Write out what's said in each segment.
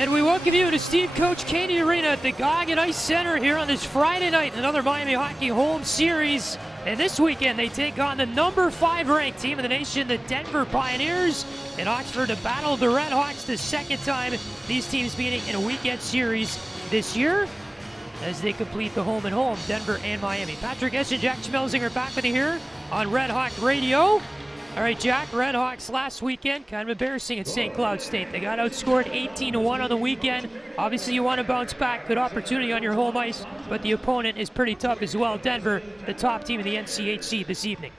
And we welcome you to Steve Coach Cady Arena at the Goggin Ice Center here on this Friday night, another Miami Hockey home series. And this weekend they take on the number 5 ranked team in the nation, the Denver Pioneers, in Oxford to battle the RedHawks the second time these teams meeting in a weekend series this year as they complete the home and home, Denver and Miami. Patrick Geshan, Jack Schmelzinger back with you here on RedHawk Radio. All right, Jack, RedHawks last weekend, kind of embarrassing at St. Cloud State. They got outscored 18-1 on the weekend. Obviously, you want to bounce back. Good opportunity on your home ice, but the opponent is pretty tough as well. Denver, the top team in the NCHC this evening.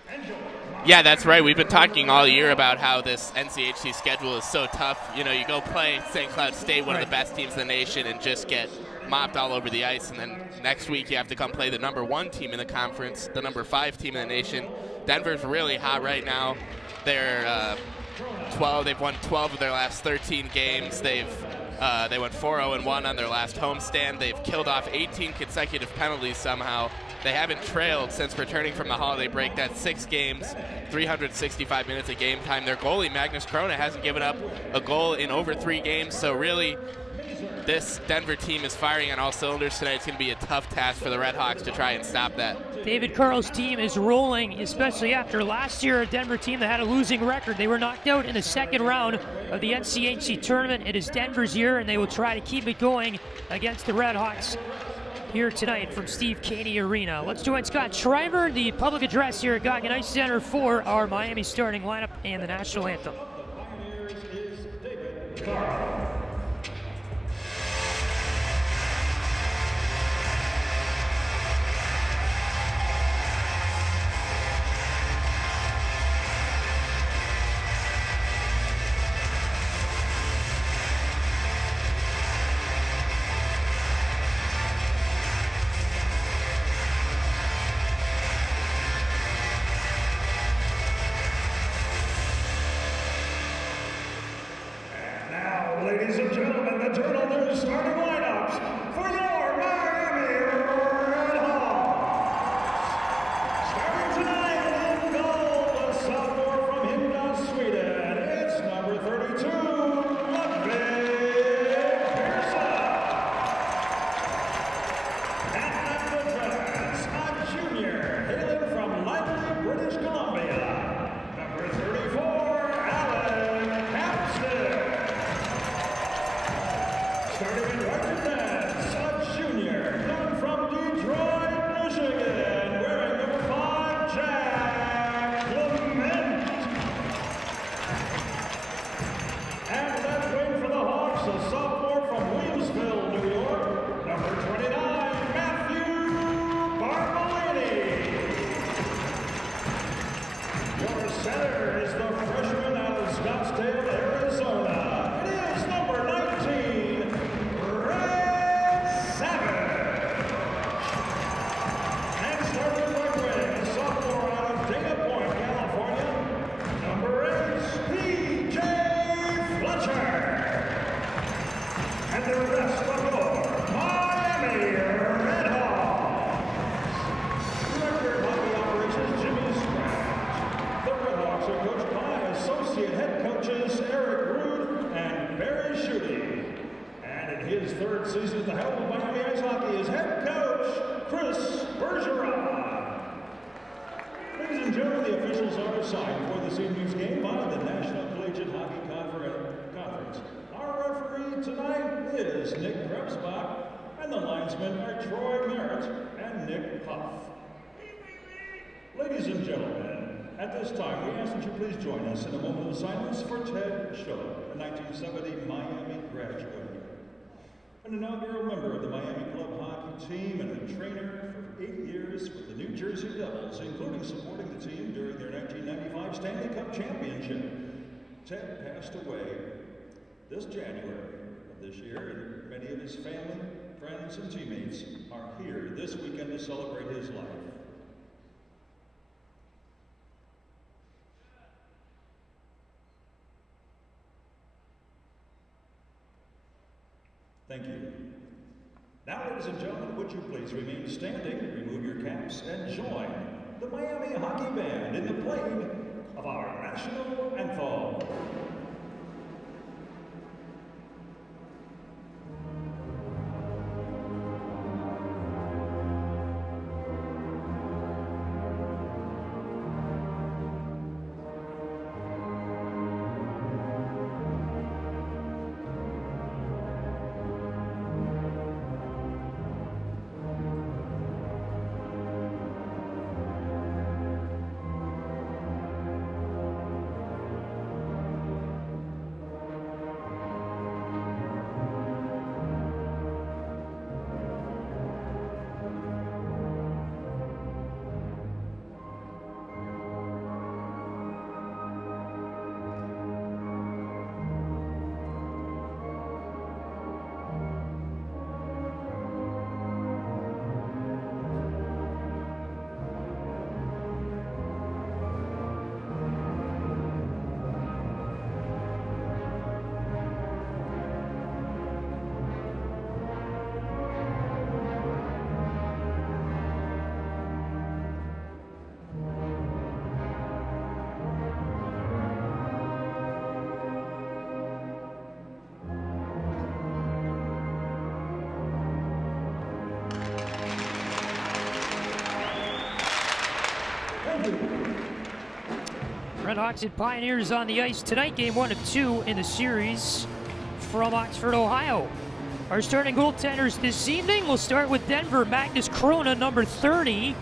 Yeah, that's right. We've been talking all year about how this NCHC schedule is so tough. You know, you go play St. Cloud State, one of the best teams in the nation, and just get mopped all over the ice. And then next week you have to come play the number 1 team in the conference, the number 5 team in the nation. Denver's really hot right now. They're 12. They've won 12 of their last 13 games. They went 4-0-1 on their last homestand. They've killed off 18 consecutive penalties somehow. They haven't trailed since returning from the holiday break. That's 6 games, 365 minutes of game time. Their goalie, Magnus Krona, hasn't given up a goal in over 3 games. So really, this Denver team is firing on all cylinders tonight. It's going to be a tough task for the RedHawks to try and stop that. David Carl's team is rolling, especially after last year, a Denver team that had a losing record. They were knocked out in the second round of the NCHC tournament. It is Denver's year, and they will try to keep it going against the RedHawks here tonight from Steve Cady Arena. Let's join Scott Schreiber, the public address here at Goggin Ice Center for our Miami starting lineup and the national anthem. Ladies and gentlemen, the Turtle News starting lineups for your Miami RedHawks. Starting tonight in goal, the sophomore from Himda, Sweden. It's number 32, Ludwig Pearson. And at the defense, a junior hailing from Lively, British Columbia. Number 34, Alan Hampstead. Starting in right defense, a junior coming from Detroit, Michigan, wearing number 5, Jack Clement. And left wing for the Hawks, a sophomore from Williamsville, New York, number 29, Matthew Barbolini. Your center is the freshman out of Scottsdale, Arizona. It is number 19. And the rest of your Miami RedHawks. Director of Hockey Operations, Jimmy Scratch. The RedHawks are coached by associate head coaches Eric Rude and Barry Schutte. And in his 3rd season at the helm of Miami Ice Hockey is head coach Chris Bergeron. Ladies and gentlemen, the officials are assigned for this evening's game by the National Collegiate Hockey Conference. Our referee tonight is Nick Krebsbach, and the linesmen are Troy Merritt and Nick Huff. Ladies and gentlemen, at this time, we ask that you please join us in a moment of silence for Ted Schiller, a 1970 Miami graduate. An inaugural member of the Miami Club hockey team and a trainer for 8 years with the New Jersey Devils, including supporting the team during their 1995 Stanley Cup championship. Ted passed away this January of this year, and many of his family, friends, and teammates are here this weekend to celebrate his life. Thank you. Now, ladies and gentlemen, would you please remain standing, remove your caps, and join the Miami Hockey Band in the playing of our national national anthem. Redhawks and Pioneers on the ice tonight. Game 1 of 2 in the series from Oxford, Ohio. Our starting goaltenders this evening, we'll start with Denver, Magnus Krona, number 30.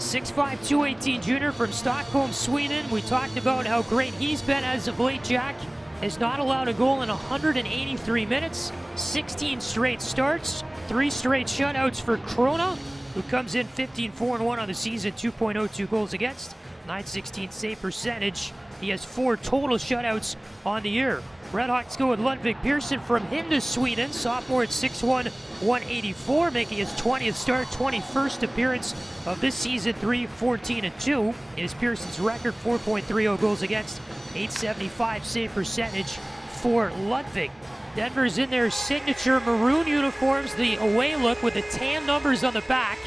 6'5", 218 junior from Stockholm, Sweden. We talked about how great he's been as of late. Jack has not allowed a goal in 183 minutes, 16 straight starts, 3 straight shutouts for Krona, who comes in 15-4-1 on the season, 2.02 goals against, 9/16 save percentage. He has 4 total shutouts on the year. Redhawks go with Ludvig Persson from Hindus, Sweden, sophomore at 6'1", 184, making his 20th start, 21st appearance of this season, 3-14-2. It is Persson's record, 4.30 goals against, 875 save percentage for Ludvig. Denver's in their signature maroon uniforms, the away look with the tan numbers on the back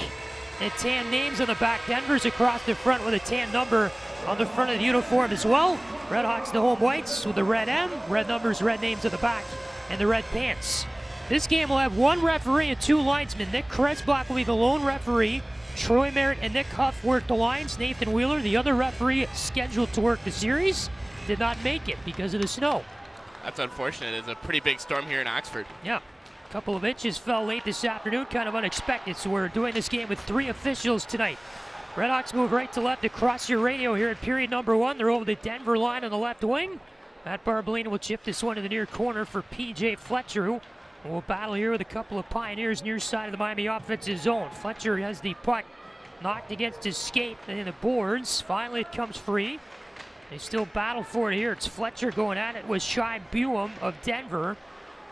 and tan names on the back. Denver's across the front with a tan number on the front of the uniform as well. Redhawks the home whites with the red M, red numbers, red names on the back, and the red pants. This game will have 1 referee and 2 linesmen. Nick Kresbach will be the lone referee. Troy Merritt and Nick Huff work the lines. Nathan Wheeler, the other referee scheduled to work the series, did not make it because of the snow. That's unfortunate. It's a pretty big storm here in Oxford. Yeah, a couple of inches fell late this afternoon, kind of unexpected, so we're doing this game with 3 officials tonight. Redhawks move right to left across your radio here at period number 1. They're over the Denver line on the left wing. Matt Barbolini will chip this one to the near corner for P.J. Fletcher, who will battle here with a couple of Pioneers near side of the Miami offensive zone. Fletcher has the puck knocked against his skate and the boards. Finally, it comes free. They still battle for it here. It's Fletcher going at it with Shai Buem of Denver.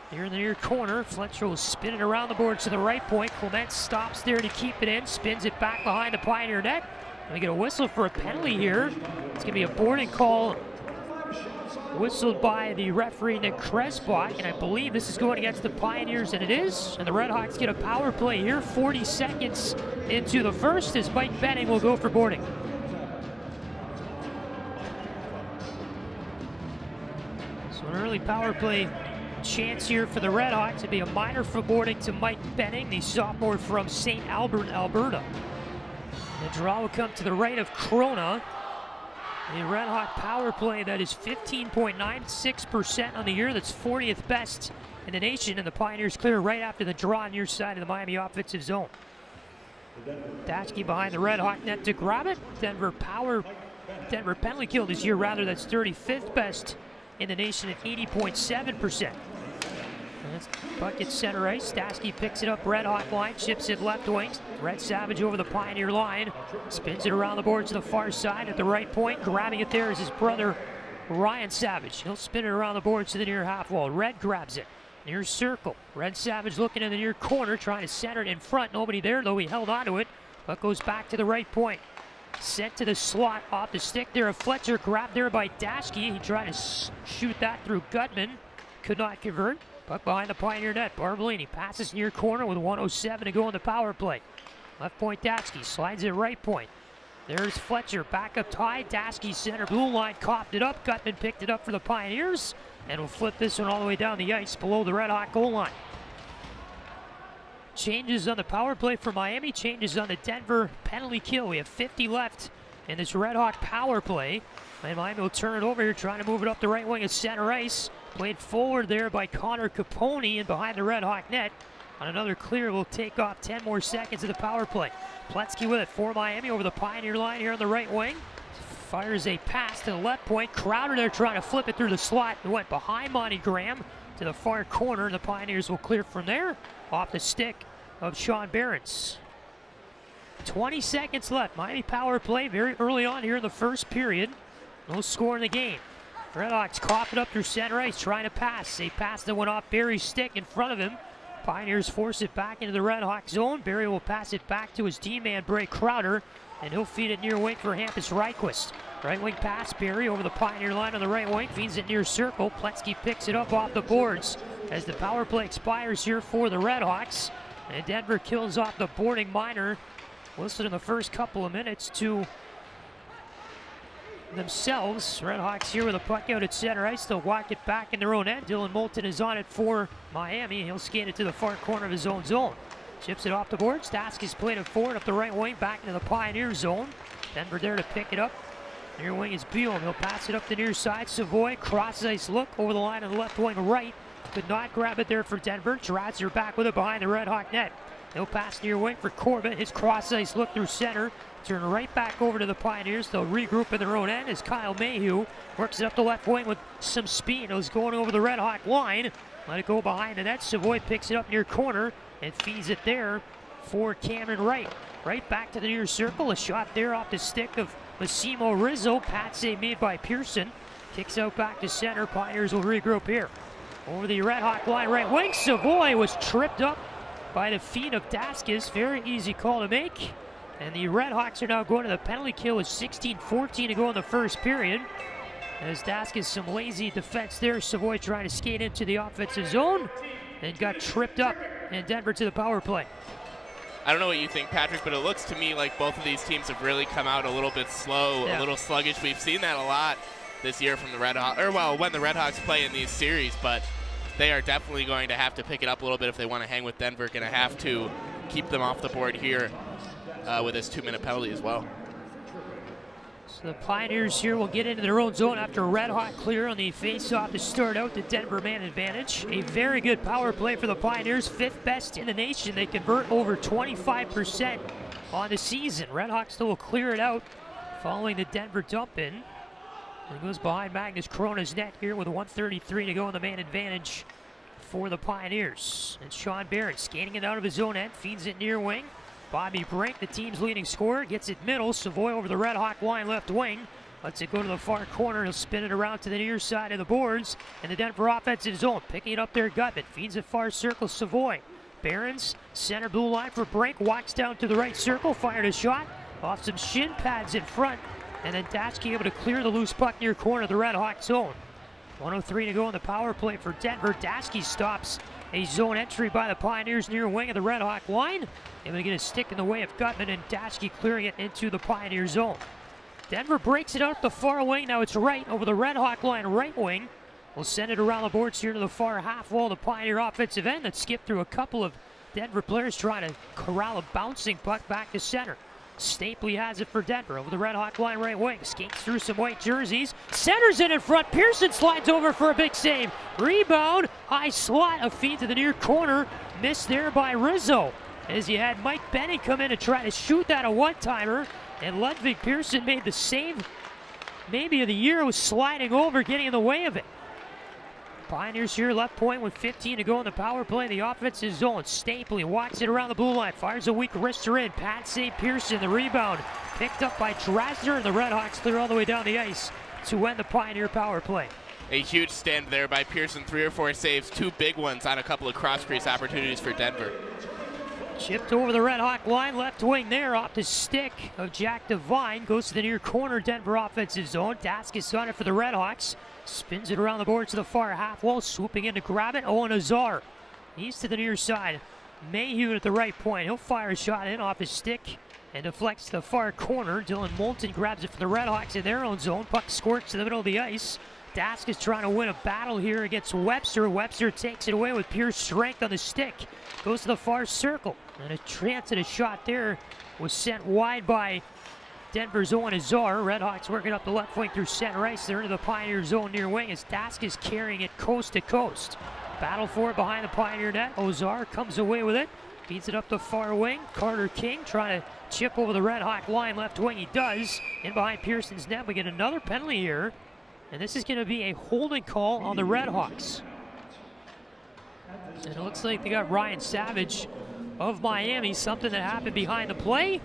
Here in the near corner, Fletcher will spin it around the boards to the right point. Clement stops there to keep it in, spins it back behind the Pioneer net. We get a whistle for a penalty here. It's going to be a boarding call whistled by the referee Nick Kresbach, and I believe this is going against the Pioneers, and it is. And the Redhawks get a power play here, 40 seconds into the first, as Mike Benning will go for boarding. So an early power play chance here for the Redhawks. It'd be a minor for boarding to Mike Benning, the sophomore from St. Albert, Alberta. The draw will come to the right of Krona. A Redhawk power play that is 15.96% on the year. That's 40th best in the nation, and the Pioneers clear right after the draw near side of the Miami offensive zone. Daschke behind the Redhawk net to grab it. Denver penalty kill this year, rather. That's 35th best in the nation at 80.7%. Bucket center ice. Daschke picks it up, Redhawk line, chips it left wing. Red Savage over the Pioneer line, spins it around the boards to the far side at the right point. Grabbing it there is his brother, Ryan Savage. He'll spin it around the boards to the near half wall. Red grabs it, near circle. Red Savage looking in the near corner, trying to center it in front. Nobody there, though. He held onto it, but goes back to the right point. Sent to the slot off the stick there of Fletcher, grabbed there by Daschke. He tried to shoot that through Gutman, could not convert. Puck behind the Pioneer net. Barbolini passes near corner with 1:07 to go in the power play. Left point Daschke slides it right point. There's Fletcher back up high. Daschke center blue line, coughed it up. Gutman picked it up for the Pioneers and will flip this one all the way down the ice below the Redhawk goal line. Changes on the power play for Miami, changes on the Denver penalty kill. We have 50 left in this Redhawk power play. And Miami will turn it over here, trying to move it up the right wing of center ice. Played forward there by Connor Capone and behind the Redhawk net. On another clear, will take off 10 more seconds of the power play. Pletzky with it for Miami over the Pioneer line here on the right wing. Fires a pass to the left point. Crowder there trying to flip it through the slot. It went behind Monty Graham to the far corner. The Pioneers will clear from there off the stick of Sean Behrens. 20 seconds left. Miami power play very early on here in the first period. No score in the game. Redhawks cough it up through center ice, trying to pass. A pass that went off Barry's stick in front of him. Pioneers force it back into the Redhawk zone. Barry will pass it back to his teammate, Bray Crowder, and he'll feed it near wing for Hampus Reichwist. Right wing pass, Barry over the Pioneer line on the right wing, feeds it near circle. Pletzky picks it up off the boards as the power play expires here for the Redhawks. And Denver kills off the boarding minor, listed in the first couple of minutes, to themselves. Redhawks here with a puck out at center ice. They'll walk it back in their own end. Dylan Moulton is on it for Miami. He'll skate it to the far corner of his own zone. Chips it off the boards. Daschke's played it forward up the right wing, back into the Pioneer zone. Denver there to pick it up. Near wing is Biel. He'll pass it up the near side. Savoy, cross ice look over the line on the left wing right. Could not grab it there for Denver. Drazzer back with it behind the Red Hawk net. He'll pass near wing for Corbett. His cross ice look through center. Turn right back over to the Pioneers. They'll regroup in their own end as Kyle Mayhew works it up the left wing with some speed. He's going over the Red Hawk line. Let it go behind the net. Savoy picks it up near corner and feeds it there for Cameron Wright. Right back to the near circle. A shot there off the stick of Massimo Rizzo. Pat save made by Pearson. Kicks out back to center. Pioneers will regroup here. Over the Red Hawk line right wing. Savoy was tripped up by the feet of Daskis. Very easy call to make. And the Red Hawks are now going to the penalty kill with 16-14 to go in the first period. As Daskis some lazy defense there. Savoy trying to skate into the offensive zone and got tripped up. And Denver to the power play. I don't know what you think, Patrick, but it looks to me like both of these teams have really come out a little bit slow, a little sluggish. We've seen that a lot this year from the Red Hawks, or well, when the Red Hawks play in these series, but they are definitely going to have to pick it up a little bit if they want to hang with Denver. Going to have to keep them off the board here with this 2-minute penalty as well. So the Pioneers here will get into their own zone after a Red Hawk clear on the face-off to start out the Denver man advantage. A very good power play for the Pioneers, 5th best in the nation. They convert over 25% on the season. Red Hawks still will clear it out following the Denver dump in. It goes behind Magnus Corona's net here with 1:33 to go in the man advantage for the Pioneers. And Sean Barrett skating it out of his own end, feeds it near wing. Bobby Brink, the team's leading scorer, gets it middle. Savoy over the Red Hawk line left wing. Lets it go to the far corner. He'll spin it around to the near side of the boards. And the Denver offensive zone, picking it up there, Gutman. Feeds it far circle, Savoy. Barons, center blue line for Brink. Walks down to the right circle, fired a shot. Off some shin pads in front. And then Daschke able to clear the loose puck near corner of the Red Hawk zone. 1:03 to go in the power play for Denver. Daschke stops a zone entry by the Pioneers near wing of the Red Hawk line. Able to get a stick in the way of Gutman, and Daschke clearing it into the Pioneer zone. Denver breaks it out the far wing. Now it's right over the Red Hawk line right wing. We'll send it around the boards here to the far half wall of the Pioneer offensive end. That skipped through a couple of Denver players trying to corral a bouncing puck back to center. Stapley has it for Denver over the Red Hawk line right wing. Skates through some white jerseys. Centers it in front. Pearson slides over for a big save. Rebound. High slot. A feed to the near corner. Missed there by Rizzo. As you had Mike Benning come in and try to shoot that a one-timer. And Ludwig Pearson made the save maybe of the year. Was sliding over, getting in the way of it. Pioneers here left point with 15 to go in the power play. The offensive zone. Stapley walks it around the blue line. Fires a weak wrister in. Pat St. Pearson. The rebound picked up by Drazzer. And the Red Hawks clear all the way down the ice to end the Pioneer power play. A huge stand there by Pearson. 3 or 4 saves. 2 big ones on a couple of cross-crease opportunities for Denver. Chipped over the Red Hawk line. Left wing there off the stick of Jack Devine. Goes to the near corner Denver offensive zone. Daskis on it for the Red Hawks. Spins it around the boards to the far half wall, swooping in to grab it. Owen Azar. He's to the near side. Mayhew at the right point. He'll fire a shot in off his stick and deflects to the far corner. Dylan Moulton grabs it for the Red Hawks in their own zone. Puck squirts to the middle of the ice. Dask is trying to win a battle here against Webster. Webster takes it away with pure strength on the stick. Goes to the far circle. And a transitive shot there was sent wide by Denver's Owen Azar. Red Hawks working up the left wing through center ice. They're into the Pioneer zone near wing as Dask is carrying it coast to coast. Battle for it behind the Pioneer net. Ozar comes away with it. Feeds it up the far wing. Carter King trying to chip over the Red Hawk line left wing. He does. In behind Pearson's net. We get another penalty here. And this is going to be a holding call on the Red Hawks. And it looks like they got Ryan Savage of Miami. Something that happened behind the play.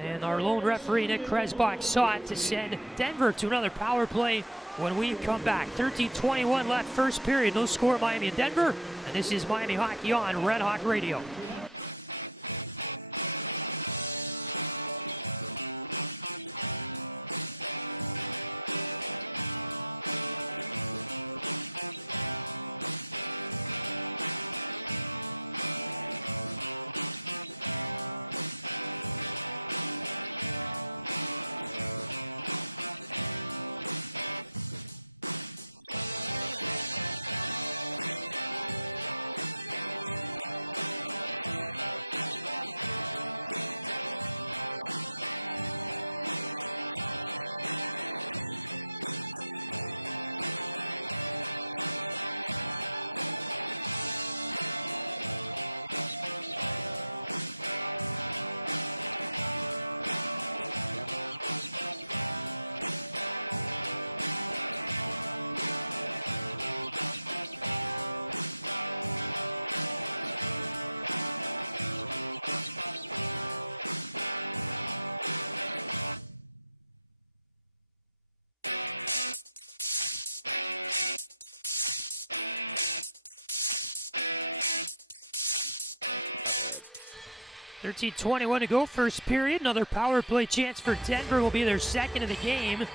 And our lone referee, Nick Kresbach, saw it to send Denver to another power play when we come back. 13:21 left first period. No score, Miami and Denver. And this is Miami Hockey on Red Hawk Radio. 13:21 to go, first period. Another power play chance for Denver will be their second of the game.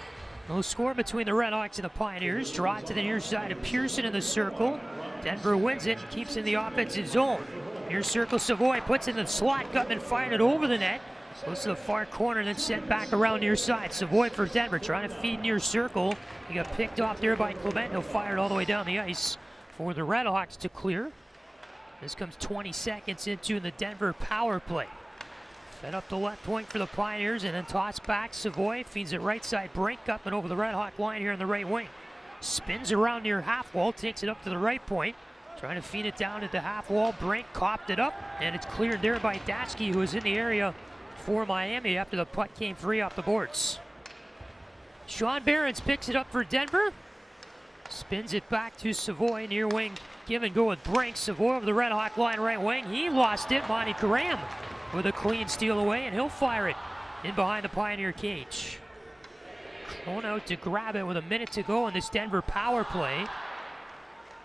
No score between the RedHawks and the Pioneers. Draw it to the near side of Pearson in the circle. Denver wins it, keeps in the offensive zone. Near circle, Savoy puts in the slot. Gutman fired it over the net. Goes to the far corner, then sent back around near side. Savoy for Denver, trying to feed near circle. He got picked off there by Clement. He'll fire it all the way down the ice for the RedHawks to clear. This comes 20 seconds into the Denver power play. Fed up the left point for the Pioneers and then toss back. Savoy feeds it right side. Brink up and over the RedHawk line here on the right wing. Spins around near half wall, takes it up to the right point. Trying to feed it down at the half wall. Brink copped it up and it's cleared there by Datsky, who was in the area for Miami after the puck came free off the boards. Sean Behrens picks it up for Denver. Spins it back to Savoy, near wing. Give and go with Brink. Savoy over the RedHawk line, right wing. He lost it. Monty Graham with a clean steal away, and he'll fire it in behind the Pioneer cage. Thrown out to grab it with a minute to go in this Denver power play.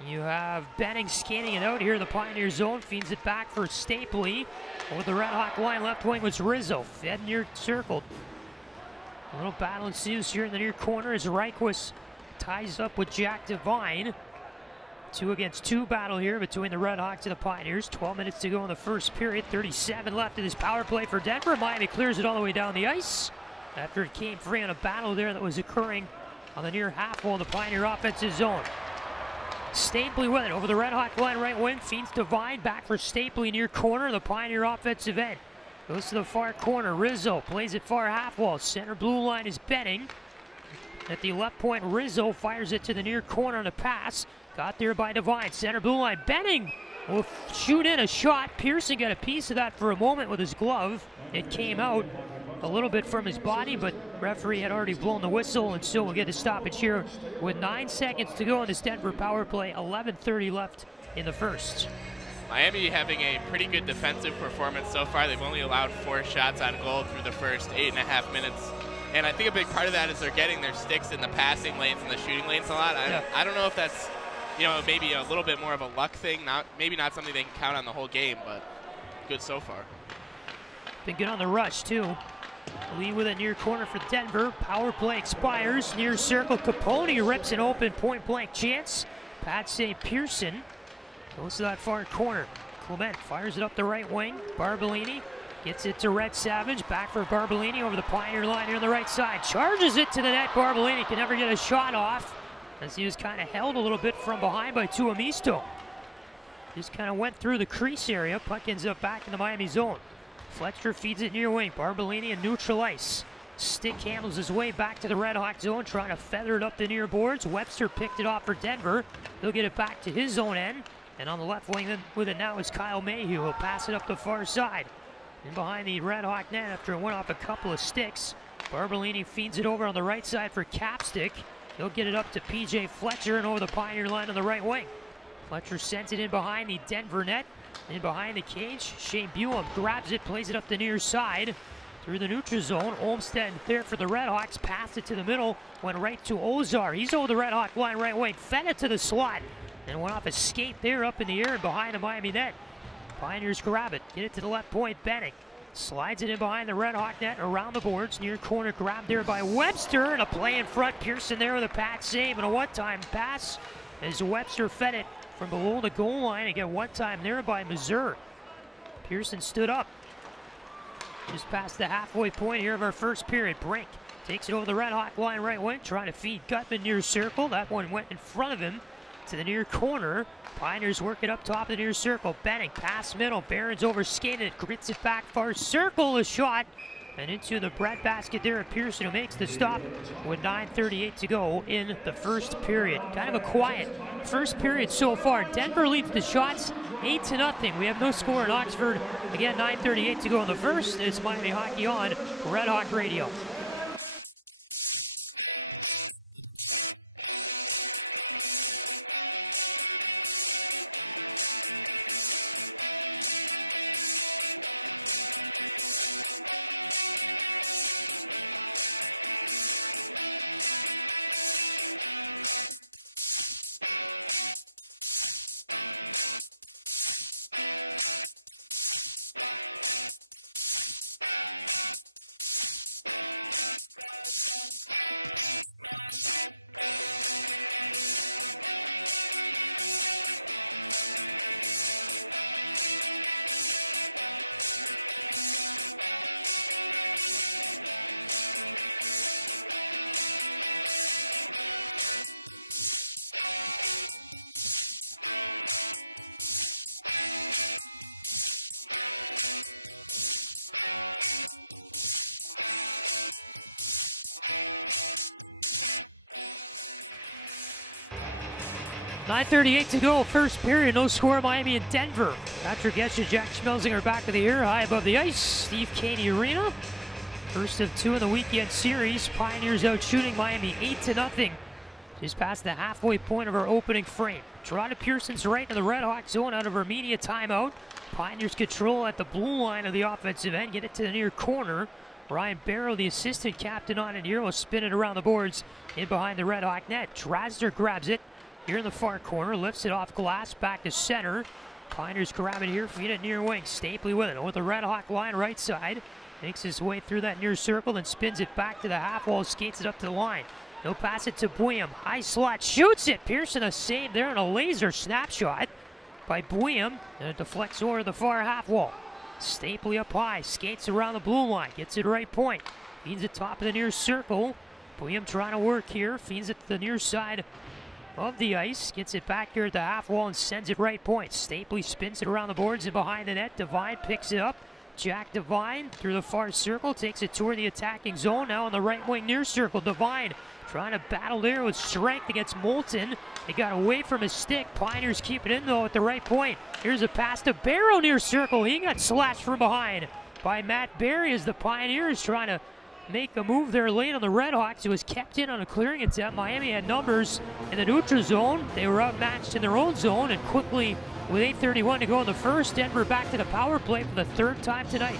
You have Benning scanning it out here in the Pioneer zone. Feeds it back for Stapley. Over the RedHawk line, left wing was Rizzo. Fed near circled. A little battle ensues here in the near corner as Reichwitz ties up with Jack Devine. 2 against 2 battle here between the RedHawks and the Pioneers. 12 minutes to go in the first period. 37 left in this power play for Denver. Miami clears it all the way down the ice after it came free on a battle there that was occurring on the near half wall of the Pioneer offensive zone. Stapley with it over the RedHawk line, right wing. Feeds Devine back for Stapley near corner. The Pioneer offensive end goes to the far corner. Rizzo plays it far half wall. Center blue line is Benning. At the left point, Rizzo fires it to the near corner on a pass. Got there by Devine. Center blue line. Benning will shoot in a shot. Pearson got a piece of that for a moment with his glove. It came out a little bit from his body, but referee had already blown the whistle, and so we'll get a stoppage here with 9 seconds to go in this Denver power play. 11:30 left in the first. Miami having a pretty good defensive performance so far. They've only allowed 4 shots on goal through the first 8.5 minutes. And I think a big part of that is they're getting their sticks in the passing lanes and the shooting lanes a lot. I don't know if that's, maybe a little bit more of a luck thing. Maybe not something they can count on the whole game, but good so far. Been good on the rush, too. Lee with a near corner for Denver. Power play expires. Near circle, Capone rips an open point-blank chance. Pat St. Pearson goes to that far corner. Clement fires it up the right wing. Barbolini gets it to Red Savage. Back for Barbolini over the Pioneer line here on the right side. Charges it to the net. Barbolini can never get a shot off as he was kind of held a little bit from behind by Tuomisto. Just kind of went through the crease area. Puck ends up back in the Miami zone. Fletcher feeds it near wing. Barbolini in neutral ice. Stick handles his way back to the RedHawk zone, trying to feather it up the near boards. Webster picked it off for Denver. He'll get it back to his own end. And on the left wing with it now is Kyle Mayhew. He'll pass it up the far side. In behind the RedHawk net after it went off a couple of sticks. Barbolini feeds it over on the right side for Capstick. He'll get it up to PJ Fletcher and over the Pioneer line on the right wing. Fletcher sends it in behind the Denver net. In behind the cage, Shane Buell grabs it, plays it up the near side. Through the neutral zone, Olmstead there for the RedHawks. Passed it to the middle, went right to Ozar. He's over the RedHawk line right wing, fed it to the slot. And went off a skate there up in the air and behind the Miami net. Pioneers grab it, get it to the left point, Benning. Slides it in behind the RedHawk net, around the boards. Near corner grab there by Webster, and a play in front. Pearson there with a pad save and a one-time pass as Webster fed it from below the goal line and get one time there by Missouri. Pearson stood up. Just past the halfway point here of our first period. Brink takes it over the RedHawk line right wing, trying to feed Gutman near circle. That one went in front of him to the near corner. Pioneers work it up top of the near circle. Benning, pass middle. Barron's over skated, grits it back far circle. A shot and into the breadbasket there at Pearson, who makes the stop with 9:38 to go in the first period. Kind of a quiet first period so far. Denver leads the shots 8-0. We have no score in Oxford. Again, 9:38 to go in the first. It's Miami Hockey on Red Hawk Radio. 9:38 to go, first period, no score, Miami and Denver. After Geshan, Jack Schmelzinger back of the year, high above the ice, Steve Cady Arena. First of two in the weekend series, Pioneers out shooting Miami 8-0. Just past the halfway point of our opening frame. Draw to Pearson's right in the RedHawks zone out of our media timeout. Pioneers control at the blue line of the offensive end, get it to the near corner. Ryan Barrow, the assistant captain on it here, will spin it around the boards in behind the RedHawk net. Drasner grabs it here in the far corner, lifts it off glass, back to center. Pioneers grab it here, feed it near wing. Stapley with it, over the RedHawk line right side. Makes his way through that near circle, then spins it back to the half wall, skates it up to the line. He'll pass it to Bouillon, high slot, shoots it. Pearson a save there and a laser snapshot by Bouillon, and it deflects over the far half wall. Stapley up high, skates around the blue line, gets it right point. Feeds it top of the near circle. Bouillon trying to work here, feeds it to the near side of the ice, gets it back here at the half wall and sends it right point. Stapley spins it around the boards and behind the net. Devine picks it up. Jack Devine through the far circle, takes it toward the attacking zone, now on the right wing near circle. Devine trying to battle there with strength against Moulton. It got away from his stick. Pioneers keep it in though at the right point. Here's a pass to Barrow near circle. He got slashed from behind by Matt Barry as the Pioneers trying to make a move there late on the RedHawks. It was kept in on a clearing attempt. Miami had numbers in the neutral zone. They were outmatched in their own zone, and quickly, with 8:31 to go in the first, Denver back to the power play for the third time tonight.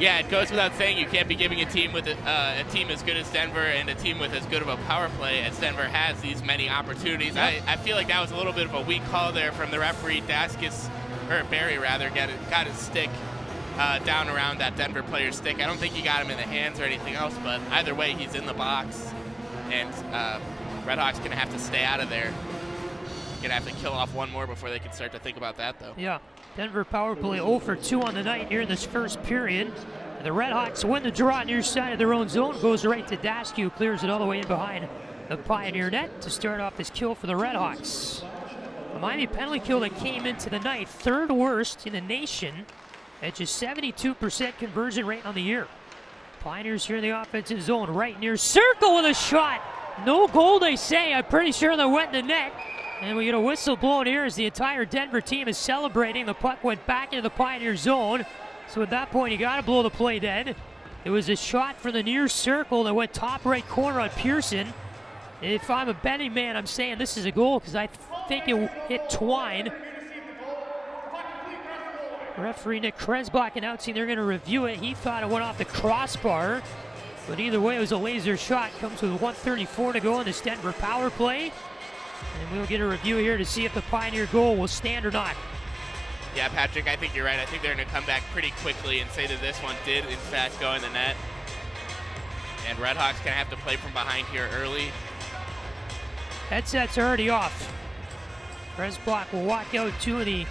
Yeah, it goes without saying you can't be giving a team with a team as good as Denver and a team with as good of a power play as Denver has these many opportunities. Yep. I feel like that was a little bit of a weak call there from the referee. Barry rather, got his stick down around that Denver player's stick. I don't think he got him in the hands or anything else, but either way, he's in the box, and RedHawks gonna have to stay out of there. Gonna have to kill off one more before they can start to think about that, though. Yeah, Denver power play 0 for 2 on the night here in this first period. And the RedHawks win the draw near side of their own zone, goes right to Daskew, clears it all the way in behind the Pioneer net to start off this kill for the RedHawks. A Miami penalty kill that came into the night, third worst in the nation, at just 72% conversion rate on the year. Pioneers here in the offensive zone, right near circle with a shot. No goal, they say. I'm pretty sure they went in the net. And we get a whistle blown here as the entire Denver team is celebrating. The puck went back into the Pioneer zone. So at that point, you got to blow the play dead. It was a shot from the near circle that went top right corner on Pearson. If I'm a betting man, I'm saying this is a goal because I think it hit Twine. Referee Nick Kresbach announcing they're going to review it. He thought it went off the crossbar. But either way, it was a laser shot. Comes with 1:34 to go in this Denver power play. And we'll get a review here to see if the Pioneer goal will stand or not. Yeah, Patrick, I think you're right. I think they're going to come back pretty quickly and say that this one did, in fact, go in the net. And RedHawks going to have to play from behind here early. Headsets are already off. Kresbach will walk out to the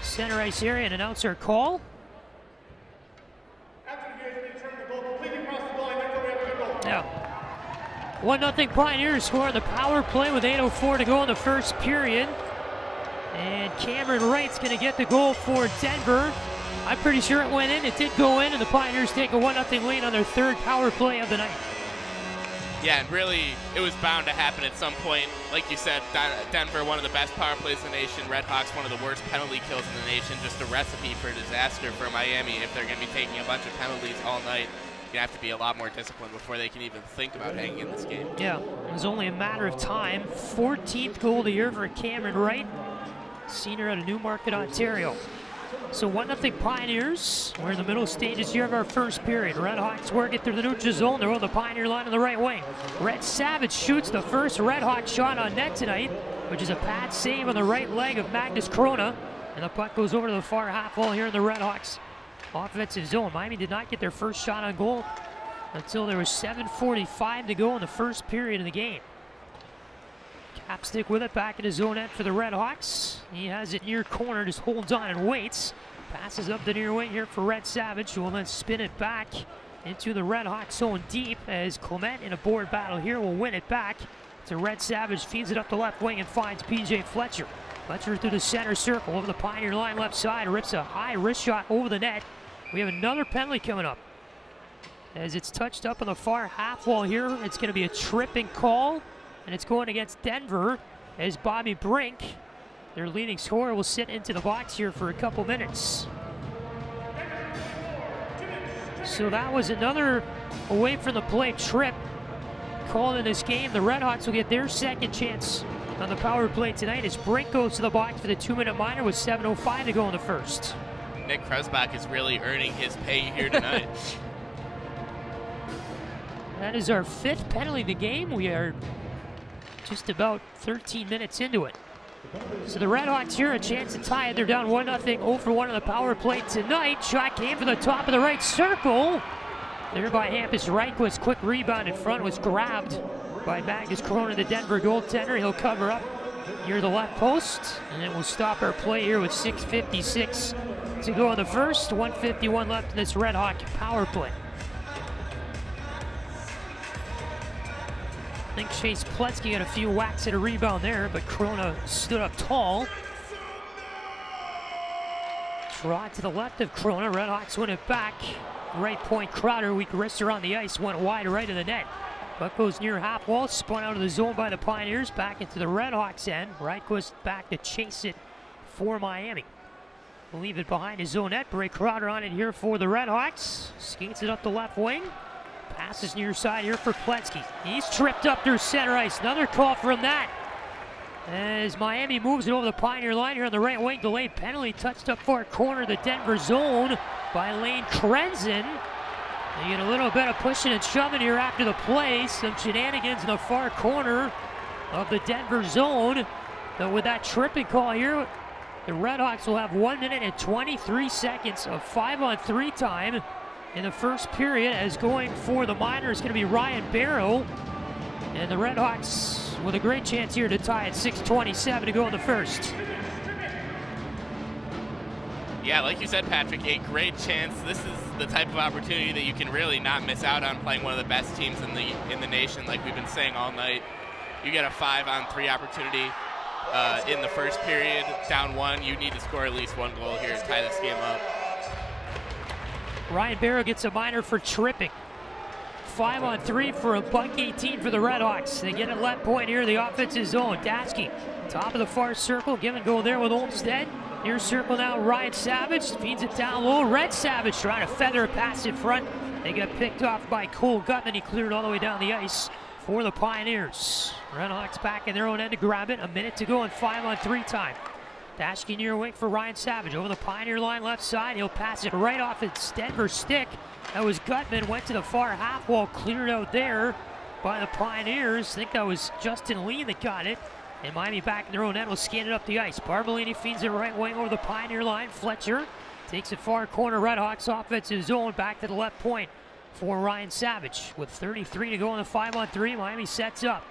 center ice area and announce our call. Yeah. 1-0 Pioneers score the power play with 8:04 to go in the first period. And Cameron Wright's going to get the goal for Denver. I'm pretty sure it went in. It did go in, and the Pioneers take a 1-0 lead on their third power play of the night. Yeah, and really, it was bound to happen at some point. Like you said, Denver, one of the best power plays in the nation. RedHawks, one of the worst penalty kills in the nation. Just a recipe for disaster for Miami if they're going to be taking a bunch of penalties all night. You have to be a lot more disciplined before they can even think about hanging in this game. Yeah, it was only a matter of time. 14th goal of the year for Cameron Wright, senior out of Newmarket, Ontario. So 1-0 Pioneers. We're in the middle stages here of our first period. RedHawks work it through the neutral zone. They're on the Pioneer line on the right wing. Red Savage shoots the first RedHawk shot on net tonight, which is a pad save on the right leg of Magnus Krona. And the puck goes over to the far half wall here in the RedHawks offensive zone. Miami did not get their first shot on goal until there was 7:45 to go in the first period of the game. Capstick with it back in his zone end for the RedHawks. He has it near corner, just holds on and waits. Passes up the near wing here for Red Savage, who will then spin it back into the RedHawks zone deep as Clement in a board battle here will win it back to Red Savage. Feeds it up the left wing and finds PJ Fletcher. Fletcher through the center circle over the Pioneer line left side, rips a high wrist shot over the net. We have another penalty coming up. As it's touched up on the far half wall here, it's going to be a tripping call, and it's going against Denver. as Bobby Brink, their leading scorer, will sit into the box here for a couple minutes. So that was another away from the play trip called in this game. The RedHawks will get their second chance on the power play tonight as Brink goes to the box for the 2-minute minor with 7:05 to go in the first. Nick Kresbach is really earning his pay here tonight. That is our 5th penalty of the game. We are just about 13 minutes into it. So the RedHawks here a chance to tie it. They're down 1-0, 0 for 1 on the power play tonight. Shot came from the top of the right circle. There by Hampus Reichwitz. Quick rebound in front, was grabbed by Magnus Corona, the Denver goaltender. He'll cover up near the left post, and it will stop our play here with 6:56 to go in the first. 1:51 left in this RedHawk power play. I think Chase Pletzky got a few whacks at a rebound there, but Corona stood up tall. Draw to the left of Corona. RedHawks win it back. Right point Crowder, weak wrister on the ice, went wide right of the net. Puck goes near half wall, spun out of the zone by the Pioneers, back into the RedHawks end. Reichwitz back to chase it for Miami. Leave it behind his own net. Bray Crowder on it here for the RedHawks. Skates it up the left wing. Passes near side here for Pletzky. He's tripped up through center ice. Another call from that. As Miami moves it over the Pioneer line here on the right wing. Delayed penalty touched up far corner, the Denver zone by Lane Krenzen. They get a little bit of pushing and shoving here after the play. Some shenanigans in the far corner of the Denver zone. But with that tripping call here, the RedHawks will have 1 minute and 23 seconds of 5-on-3 time in the first period, as going for the Miners is going to be Ryan Barrow. And the RedHawks with a great chance here to tie at 6:27 to go in the first. Yeah, like you said, Patrick, a great chance. This is the type of opportunity that you can really not miss out on, playing one of the best teams in the nation, like we've been saying all night. You get a 5-on-3 opportunity in the first period, down 1. You need to score at least 1 goal here to tie this game up. Ryan Barrow gets a minor for tripping. 5-on-3 for a buck 18 for the RedHawks. They get it left point here, the offensive zone. Dasky, top of the far circle, give and go there with Olmstead. Near circle now, Ryan Savage feeds it down low. Red Savage trying to feather a pass in front. They get picked off by Cole Gutman. He cleared all the way down the ice for the Pioneers. RedHawks back in their own end to grab it. A minute to go in 5-on-3 time. Dashke near wing for Ryan Savage. Over the Pioneer line left side. He'll pass it right off its Denver stick. That was Gutman. Went to the far half wall. Cleared out there by the Pioneers. I think that was Justin Lee that got it. And Miami back in their own end will scan it up the ice. Barbolini feeds it right wing over the Pioneer line. Fletcher takes it far corner. RedHawks offensive zone. Back to the left point for Ryan Savage. With 33 to go in the 5-on-3. Miami sets up.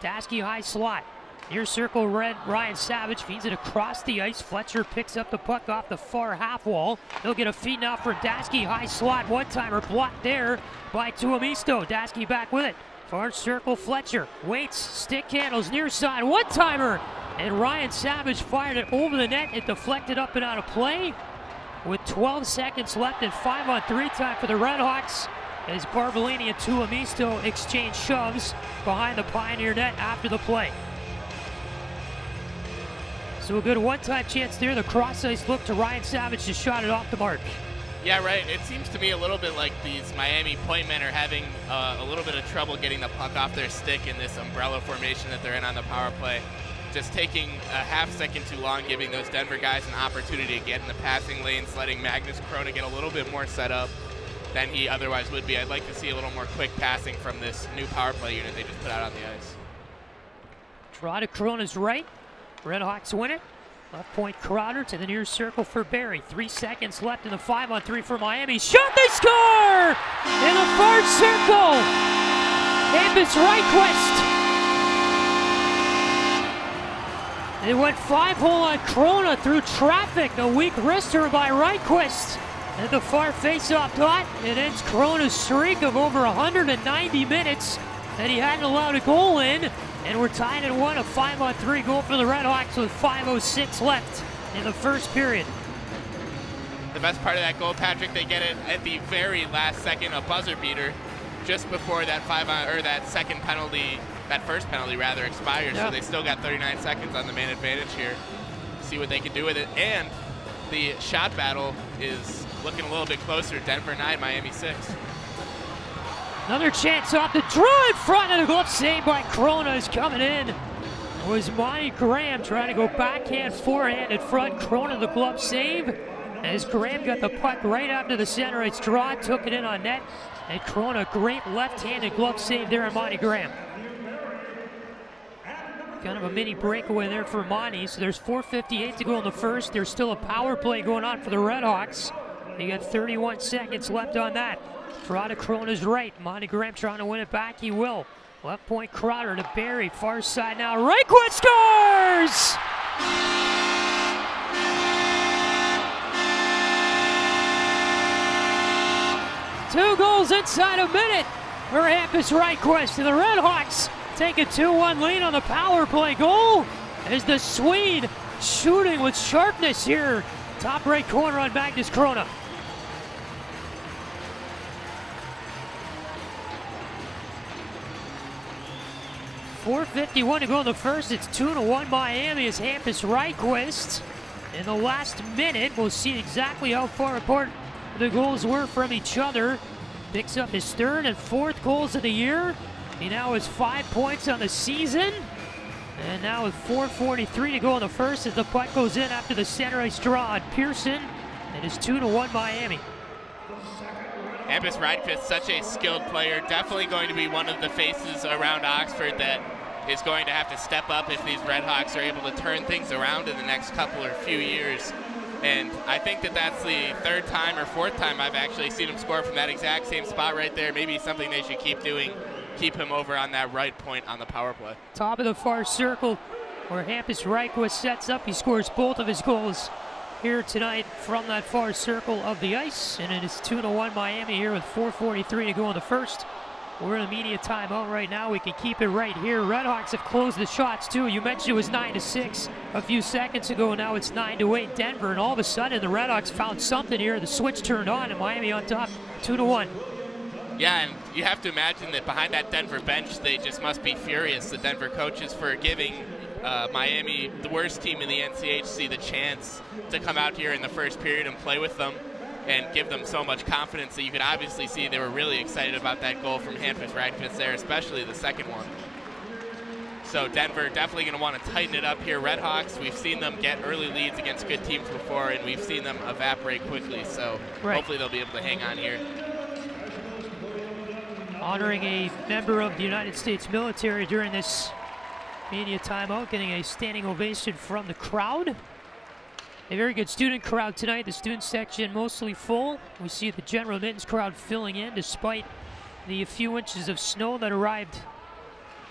Dashke high slot. Near circle, Ryan Savage feeds it across the ice. Fletcher picks up the puck off the far half wall. He'll get a feed now for Dashke. High slot, one-timer blocked there by Tuomisto. Dashke back with it. Far circle, Fletcher waits, stick handles near side, one-timer. And Ryan Savage fired it over the net. It deflected up and out of play. With 12 seconds left and 5-on-3 time for the RedHawks, as Barbolini and Tuomisto exchange shoves behind the Pioneer net after the play. So a good one-time chance there. The cross-ice look to Ryan Savage to shot it off the mark. Yeah, right. It seems to me a little bit like these Miami point men are having a little bit of trouble getting the puck off their stick in this umbrella formation that they're in on the power play. Just taking a half second too long, giving those Denver guys an opportunity to get in the passing lanes, letting Magnus Corona get a little bit more set up than he otherwise would be. I'd like to see a little more quick passing from this new power play unit they just put out on the ice. Draw to Corona's right. RedHawks win it. Left point Crowder to the near circle for Barry. 3 seconds left in the 5-on-3 for Miami. Shot, they score! In the far circle! Hampus Reichwitz. They went 5-hole on Corona through traffic. A weak wrister by Reichwitz. At the far face-off dot, it ends Corona's streak of over 190 minutes that he hadn't allowed a goal in. And we're tied at 1, a 5-on-3 goal for the RedHawks with 5:06 left in the first period. The best part of that goal, Patrick, they get it at the very last second, a buzzer beater, just before that that second penalty that first penalty rather expires, so they still got 39 seconds on the man advantage here. See what they can do with it. And the shot battle is looking a little bit closer. Denver 9, Miami 6. Another chance off the draw in front, and a glove save by Corona is coming in. It was Monty Graham trying to go backhand, forehand in front. Corona the glove save. As Graham got the puck right after the center ice draw, took it in on net. And Corona, great left-handed glove save there on Monty Graham. Kind of a mini breakaway there for Monty. So there's 4:58 to go in the first. There's still a power play going on for the RedHawks. They got 31 seconds left on that. Draw to Corona's right. Monty Graham trying to win it back. He will. Left point Crowder to Barry. Far side now. Reichwitz scores! Two goals inside a minute for Hampus Reichwitz, and the RedHawks take a 2-1 lead on the power play goal as the Swede shooting with sharpness here. Top right corner on Magnus Corona. .451 to go in the first. It's 2-1 Miami as Hampus Reichwitz. In the last minute, we'll see exactly how far apart the goals were from each other. Picks up his third and fourth goals of the year. He now has 5 points on the season. And now with 4:43 to go in the first as the puck goes in after the center ice draw on Pearson. And it's 2-1 Miami. Hampus Reichwitz, such a skilled player, definitely going to be one of the faces around Oxford that is going to have to step up if these RedHawks are able to turn things around in the next couple or few years. And I think that that's the third time or fourth time I've actually seen him score from that exact same spot right there. Maybe something they should keep doing, keep him over on that right point on the power play. Top of the far circle where Hampus Reichwitz sets up. He scores both of his goals here tonight from that far circle of the ice. And it is 2-1 Miami here with 4:43 to go in the first. We're in a media timeout right now. We can keep it right here. RedHawks have closed the shots too. You mentioned it was 9-6 a few seconds ago. Now it's 9-8 Denver. And all of a sudden the RedHawks found something here. The switch turned on and Miami on top 2-1. Yeah, and you have to imagine that behind that Denver bench, they just must be furious, the Denver coaches, for giving Miami, the worst team in the NCHC, the chance to come out here in the first period and play with them and give them so much confidence that you could obviously see they were really excited about that goal from Hampus Reichwitz there, especially the second one. So Denver definitely going to want to tighten it up here. RedHawks, we've seen them get early leads against good teams before, and we've seen them evaporate quickly, so hopefully they'll be able to hang on here. Honoring a member of the United States military during this media timeout, getting a standing ovation from the crowd. A very good student crowd tonight. The student section mostly full. We see the general admittance crowd filling in despite the few inches of snow that arrived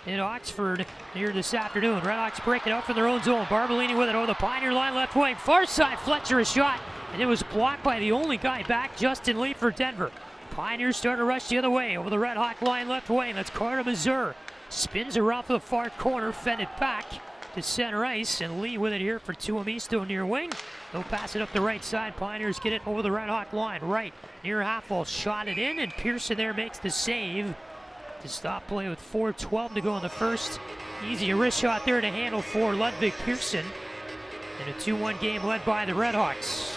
in Oxford here this afternoon. RedHawks break it out from their own zone. Barbolini with it over the Pioneer line, left wing. Far side, Fletcher a shot, and it was blocked by the only guy back, Justin Lee for Denver. Pioneers start to rush the other way over the RedHawk line, left wing. That's Carter Mazur. Spins around for the far corner, fed it back to center ice, and Lee with it here for Tuamisto near wing. They'll pass it up the right side. Pioneers get it over the RedHawk line, right near half wall, shot it in, and Pearson there makes the save to stop play with 4:12 to go in the first. Easy wrist shot there to handle for Ludwig Pearson, and a 2-1 game led by the RedHawks.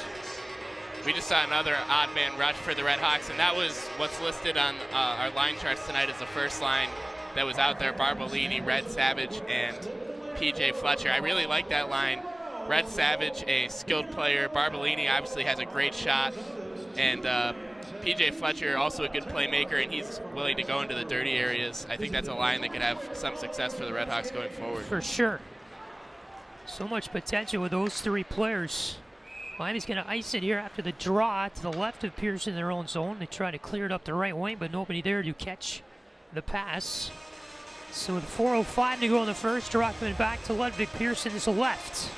We just saw another odd man rush for the RedHawks, and that was what's listed on our line charts tonight as the first line that was out there. Barbolini, Red Savage, and PJ Fletcher. I really like that line. Red Savage, a skilled player. Barbolini obviously has a great shot, and PJ Fletcher, also a good playmaker, and he's willing to go into the dirty areas. I think that's a line that could have some success for the RedHawks going forward. For sure. So much potential with those three players. Miami's going to ice it here after the draw to the left of Pearson in their own zone. They try to clear it up the right wing, but nobody there to catch the pass. So with 4:05 to go in the first, draw coming back to Ludwig Pearson's left.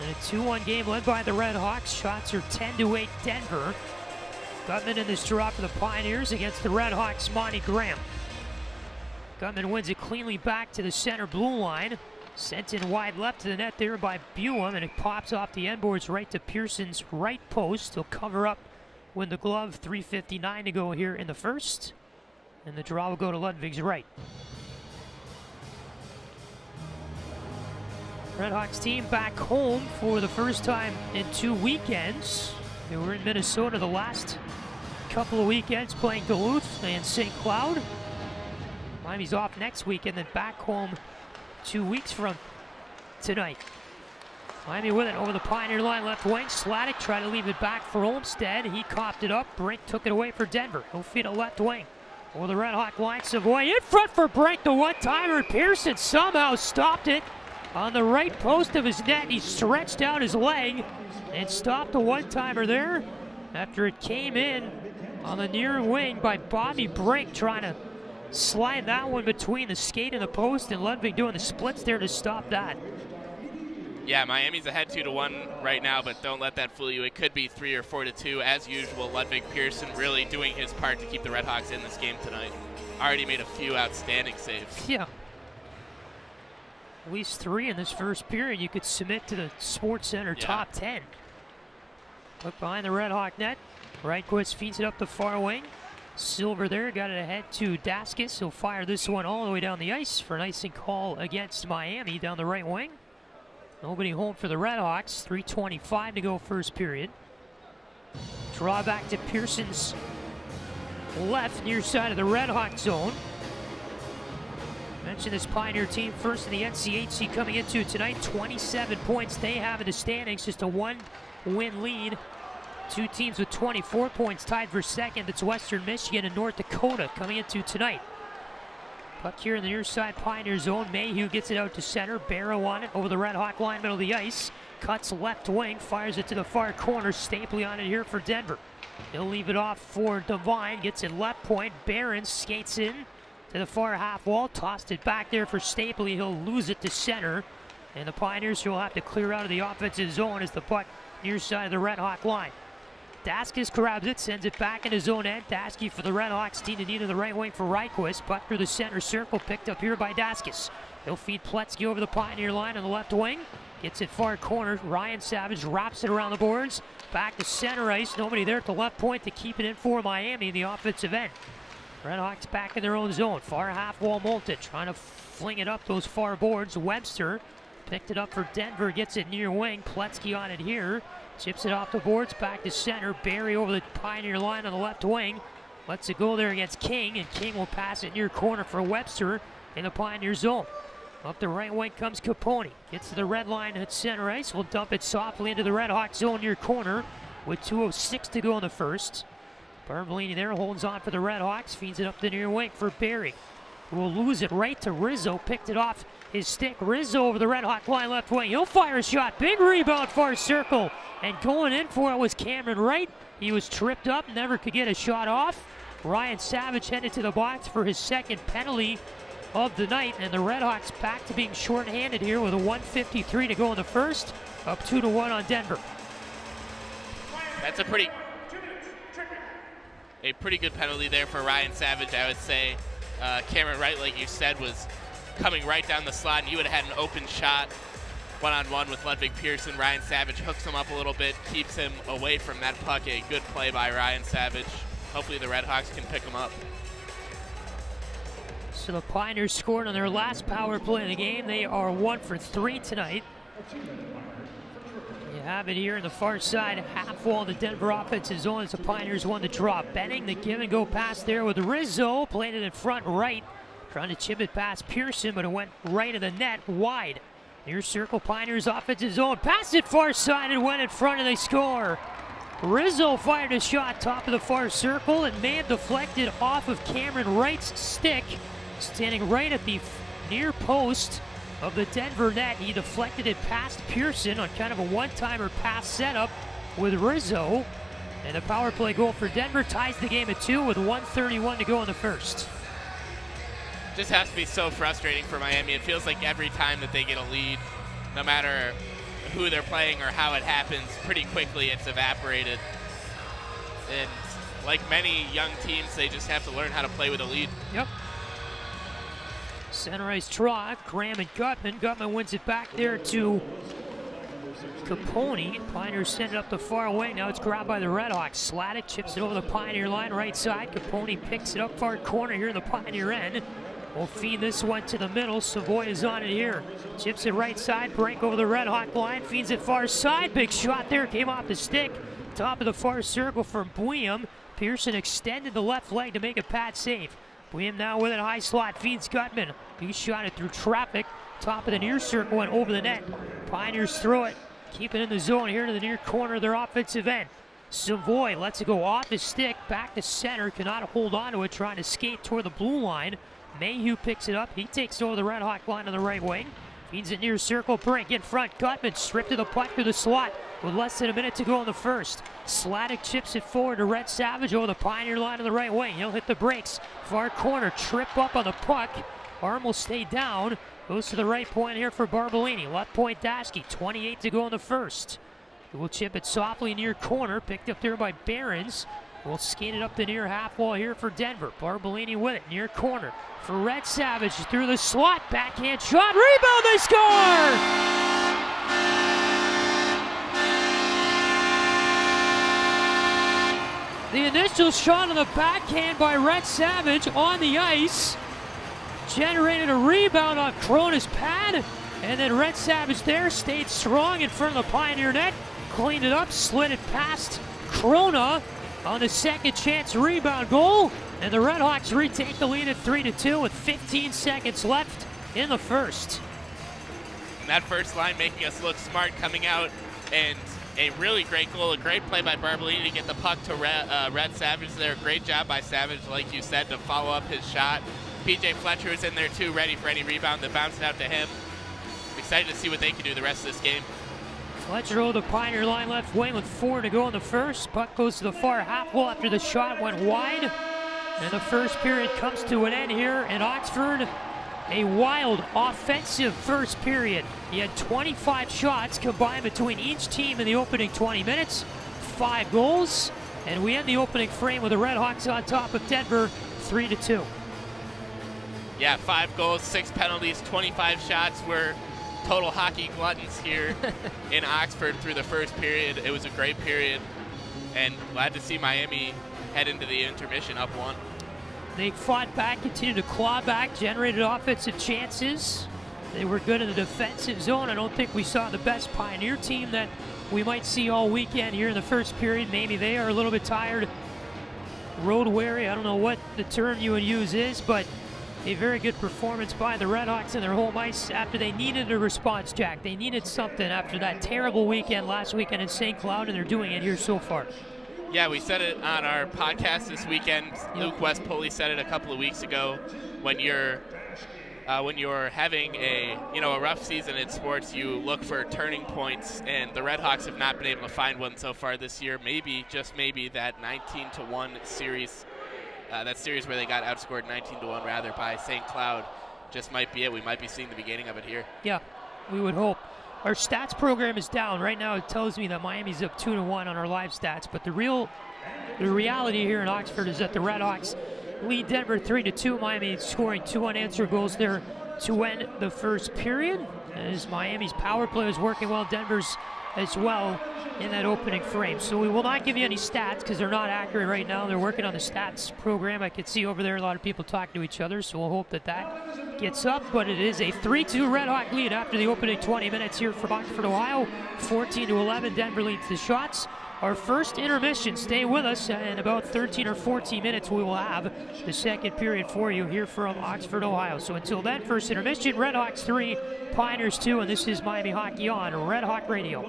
And a 2-1 game led by the RedHawks. Shots are 10-8 Denver. Gutman in this draw for the Pioneers against the RedHawks' Monty Graham. Gutman wins it cleanly back to the center blue line. Sent in wide left to the net there by Buell, and it pops off the end boards right to Pearson's right post. He'll cover up with the glove. 3:59 to go here in the first. And the draw will go to Ludwig's right. RedHawks team back home for the first time in 2 weekends. They were in Minnesota the last couple of weekends playing Duluth and St. Cloud. Miami's off next week and then back home 2 weeks from tonight. Miami with it over the Pioneer line, left wing. Sladek tried to leave it back for Olmstead. He copped it up. Brink took it away for Denver. He'll feed it left wing. Over the RedHawk line, Savoy in front for Brink. The one-timer. Pearson somehow stopped it on the right post of his net. He stretched out his leg and stopped the one-timer there after it came in on the near wing by Bobby Brink, trying to slide that one between the skate and the post, and Ludwig doing the splits there to stop that. Yeah, Miami's ahead 2-1 right now, but don't let that fool you. It could be 3 or 4-2 as usual. Ludwig Pearson really doing his part to keep the RedHawks in this game tonight. Already made a few outstanding saves. Yeah. At least 3 in this first period you could submit to the Sports Center top 10. Look behind the RedHawk net. Reinquist feeds it up the far wing. Silver there, got it ahead to Daskis. He'll fire this one all the way down the ice for an icing call against Miami down the right wing. Nobody home for the RedHawks. 3:25 to go first period. Draw back to Pearson's left, near side of the RedHawk zone. Mentioned this Pioneer team first in the NCHC coming into tonight. 27 points they have in the standings, just a 1-win lead. 2 teams with 24 points tied for second. That's Western Michigan and North Dakota coming into tonight. Puck here in the near side Pioneer zone. Mayhew gets it out to center. Barrow on it over the RedHawk line, middle of the ice. Cuts left wing, fires it to the far corner. Stapley on it here for Denver. He'll leave it off for Devine. Gets it left point. Barron skates in to the far half wall. Tossed it back there for Stapley. He'll lose it to center. And the Pioneers will have to clear out of the offensive zone as the puck near side of the RedHawk line. Daskis grabs it, sends it back in his own end. Dasky for the RedHawks, Tina to the right wing for Reinquist. Puck through the center circle, picked up here by Daskis. He'll feed Pletzky over the Pioneer line on the left wing. Gets it far corner. Ryan Savage wraps it around the boards. Back to center ice. Nobody there at the left point to keep it in for Miami in the offensive end. RedHawks back in their own zone. Far half wall Moulton trying to fling it up those far boards. Webster picked it up for Denver. Gets it near wing. Pletzky on it here. Chips it off the boards, back to center. Barry over the Pioneer line on the left wing. Lets it go there against King, and King will pass it near corner for Webster in the Pioneer zone. Up the right wing comes Capone. Gets to the red line at center ice. Will dump it softly into the RedHawk zone near corner with 2:06 to go in the first. Barbolini there holds on for the RedHawks. Feeds it up the near wing for Barry. Will lose it right to Rizzo. Picked it off his stick. Rizzo over the RedHawk line left wing. He'll fire a shot. Big rebound far circle. And going in for it was Cameron Wright. He was tripped up, never could get a shot off. Ryan Savage headed to the box for his second penalty of the night. And the RedHawks back to being shorthanded here with a 1:53 to go in the first. Up 2-1 on Denver. That's a pretty good penalty there for Ryan Savage, I would say. Cameron Wright, like you said, was coming right down the slot, and he would have had an open shot one-on-one with Ludwig Pearson. Ryan Savage hooks him up a little bit, keeps him away from that puck. A good play by Ryan Savage. Hopefully the RedHawks can pick him up. So the Pioneers scored on their last power play of the game. They are 1 for 3 tonight. You have it here in the far side, half wall of the Denver offensive zone as the Pioneers won the draw. Benning, the give and go pass there with Rizzo, played it in front right. Trying to chip it past Pearson, but it went right of the net, wide. Near circle, Pioneers offensive zone. Pass it far side and went in front and they score. Rizzo fired a shot top of the far circle and may have deflected off of Cameron Wright's stick. Standing right at the near post of the Denver net. He deflected it past Pearson on kind of a one-timer pass setup with Rizzo. And the power play goal for Denver ties the game at 2 with 1:31 to go in the first. Just has to be so frustrating for Miami. It feels like every time that they get a lead, no matter who they're playing or how it happens, pretty quickly it's evaporated. And like many young teams, they just have to learn how to play with a lead. Yep. Center ice draw, Graham and Gutman. Gutman wins it back there to Capone. Pioneers send it up the far wing. Now it's grabbed by the RedHawks. Sladek chips it over the Pioneer line right side. Capone picks it up far corner here in the Pioneer end. We'll feed this one to the middle. Savoy is on it here. Chips it right side. Break over the RedHawk line. Feeds it far side. Big shot there. Came off the stick. Top of the far circle from Bouillon. Pearson extended the left leg to make a pad save. Bouillon now with it. High slot. Feeds Gutman. He shot it through traffic. Top of the near circle went over the net. Pioneers throw it. Keep it in the zone here to the near corner of their offensive end. Savoy lets it go off his stick. Back to center. Cannot hold on to it. Trying to skate toward the blue line. Mayhew picks it up. He takes over the RedHawk line on the right wing. Feeds it near circle. Brink in front. Gutman stripped to the puck through the slot with less than a minute to go in the first. Sladek chips it forward to Red Savage over the Pioneer line on the right wing. He'll hit the brakes. Far corner. Trip up on the puck. Arm will stay down. Goes to the right point here for Barbolini. Left point Dasky. 28 to go in the first. We'll chip it softly near corner. Picked up there by Behrens. We'll skate it up the near half wall here for Denver. Barbolini with it, near corner. For Red Savage, through the slot, backhand shot, rebound, they score! The initial shot on the backhand by Red Savage on the ice generated a rebound on Krona's pad, and then Red Savage there stayed strong in front of the Pioneer net, cleaned it up, slid it past Krona on the second chance rebound goal, and the RedHawks retake the lead at 3-2 with 15 seconds left in the first. And that first line making us look smart coming out, and a really great goal, a great play by Barbolini to get the puck to Red Savage there. Great job by Savage, like you said, to follow up his shot. PJ Fletcher was in there too, ready for any rebound that bounced out to him. Excited to see what they can do the rest of this game. Fletcher over the Pioneer line left wing with 4 to go in the first. Puck goes to the far half wall after the shot went wide. And the first period comes to an end here in Oxford. A wild offensive first period. He had 25 shots combined between each team in the opening 20 minutes. 5 goals. And we end the opening frame with the RedHawks on top of Denver 3-2. Yeah, 5 goals, 6 penalties, 25 shots. We're total hockey gluttons here in Oxford through the first period. It was a great period, and glad to see Miami head into the intermission up 1. They fought back, continued to claw back, generated offensive chances. They were good in the defensive zone. I don't think we saw the best Pioneer team that we might see all weekend here in the first period. Maybe they are a little bit tired, road weary. I don't know what the term you would use is, but a very good performance by the RedHawks in their home ice after they needed a response, Jack. They needed something after that terrible weekend last weekend in St. Cloud, and they're doing it here so far. Yeah, we said it on our podcast this weekend. Luke Westpoli said it a couple of weeks ago. When you're having a rough season in sports, you look for turning points, and the RedHawks have not been able to find one so far this year. Maybe, just maybe, that 19-1 series. That series where they got outscored 19-1 rather by St. Cloud just might be it. We might be seeing the beginning of it here. Yeah, we would hope. Our stats program is down. Right now it tells me that Miami's up 2-1 on our live stats, but the reality here in Oxford is that the RedHawks lead Denver 3-2. Miami scoring 2 unanswered goals there to end the first period. As Miami's power play is working well, Denver's as well in that opening frame. So we will not give you any stats because they're not accurate right now. They're working on the stats program. I can see over there a lot of people talking to each other, so we'll hope that that gets up. But it is a 3-2 RedHawk lead after the opening 20 minutes here from Oxford, Ohio. 14-11, Denver leads the shots. Our first intermission, stay with us. In about 13 or 14 minutes, we will have the second period for you here from Oxford, Ohio. So until then, first intermission, RedHawks 3, Pioneers 2, and this is Miami Hockey on Red Hawk Radio.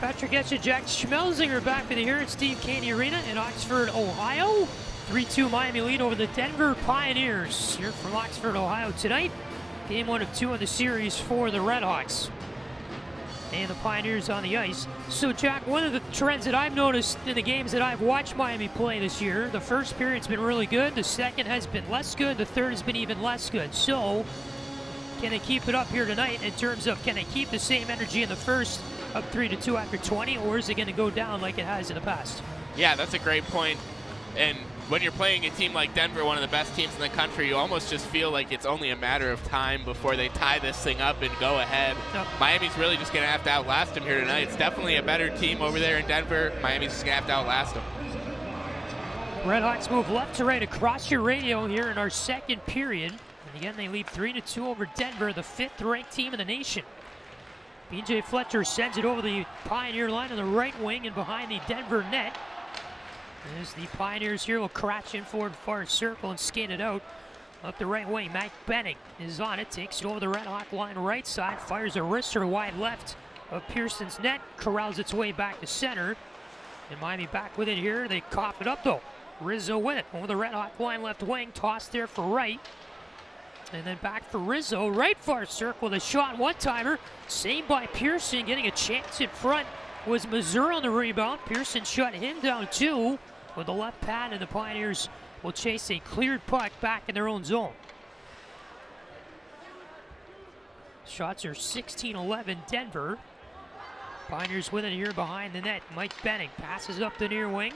Patrick Geshan, Jack Schmelzinger back for the here at Steve Cady Arena in Oxford, Ohio. 3-2 Miami lead over the Denver Pioneers here from Oxford, Ohio tonight. Game 1 of 2 of the series for the RedHawks. And the Pioneers on the ice. So Jack, one of the trends that I've noticed in the games that I've watched Miami play this year, the first period's been really good, the second has been less good, the third has been even less good. So can they keep it up here tonight in terms of, can they keep the same energy in the first, up 3-2 after 20, or is it going to go down like it has in the past? Yeah, that's a great point. And when you're playing a team like Denver, one of the best teams in the country, you almost just feel like it's only a matter of time before they tie this thing up and go ahead. Yep. Miami's really just going to have to outlast them here tonight. It's definitely a better team over there in Denver. Miami's just going to have to outlast them. RedHawks move left to right across your radio here in our second period. And again, they lead 3-2 over Denver, the 5th-ranked team in the nation. B.J. Fletcher sends it over the Pioneer line on the right wing and behind the Denver net. As the Pioneers here will crouch in forward far circle and skate it out. Up the right wing, Matt Benning is on it, takes it over the RedHawk line right side, fires a wrister wide left of Pearson's net, corrals its way back to center. And Miami back with it here, they cough it up though. Rizzo with it, over the RedHawk line left wing, tossed there for Wright. And then back for Rizzo, right far circle, the shot one-timer, saved by Pearson, getting a chance in front was Missouri on the rebound. Pearson shut him down too with the left pad, and the Pioneers will chase a cleared puck back in their own zone. Shots are 16-11 Denver. Pioneers with it here behind the net. Mike Benning passes up the near wing.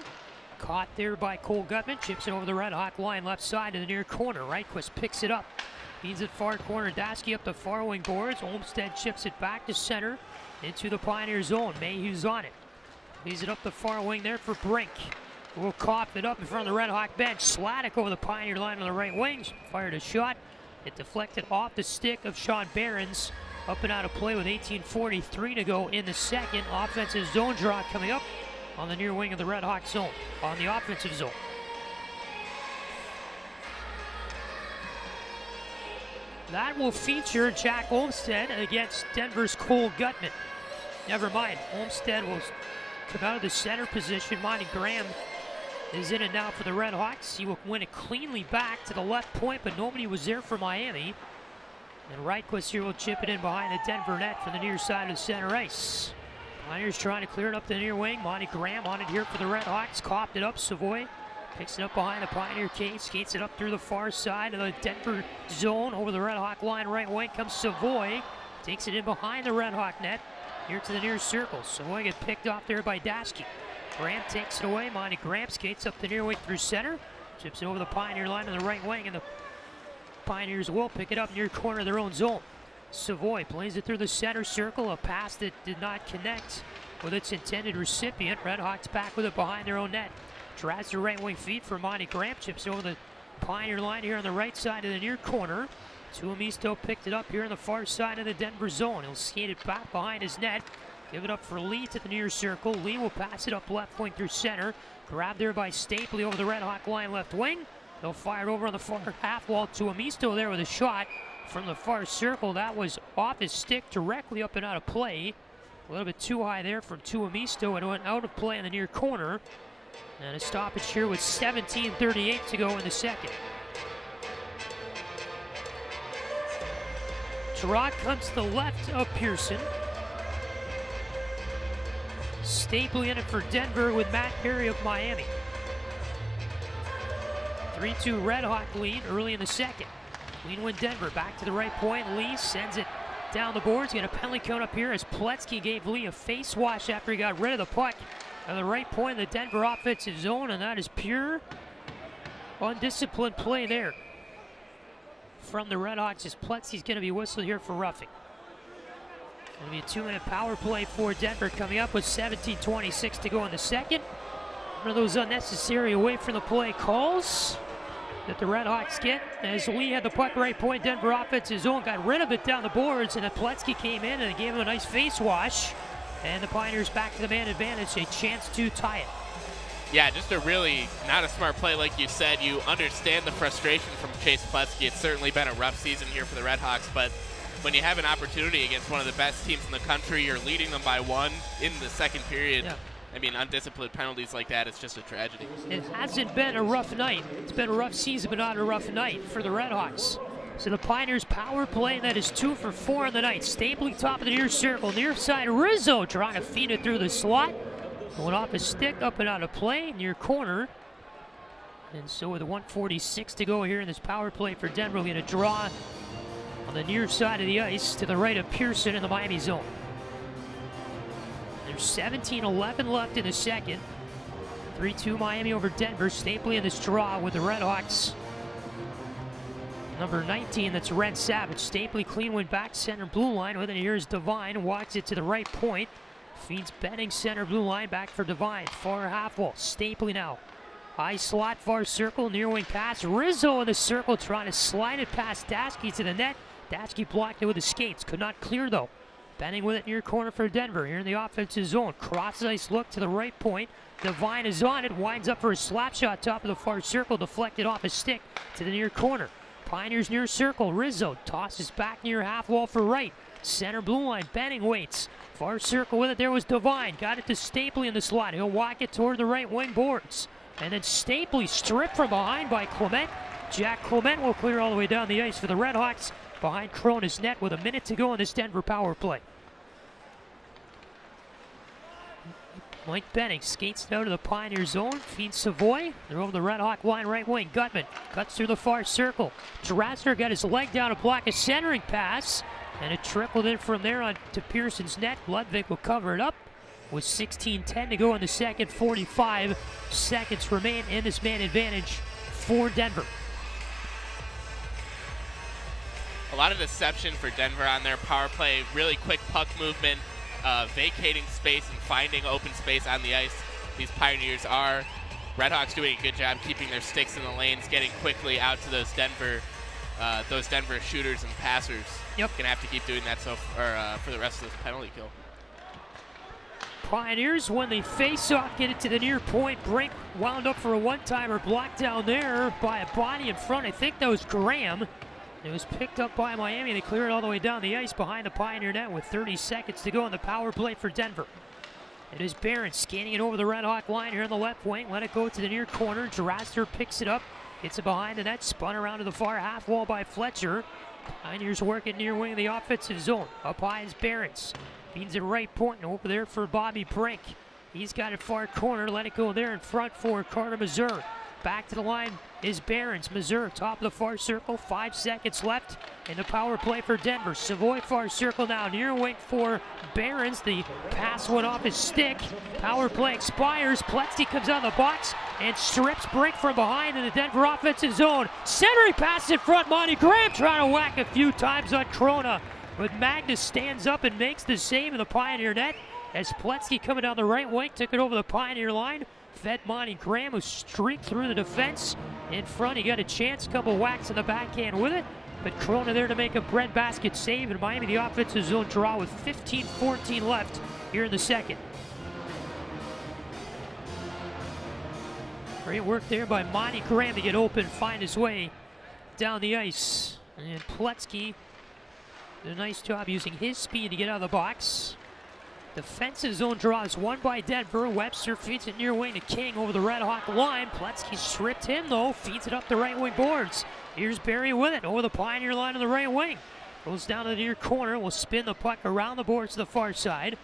Caught there by Cole Gutman, chips it over the RedHawk line left side to the near corner. Reichquist picks it up. Feeds it far corner, Dasky up the far wing boards. Olmstead chips it back to center into the Pioneer zone. Mayhew's on it. Leaves it up the far wing there for Brink. Will cough it up in front of the RedHawk bench. Sladek over the Pioneer line on the right wing. Fired a shot. It deflected off the stick of Sean Behrens. Up and out of play with 18:43 to go in the second. Offensive zone draw coming up on the near wing of the RedHawks zone, on the offensive zone. That will feature Jack Olmstead against Denver's Cole Gutman. Never mind, Olmstead will come out of the center position. Monty Graham is in it now for the RedHawks. He will win it cleanly back to the left point, but nobody was there for Miami. And Reichquist here will chip it in behind the Denver net from the near side of the center ice. Pioneers trying to clear it up the near wing. Monty Graham on it here for the RedHawks. Copped it up. Savoy picks it up behind the Pioneer cage. Skates it up through the far side of the Denver zone. Over the RedHawk line right wing comes Savoy. Takes it in behind the RedHawk net. Here to the near circle. Savoy gets picked off there by Daschke. Graham takes it away. Monty Graham skates up the near wing through center. Chips it over the Pioneer line on the right wing. And the Pioneers will pick it up near corner of their own zone. Savoy plays it through the center circle. A pass that did not connect with its intended recipient. RedHawks back with it behind their own net. Drives the right wing feed for Monty Graham. Chips over the Pioneer line here on the right side of the near corner. Tuomisto picked it up here on the far side of the Denver zone. He'll skate it back behind his net. Give it up for Lee to the near circle. Lee will pass it up left wing through center. Grabbed there by Stapley over the RedHawk line left wing. They'll fire it over on the far half wall. Tuomisto there with a shot from the far circle. That was off his stick, directly up and out of play. A little bit too high there from Tuomisto. It went out of play in the near corner. And a stoppage here with 17:38 to go in the second. Gerard comes to the left of Pearson. Stapley in it for Denver with Matt Perry of Miami. 3-2 RedHawk lead early in the second. Clean win Denver, back to the right point. Lee sends it down the boards. Got a penalty count up here as Pletzky gave Lee a face wash after he got rid of the puck at the right point in the Denver offensive zone, and that is pure undisciplined play there from the RedHawks as Pletzky's going to be whistled here for roughing. It'll be a 2-minute power play for Denver coming up with 17:26 to go in the second. One of those unnecessary away from the play calls that the RedHawks get as Lee had the puck right point. Denver offensive zone, got rid of it down the boards, and then Pletzky came in and gave him a nice face wash. And the Pioneers back to the man advantage, a chance to tie it. Yeah, just a really not a smart play like you said. You understand the frustration from Chase Pletzky. It's certainly been a rough season here for the RedHawks, but when you have an opportunity against one of the best teams in the country, you're leading them by one in the second period. Yeah. I mean, undisciplined penalties like that, it's just a tragedy. It hasn't been a rough night. It's been a rough season, but not a rough night for the RedHawks. So the Pioneers power play, that is 2 for 4 on the night. Stapley top of the near circle, near side Rizzo trying to feed it through the slot. Going off his stick, up and out of play, near corner. And so with 1:46 to go here in this power play for Denver, we're going to draw on the near side of the ice to the right of Pearson in the Miami zone. There's 17:11 left in the second. 3-2 Miami over Denver. Stapley in this draw with the RedHawks. Number 19, that's Ren Savage. Stapley clean win back center blue line with it. Here's Devine, walks it to the right point. Feeds Benning center blue line, back for Devine. Far half wall, Stapley now. High slot, far circle, near wing pass. Rizzo in the circle trying to slide it past Daschke to the net. Daschke blocked it with his skates, could not clear though. Benning with it near corner for Denver. Here in the offensive zone. Cross ice look to the right point. Devine is on it, winds up for a slap shot top of the far circle, deflected off his stick to the near corner. Pioneers near circle. Rizzo tosses back near half wall for right. Center blue line. Benning waits. Far circle with it. There was Devine. Got it to Stapley in the slot. He'll walk it toward the right wing boards. And then Stapley stripped from behind by Clement. Jack Clement will clear all the way down the ice for the RedHawks behind Krona's net with a minute to go in this Denver power play. Mike Benning skates down to the Pioneer zone, feeds Savoy. They're over the RedHawk line right wing. Gutman cuts through the far circle. Drasner got his leg down to block a centering pass, and it trickled in from there on to Pearson's net. Ludwig will cover it up with 16:10 to go in the second. 45 seconds remain in this man advantage for Denver. A lot of deception for Denver on their power play. Really quick puck movement. Vacating space and finding open space on the ice. These Pioneers are. RedHawks doing a good job keeping their sticks in the lanes, getting quickly out to those Denver those Denver shooters and passers Yep. gonna have to keep doing that for the rest of this penalty kill. Pioneers, when they face off, get it to the near point. Brink wound up for a one-timer, blocked down there by a body in front. I think that was Graham. It was picked up by Miami. They clear it all the way down the ice behind the Pioneer net with 30 seconds to go on the power play for Denver. It is Barron scanning it over the Red Hawk line here in the left wing. Let it go to the near corner. Jaraster picks it up. Gets it behind the net. Spun around to the far half wall by Fletcher. Pioneers working near wing of the offensive zone. Up high is Barons. Feeds it right point and over there for Bobby Brink. He's got it far corner. Let it go there in front for Carter Mazur. Back to the line is Barons. Mazur, top of the far circle. 5 seconds left in the power play for Denver. Savoy far circle now. Near wing for Barons. The pass went off his stick. Power play expires. Pletzky comes out of the box and strips Brink from behind in the Denver offensive zone. Centering pass in front. Monty Graham trying to whack a few times on Corona. But Magnus stands up and makes the save in the Pioneer net as Pletzky coming down the right wing took it over the Pioneer line. Fed Monty Graham, who streaked through the defense in front. He got a chance, couple whacks in the backhand with it, but Corona there to make a breadbasket save, and Miami the offensive zone draw with 15-14 left here in the second. Great work there by Monty Graham to get open, find his way down the ice. And Pletzky did a nice job using his speed to get out of the box. Defensive zone draw is won by Denver. Webster feeds it near wing to King over the Red Hawk line. Pletzky stripped him though, feeds it up the right wing boards. Here's Barry with it over the Pioneer line on the right wing. Goes down to the near corner, will spin the puck around the boards to the far side.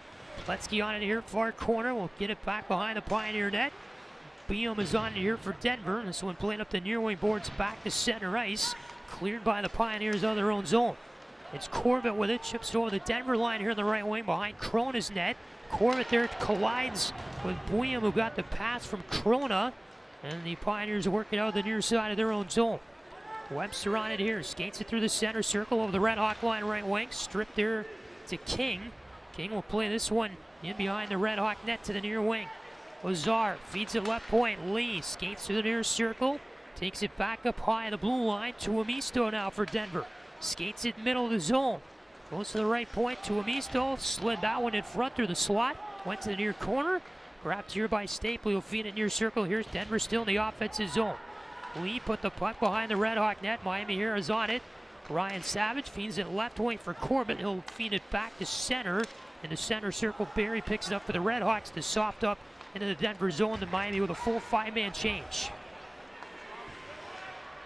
Pletzky on it here, far corner, will get it back behind the Pioneer net. Beam is on it here for Denver. This one playing up the near wing boards back to center ice. Cleared by the Pioneers on their own zone. It's Corbett with it, chips it over the Denver line here in the right wing behind Crona's net. Corbett there collides with Bouillon, who got the pass from Crona. And the Pioneers work it out the near side of their own zone. Webster on it here, skates it through the center circle over the Red Hawk line right wing. Stripped there to King. King will play this one in behind the Red Hawk net to the near wing. Lazar feeds it left point. Lee skates through the near circle. Takes it back up high the blue line to Amisto now for Denver. Skates it middle of the zone. Goes to the right point to Amisto. Slid that one in front through the slot. Went to the near corner. Grabbed here by Stapley. Will feed it near circle. Here's Denver still in the offensive zone. Lee put the puck behind the Red Hawk net. Miami here is on it. Ryan Savage feeds it left wing for Corbett. He'll feed it back to center. In the center circle, Barry picks it up for the Red Hawks to soft up into the Denver zone. To Miami with a full 5-man change.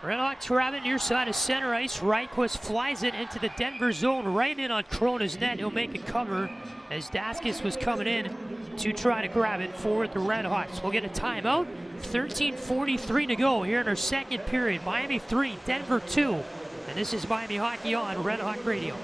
Red Hawks grab it near side of center ice. Ryquist flies it into the Denver zone, right in on Crona's net. He'll make a cover as Daskis was coming in to try to grab it for the Red Hawks. We'll get a timeout. 13:43 to go here in our second period. Miami 3, Denver 2. And this is Miami Hockey on Red Hawk Radio.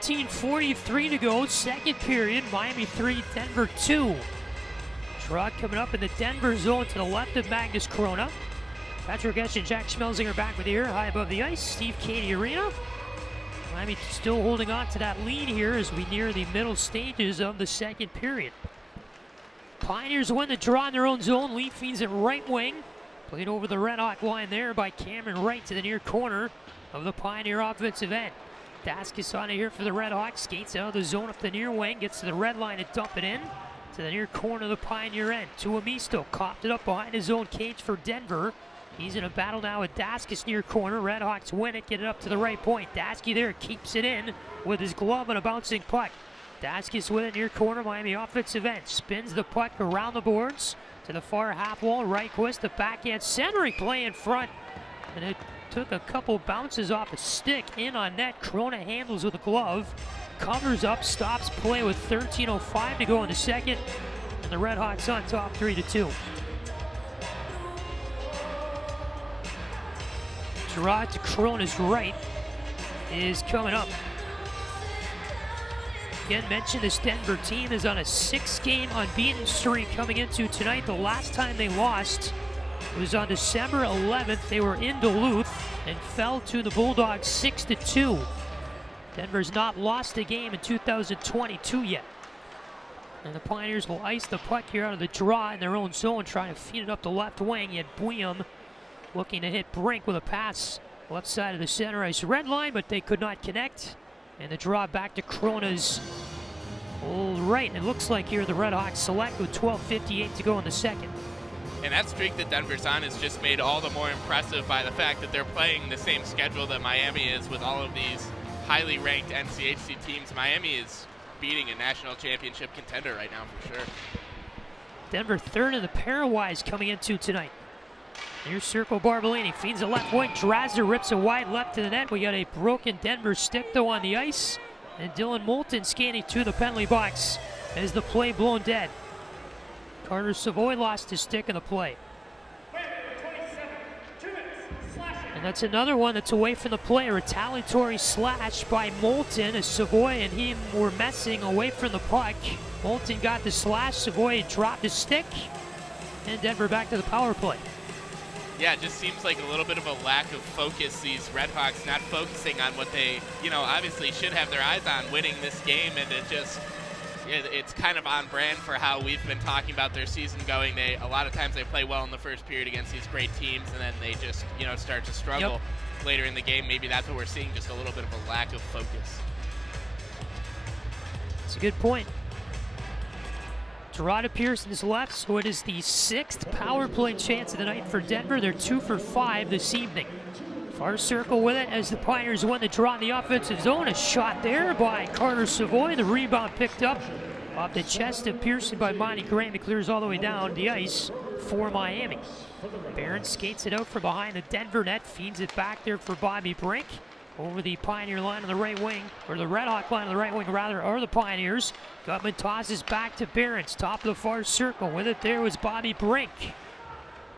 .43 to go, second period. Miami 3, Denver 2. Draw coming up in the Denver zone to the left of Magnus Corona. Patrick Geshan, Jack Schmelzinger back with you here, high above the ice. Steve Cady Arena. Miami still holding on to that lead here as we near the middle stages of the second period. Pioneers win the draw in their own zone. Lee feeds it right wing. Played over the Red Hawk line there by Cameron Wright to the near corner of the Pioneer offensive end. Daskis on it here for the Red Hawks. Skates out of the zone up the near wing. Gets to the red line to dump it in. to the near corner of the Pioneer end. Tuomisto copped it up behind his own cage for Denver. He's in a battle now with Daskis near corner. RedHawks win it, get it up to the right point. Daskis there keeps it in with his glove and a bouncing puck. Daskis with it near corner. Miami offensive end spins the puck around the boards to the far half wall. Reichquist, the backhand centering play in front. And it took a couple bounces off a stick in on net. Corona handles with a glove. Covers up, stops play with 13:05 to go in the second. And the RedHawks on top 3-2. Gerard to Corona's right is coming up. Again, mentioned this Denver team is on a 6-game unbeaten streak coming into tonight. The last time they lost was on December 11th. They were in Duluth and fell to the Bulldogs 6-2. Denver's not lost a game in 2022 yet. And the Pioneers will ice the puck here out of the draw in their own zone, trying to feed it up the left wing. Yet Bouillon looking to hit Brink with a pass left side of the center ice red line, but they could not connect. And the draw back to Corona's right. It looks like here the RedHawks select with 12:58 to go in the second. And that streak that Denver's on is just made all the more impressive by the fact that they're playing the same schedule that Miami is with all of these highly ranked NCHC teams. Miami is beating a national championship contender right now for sure. Denver third in the pairwise coming into tonight. Near circle, Barbolini feeds the left wing. Drasner rips it wide left to the net. We got a broken Denver stick though on the ice. And Dylan Moulton skating to the penalty box as the play blown dead. Carter Savoy lost his stick in the play. And that's another one that's away from the play. A retaliatory slash by Moulton as Savoy and him were messing away from the puck. Moulton got the slash. Savoy dropped his stick. And Denver back to the power play. Yeah, it just seems like a little bit of a lack of focus. These RedHawks not focusing on what they, obviously should have their eyes on, winning this game, and it's kind of on brand for how we've been talking about their season going. A lot of times they play well in the first period against these great teams, and then they just, start to struggle later in the game. Maybe that's what we're seeing, just a little bit of a lack of focus. It's a good point. Gerard Pearson's left, so it is the 6th power play chance of the night for Denver. They're 2 for 5 this evening. Far circle with it as the Pioneers win the draw in the offensive zone. A shot there by Carter Savoy. The rebound picked up off the chest of Pearson by Monty Graham. It clears all the way down the ice for Miami. Barron skates it out from behind the Denver net, feeds it back there for Bobby Brink. Over the Pioneer line on the right wing, or the RedHawk line on the right wing rather, are the Pioneers. Gutman tosses back to Barons, top of the far circle. With it there was Bobby Brink.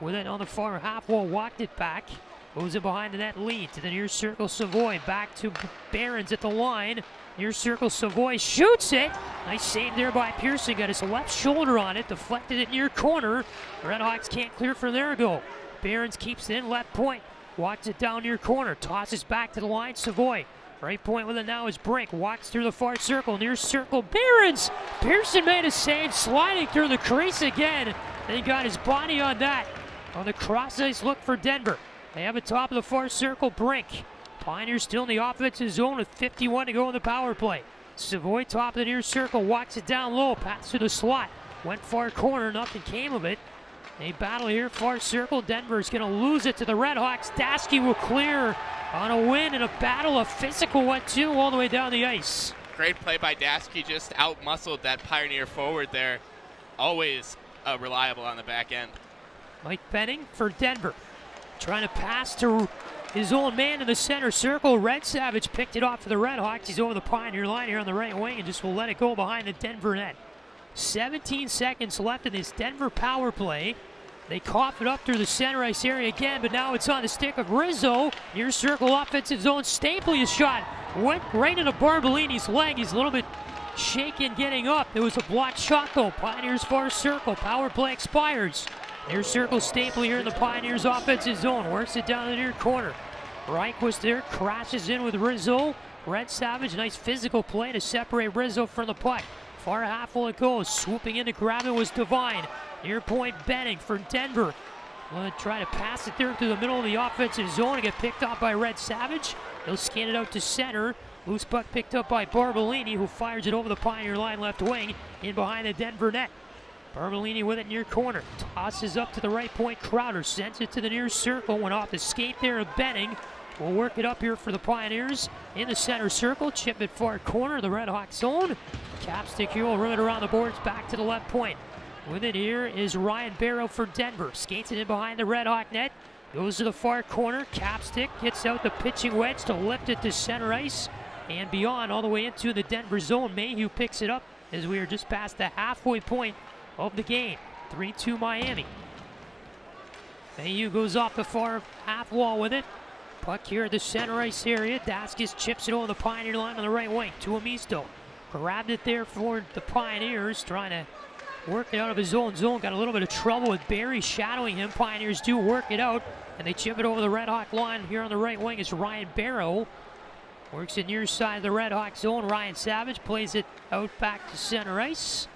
With it on the far half wall, walked it back. Goes it behind the net lead to the near circle Savoy. Back to Barons at the line. Near circle Savoy shoots it. Nice save there by Pearson. Got his left shoulder on it. Deflected it near corner. The RedHawks can't clear from there. Go. Barons keeps it in left point. Walks it down near corner. Tosses back to the line. Savoy. Right point with it now is Brink. Walks through the far circle. Near circle. Barons. Pearson made a save. Sliding through the crease again. Then he got his body on that. On the cross ice look for Denver. They have it top of the far circle. Brink. Pioneers still in the offensive zone with 51 to go in the power play. Savoy top of the near circle. Walks it down low. Pass to the slot. Went far corner. Nothing came of it. A battle here, far circle. Denver's going to lose it to the RedHawks. Daskey will clear on a win in a battle. A physical 1-2 all the way down the ice. Great play by Daskey, just out-muscled that Pioneer forward there. Always reliable on the back end. Mike Benning for Denver. Trying to pass to his own man in the center circle. Red Savage picked it off for the RedHawks. He's over the Pioneer line here on the right wing and just will let it go behind the Denver net. 17 seconds left in this Denver power play. They cough it up through the center ice area again, but now it's on the stick of Rizzo. Near circle offensive zone. Stapley's shot went right into Barbolini's leg. He's a little bit shaken getting up. It was a blocked shot though. Pioneers far circle. Power play expires. Near circle Stapley here in the Pioneers offensive zone. Works it down the near corner. Reichquist there. Crashes in with Rizzo. Red Savage. Nice physical play to separate Rizzo from the puck. Far half will it goes. Swooping in to grab it was Devine. Near point Benning for Denver. Going to try to pass it there through the middle of the offensive zone and get picked up by Red Savage. He'll scan it out to center. Loose puck picked up by Barbolini, who fires it over the Pioneer line left wing in behind the Denver net. Barbolini with it near corner. Tosses up to the right point. Crowder sends it to the near circle. Went off the skate there of Benning. We'll work it up here for the Pioneers in the center circle. Chip it far corner, the RedHawks zone. Capstick here will run it around the boards back to the left point. With it here is Ryan Barrow for Denver. Skates it in behind the RedHawk net. Goes to the far corner. Capstick gets out the pitching wedge to lift it to center ice. And beyond, all the way into the Denver zone. Mayhew picks it up as we are just past the halfway point of the game. 3-2 Miami. Mayhew goes off the far half wall with it. Puck here at the center ice area. Daskis chips it over the Pioneer line on the right wing to Amisto. Grabbed it there for the Pioneers, trying to work it out of his own zone. Got a little bit of trouble with Barry shadowing him. Pioneers do work it out, and they chip it over the RedHawk line. Here on the right wing is Ryan Barrow. Works it near side of the RedHawk zone. Ryan Savage plays it out back to center ice.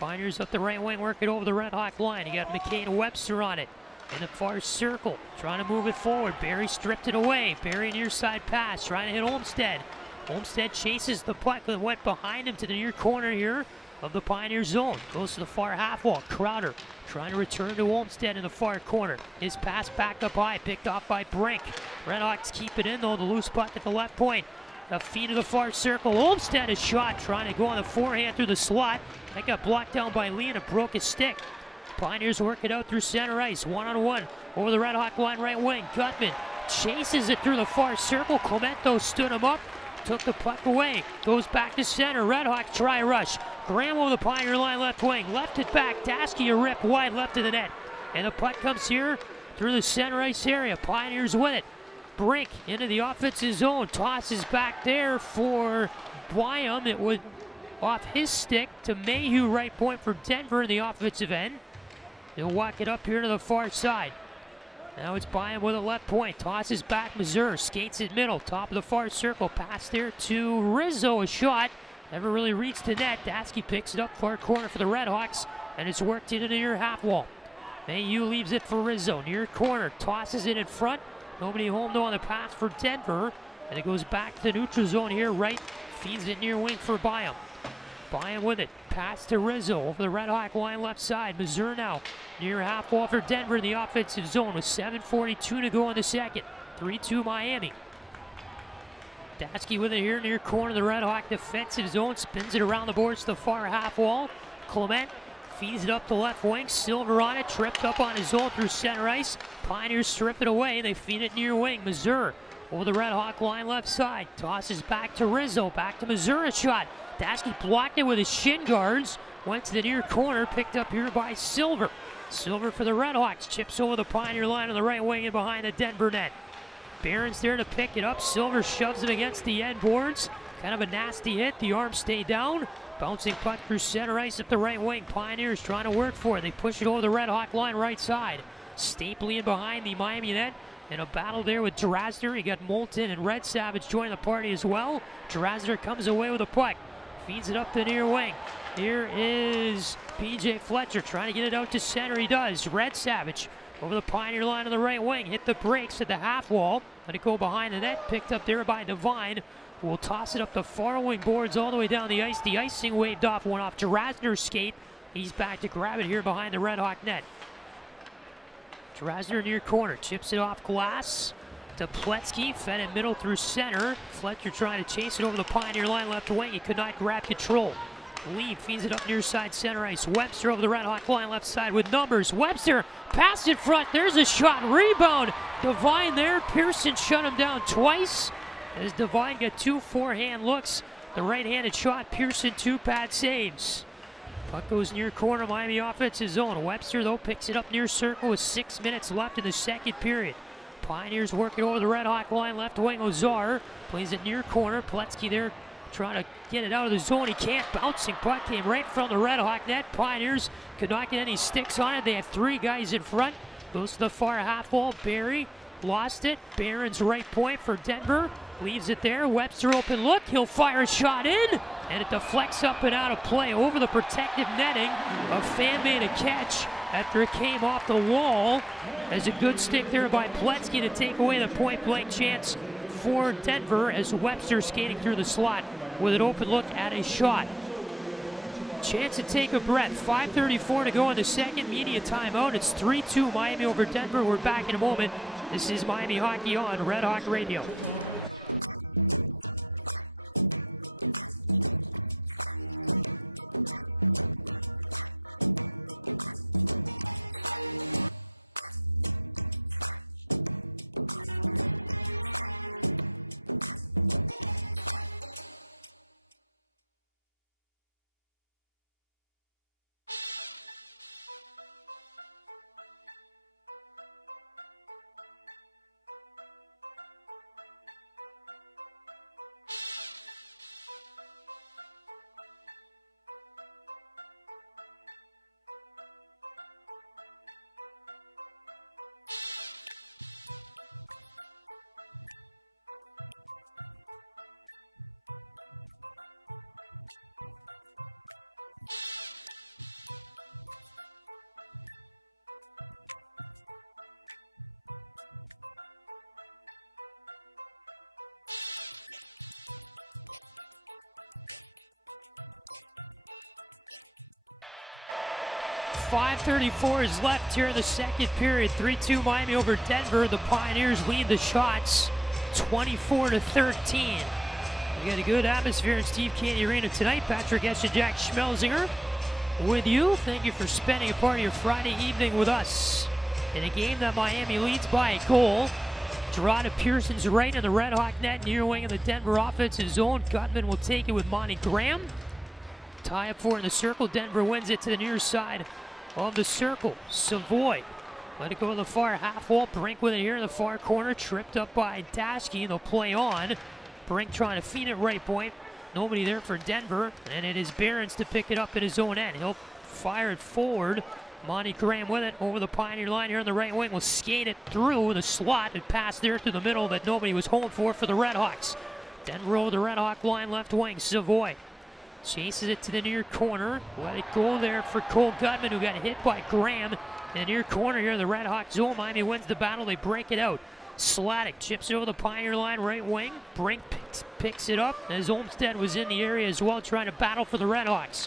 Pioneers up the right wing, work it over the RedHawk line. You got McKay and Webster on it. In the far circle, trying to move it forward. Barry stripped it away. Barry near side pass, trying to hit Olmstead. Olmstead chases the puck and went behind him to the near corner here of the Pioneer zone. Goes to the far half wall. Crowder trying to return to Olmstead in the far corner. His pass back up high, picked off by Brink. RedHawks keep it in though, the loose puck at the left point. The feet of the far circle. Olmstead is shot, trying to go on the forehand through the slot. That got blocked down by Lee and it broke his stick. Pioneers work it out through center ice, one-on-one over the RedHawk line right wing. Gutman chases it through the far circle. Clemento stood him up, took the puck away, goes back to center. RedHawk try rush. Graham over the Pioneer line left wing, left it back. Dasky a rip wide left of the net. And the puck comes here through the center ice area. Pioneers win it. Brink into the offensive zone, tosses back there for Byam. It would off his stick to Mayhew, right point for Denver in the offensive end. He'll walk it up here to the far side. Now it's Byam with a left point. Tosses back Missouri. Skates it middle. Top of the far circle. Pass there to Rizzo. A shot. Never really reached the net. Dasky picks it up far corner for the RedHawks. And it's worked into the near half wall. Mayhew leaves it for Rizzo. Near corner. Tosses it in front. Nobody home though on the pass for Denver. And it goes back to the neutral zone here. Right. Feeds it near wing for Byam. Byam with it. Pass to Rizzo over the RedHawk line left side. Missouri now near half wall for Denver in the offensive zone with 7:42 to go in the second. 3-2 Miami. Dasky with it here near corner of the RedHawk defensive zone. Spins it around the boards to the far half wall. Clement feeds it up the left wing. Silver on it. Tripped up on his own through center ice. Pioneers strip it away. They feed it near wing. Missouri over the RedHawk line left side. Tosses back to Rizzo. Back to Missouri shot. Dasky blocked it with his shin guards. Went to the near corner, picked up here by Silver. Silver for the RedHawks. Chips over the Pioneer line on the right wing and behind the Denver net. Barron's there to pick it up. Silver shoves it against the end boards. Kind of a nasty hit. The arms stay down. Bouncing puck through center ice up the right wing. Pioneers trying to work for it. They push it over the RedHawk line right side. Stapling in behind the Miami net. In a battle there with Drasner. You got Moulton and Red Savage joining the party as well. Drasner comes away with a puck. Feeds it up the near wing. Here is PJ Fletcher trying to get it out to center. He does. Red Savage over the Pioneer line on the right wing. Hit the brakes at the half wall. Let it go behind the net. Picked up there by Devine. Will toss it up the far wing boards all the way down the ice. The icing waved off. Went off Drasner's skate. He's back to grab it here behind the RedHawk net. Drasner near corner. Chips it off glass. To Pletsky, fed it middle through center. Fletcher trying to chase it over the Pioneer line left wing. He could not grab control. Lee feeds it up near side center ice. Webster over the RedHawk line left side with numbers. Webster pass in front. There's a shot. Rebound. Devine there. Pearson shut him down twice. As Devine got two forehand looks. The right-handed shot. Pearson two pad saves. Puck goes near corner. Miami offensive zone. Webster though picks it up near circle with 6 minutes left in the second period. Pioneers working over the RedHawk line left wing. Ozar plays it near corner. Pletsky there trying to get it out of the zone. He can't. Bouncing puck came right from the RedHawk net. Pioneers could not get any sticks on it. They have three guys in front. Goes to the far half wall. Barry lost it. Barron's right point for Denver. Leaves it there. Webster open look. He'll fire a shot in. And it deflects up and out of play over the protective netting. A fan made a catch after it came off the wall. There's a good stick there by Pletsky to take away the point-blank chance for Denver as Webster skating through the slot with an open look at a shot. Chance to take a breath. 5:34 to go in the second. Media timeout. It's 3-2 Miami over Denver. We're back in a moment. This is Miami Hockey on Red Hawk Radio. .534 is left here in the second period. 3-2 Miami over Denver. The Pioneers lead the shots 24-13. We got a good atmosphere in Steve Cady Arena tonight. Patrick Geshan, Jack Schmelzinger with you. Thank you for spending a part of your Friday evening with us in a game that Miami leads by a goal. Gerard Pearson's right in the Red Hawk net, near wing of the Denver offensive zone. Gutman will take it with Monty Graham. Tie up for it in the circle. Denver wins it to the near side of the circle. Savoy let it go to the far half wall. Brink with it here in the far corner. Tripped up by Daschke. They'll play on. Brink trying to feed it right point. Nobody there for Denver. And it is Behrens to pick it up in his own end. He'll fire it forward. Monty Graham with it over the Pioneer line here on the right wing. Will skate it through the slot and pass there through the middle that nobody was home for the Redhawks. Denver over the Red Hawk line, left wing. Savoy chases it to the near corner. Let it go there for Cole Gutman, who got hit by Graham in the near corner here in the Red Hawk zone. Miami wins the battle. They break it out. Sladek chips it over the Pioneer line, right wing. Brink picks it up as Olmstead was in the area as well, trying to battle for the Red Hawks.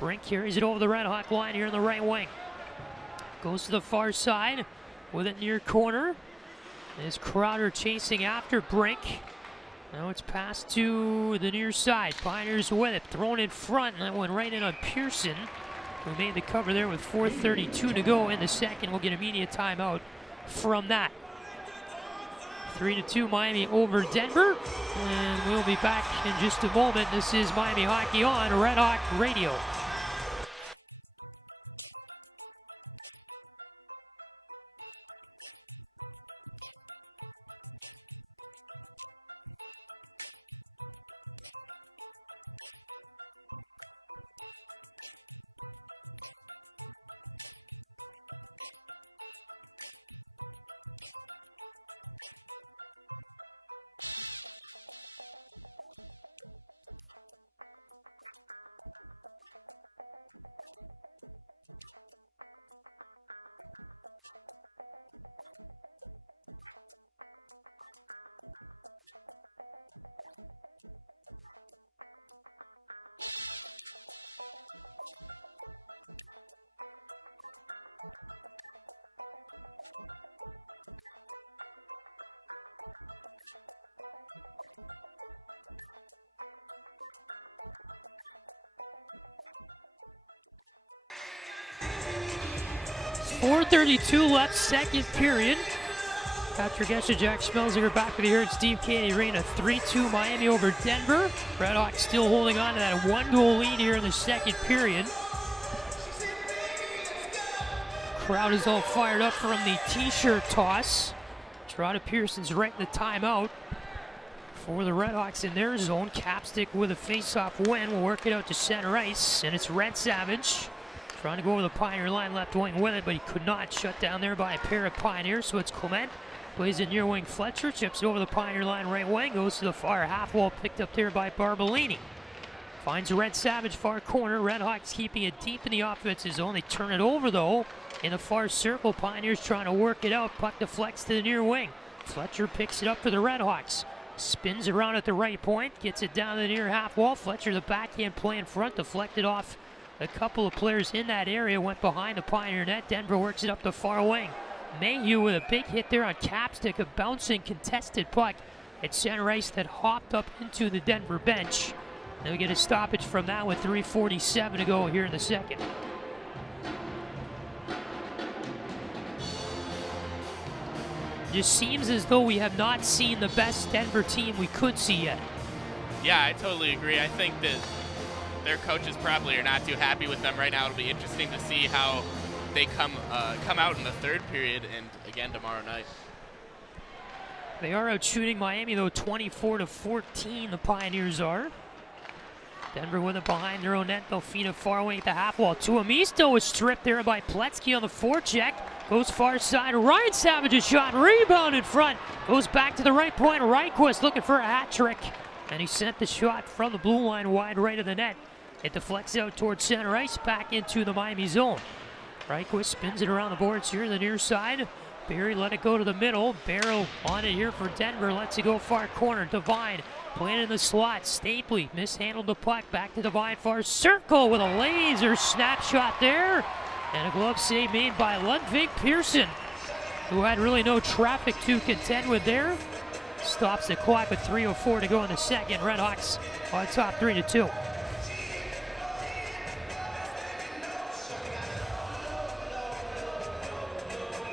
Brink carries it over the Red Hawk line here in the right wing. Goes to the far side with it near corner. There's Crowder chasing after Brink. Now it's passed to the near side. Pioneers with it, thrown in front, and that went right in on Pearson, who made the cover there with 4:32 to go in the second. We'll get immediate timeout from that. 3-2 Miami over Denver, and we'll be back in just a moment. This is Miami Hockey on Red Hawk Radio. .432 left, second period. Patrick Geshan, Jack Schmelzinger back with you here at Steve Cady Arena. 3-2 Miami over Denver. Redhawks still holding on to that one-goal lead here in the second period. Crowd is all fired up from the t-shirt toss. Gerard Pearson's right in the timeout for the Redhawks in their zone. Capstick with a face-off win. Will work it out to center ice, and it's Red Savage trying to go over the Pioneer line, left wing with it, but he could not. Shut down there by a pair of Pioneers, so it's Clement. Plays it near wing Fletcher, chips it over the Pioneer line, right wing, goes to the far half wall, picked up there by Barbolini. Finds Red Savage, far corner. Redhawks keeping it deep in the offensive zone. They turn it over, though, in the far circle. Pioneers trying to work it out. Puck deflects to the near wing. Fletcher picks it up for the Redhawks. Spins around at the right point, gets it down to the near half wall. Fletcher, the backhand play in front, deflected off A couple of players in that area went behind the Pioneer net. Denver works it up the far wing. Mayhew with a big hit there on Capstick, a bouncing contested puck at center ice that hopped up into the Denver bench. Then we get a stoppage from that with 3:47 to go here in the second. Just seems as though we have not seen the best Denver team we could see yet. Yeah, I totally agree. I think that their coaches probably are not too happy with them right now. It'll be interesting to see how they come out in the third period and again tomorrow night. They are out shooting Miami though, 24-14 the Pioneers are. Denver with it behind their own net. They'll feed it far away at the half wall. Tuomisto was stripped there by Pletzky on the forecheck. Goes far side. Ryan Savage's shot. Rebound in front. Goes back to the right point. Reichquist looking for a hat trick. And he sent the shot from the blue line wide right of the net. It deflects out towards center ice. Back into the Miami zone. Reichquist spins it around the boards here on the near side. Barry let it go to the middle. Barrow on it here for Denver. Lets it go far corner. Devine playing in the slot. Stapley mishandled the puck. Back to Devine far circle with a laser snapshot there. And a glove save made by Ludwig Pearson, who had really no traffic to contend with there. Stops the clock with 3:04 to go in the second. RedHawks on top 3-2.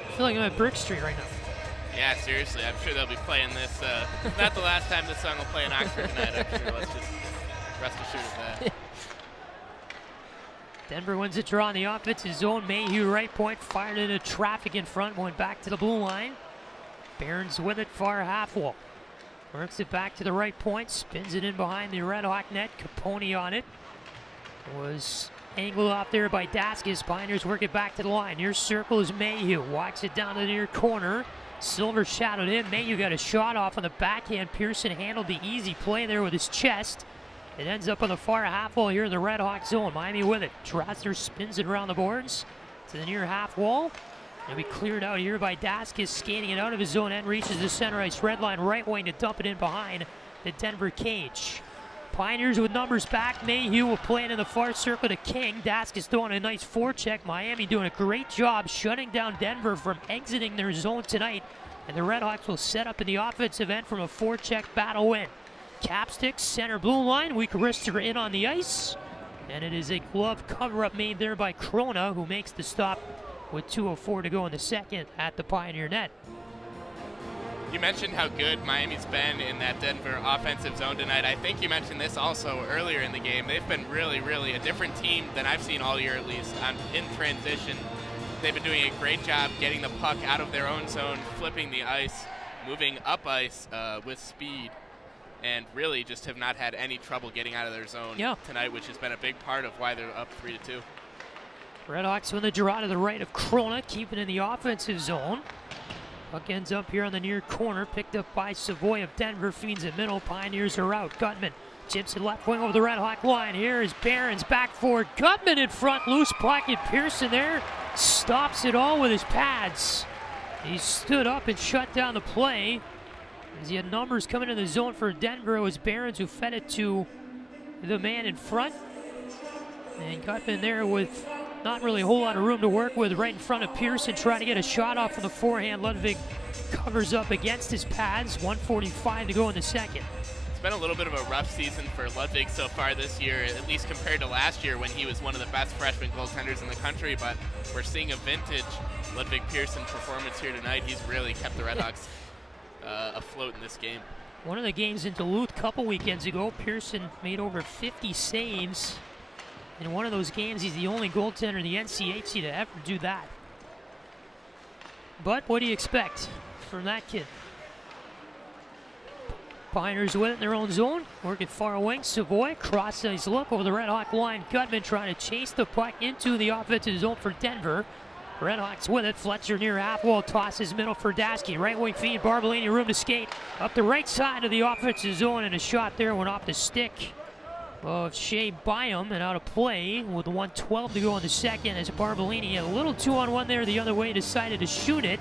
I feel like I'm at Brick Street right now. Yeah, seriously, I'm sure they'll be playing this. Not the last time this song will play in Oxford tonight, I'm sure. Let's just rest assured of that. Denver wins the draw in the offensive zone. Mayhew right point, fired into traffic in front, went back to the blue line. Barons with it, far half wall. Works it back to the right point, spins it in behind the RedHawk net. Capone on it. Was angled off there by Daskis. Pioneers work it back to the line. Near circle is Mayhew. Walks it down to the near corner. Silver shadowed in. Mayhew got a shot off on the backhand. Pearson handled the easy play there with his chest. It ends up on the far half wall here in the RedHawk zone. Miami with it. Drasner spins it around the boards to the near half wall. It'll be cleared out here by Daskis, skating it out of his zone end, reaches the center ice red line right wing to dump it in behind the Denver cage. Pioneers with numbers back. Mayhew will play it in the far circle to King. Daskis throwing a nice forecheck. Miami doing a great job shutting down Denver from exiting their zone tonight. And the RedHawks will set up in the offensive end from a forecheck battle win. Capstick, center blue line. Weak wrister in on the ice. And it is a glove cover-up made there by Krona, who makes the stop with 2:04 to go in the second at the Pioneer net. You mentioned how good Miami's been in that Denver offensive zone tonight. I think you mentioned this also earlier in the game. They've been really, really a different team than I've seen all year at least in transition. They've been doing a great job getting the puck out of their own zone, flipping the ice, moving up ice with speed, and really just have not had any trouble getting out of their zone tonight, which has been a big part of why they're up 3-2. RedHawks win the draw to the right of Krona, keeping in the offensive zone. Puck ends up here on the near corner, picked up by Savoy of Denver, feeds it middle. Pioneers are out. Gutman chips it left wing over the RedHawk line. Here is Barons back forward. Gutman in front, loose pocket. Pearson there stops it all with his pads. He stood up and shut down the play. As he had numbers coming in the zone for Denver, it was Barons who fed it to the man in front. And Gutman there with not really a whole lot of room to work with right in front of Pearson, trying to get a shot off from the forehand. Ludwig covers up against his pads. 1:45 to go in the second. It's been a little bit of a rough season for Ludwig so far this year, at least compared to last year when he was one of the best freshman goaltenders in the country, but we're seeing a vintage Ludwig Pearson performance here tonight. He's really kept the RedHawks afloat in this game. One of the games in Duluth a couple weekends ago, Pearson made over 50 saves. In one of those games, he's the only goaltender in the NCHC to ever do that. But what do you expect from that kid? Pioneers with it in their own zone, working far away. Savoy, cross-ice look over the RedHawk line. Gutman trying to chase the puck into the offensive zone for Denver. RedHawks with it. Fletcher near half wall, tosses middle for Dasky. Right wing feed, Barbolini room to skate. Up the right side of the offensive zone, and a shot there went off the stick of Shea Byam and out of play with 1:12 to go in the second as Barbolini had a little 2-on-1 there the other way, decided to shoot it.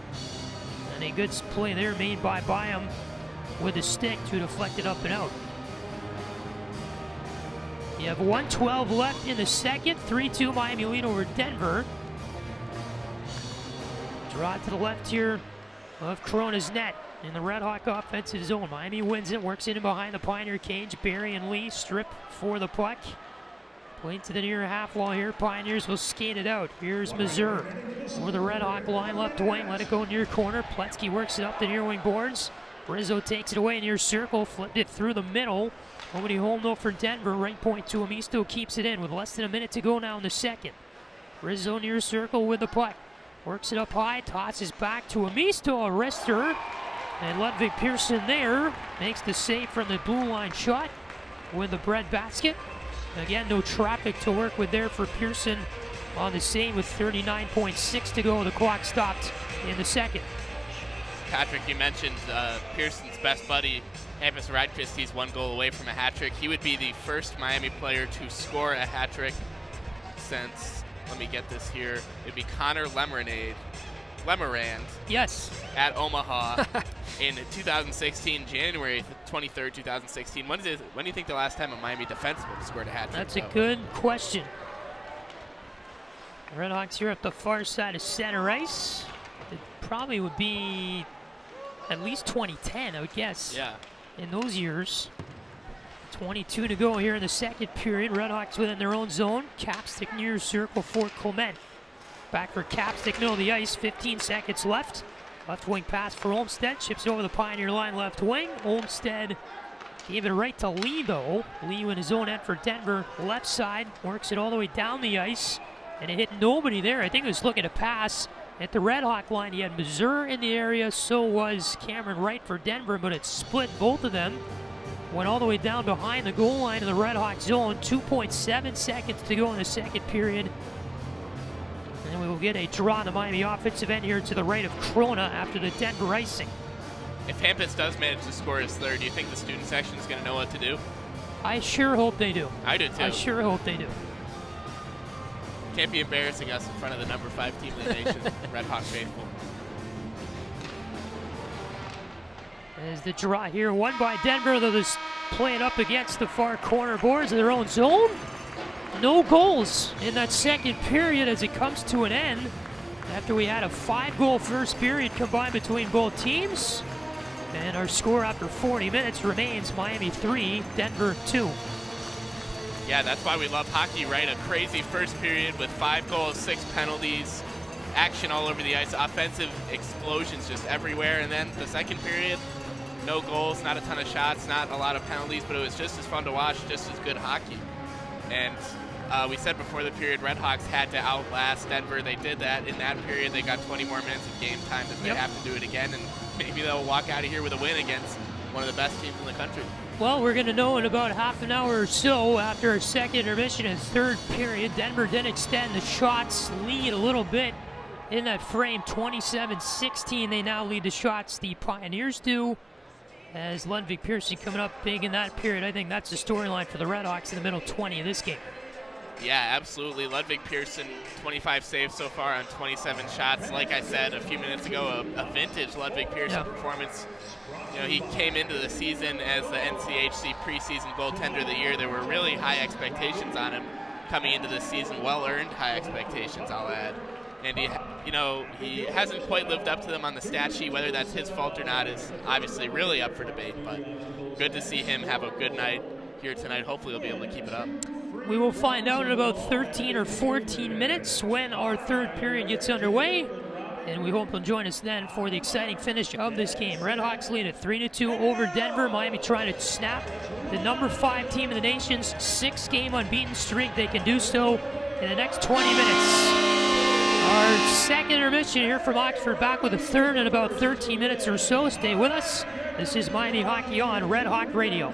And a good play there made by Byam with a stick to deflect it up and out. You have 1:12 left in the second. 3-2 Miami lead over Denver. Draw to the left here of Corona's net in the Red Hawk offensive zone. Miami wins it, works in behind the Pioneer cage. Barry and Lee strip for the puck. Play to the near half wall here. Pioneers will skate it out. Here's Missouri over the Red Hawk line, left wing. Let it go near corner. Pletsky works it up the near wing boards. Rizzo takes it away near circle. Flipped it through the middle. Nobody home though for Denver. Right point to Amisto keeps it in with less than a minute to go now in the second. Rizzo near circle with the puck. Works it up high. Tosses back to Amisto. A wrister. And Ludwig Pearson there makes the save from the blue line shot with the bread basket. Again, no traffic to work with there for Pearson on the save with 39.6 to go. The clock stopped in the second. Patrick, you mentioned Pearson's best buddy, Hampus Radquist. He's 1 goal away from a hat trick. He would be the first Miami player to score a hat trick since, let me get this here, it'd be Connor Lemerand. Yes. At Omaha in 2016, January 23rd, 2016. When do you think the last time a Miami defenseman scored a hat trick? That's a good question. The Redhawks here at the far side of center ice. It probably would be at least 2010, I would guess. Yeah. In those years. 22 to go here in the second period. Redhawks within their own zone. Capstick near circle for Clement. Back for Capstick, middle of the ice, 15 seconds left. Left wing pass for Olmstead, chips over the Pioneer line left wing. Olmstead gave it right to Lee though. Lee in his own end for Denver, left side, works it all the way down the ice. And it hit nobody there. I think he was looking to pass at the Red Hawk line. He had Missouri in the area, so was Cameron Wright for Denver, but it split both of them. Went all the way down behind the goal line of the Red Hawk zone. 2.7 seconds to go in the second period. And we will get a draw on the Miami offensive end here to the right of Corona after the Denver icing. If Hampus does manage to score his third, do you think the student section is going to know what to do? I sure hope they do. I do too. I sure hope they do. Can't be embarrassing us in front of the number 5 team in the nation, Red Hawk faithful. There's the draw here, won by Denver, though this playing up against the far corner boards of their own zone. No goals in that second period as it comes to an end after we had a 5-goal first period combined between both teams. And our score after 40 minutes remains Miami 3, Denver 2. Yeah, that's why we love hockey, right? A crazy first period with 5 goals, 6 penalties, action all over the ice, offensive explosions just everywhere. And then the second period, no goals, not a ton of shots, not a lot of penalties, but it was just as fun to watch, just as good hockey. And we said before the period, Redhawks had to outlast Denver. They did that. In that period, they got 20 more minutes of game time that they have to do it again, and maybe they'll walk out of here with a win against one of the best teams in the country. Well, we're going to know in about half an hour or so after our second intermission and third period. Denver did extend the shots lead a little bit in that frame, 27-16. They now lead the shots. The Pioneers do. As Ludwig Pearson coming up big in that period. I think that's the storyline for the Redhawks in the middle 20 of this game. Yeah, absolutely. Ludwig Pearson, 25 saves so far on 27 shots. Like I said a few minutes ago, a vintage Ludwig Pearson performance. You know, he came into the season as the NCHC preseason goaltender of the year. There were really high expectations on him coming into the season, well-earned high expectations, I'll add. And he hasn't quite lived up to them on the stat sheet. Whether that's his fault or not is obviously really up for debate, but good to see him have a good night here tonight. Hopefully he'll be able to keep it up. We will find out in about 13 or 14 minutes when our third period gets underway, and we hope you'll join us then for the exciting finish of this game. Redhawks lead at 3-2 over Denver. Miami trying to snap the number 5 team in the nation's 6-game unbeaten streak. They can do so in the next 20 minutes. Our second intermission here from Oxford, back with a third in about 13 minutes or so. Stay with us. This is Miami Hockey on Red Hawk Radio.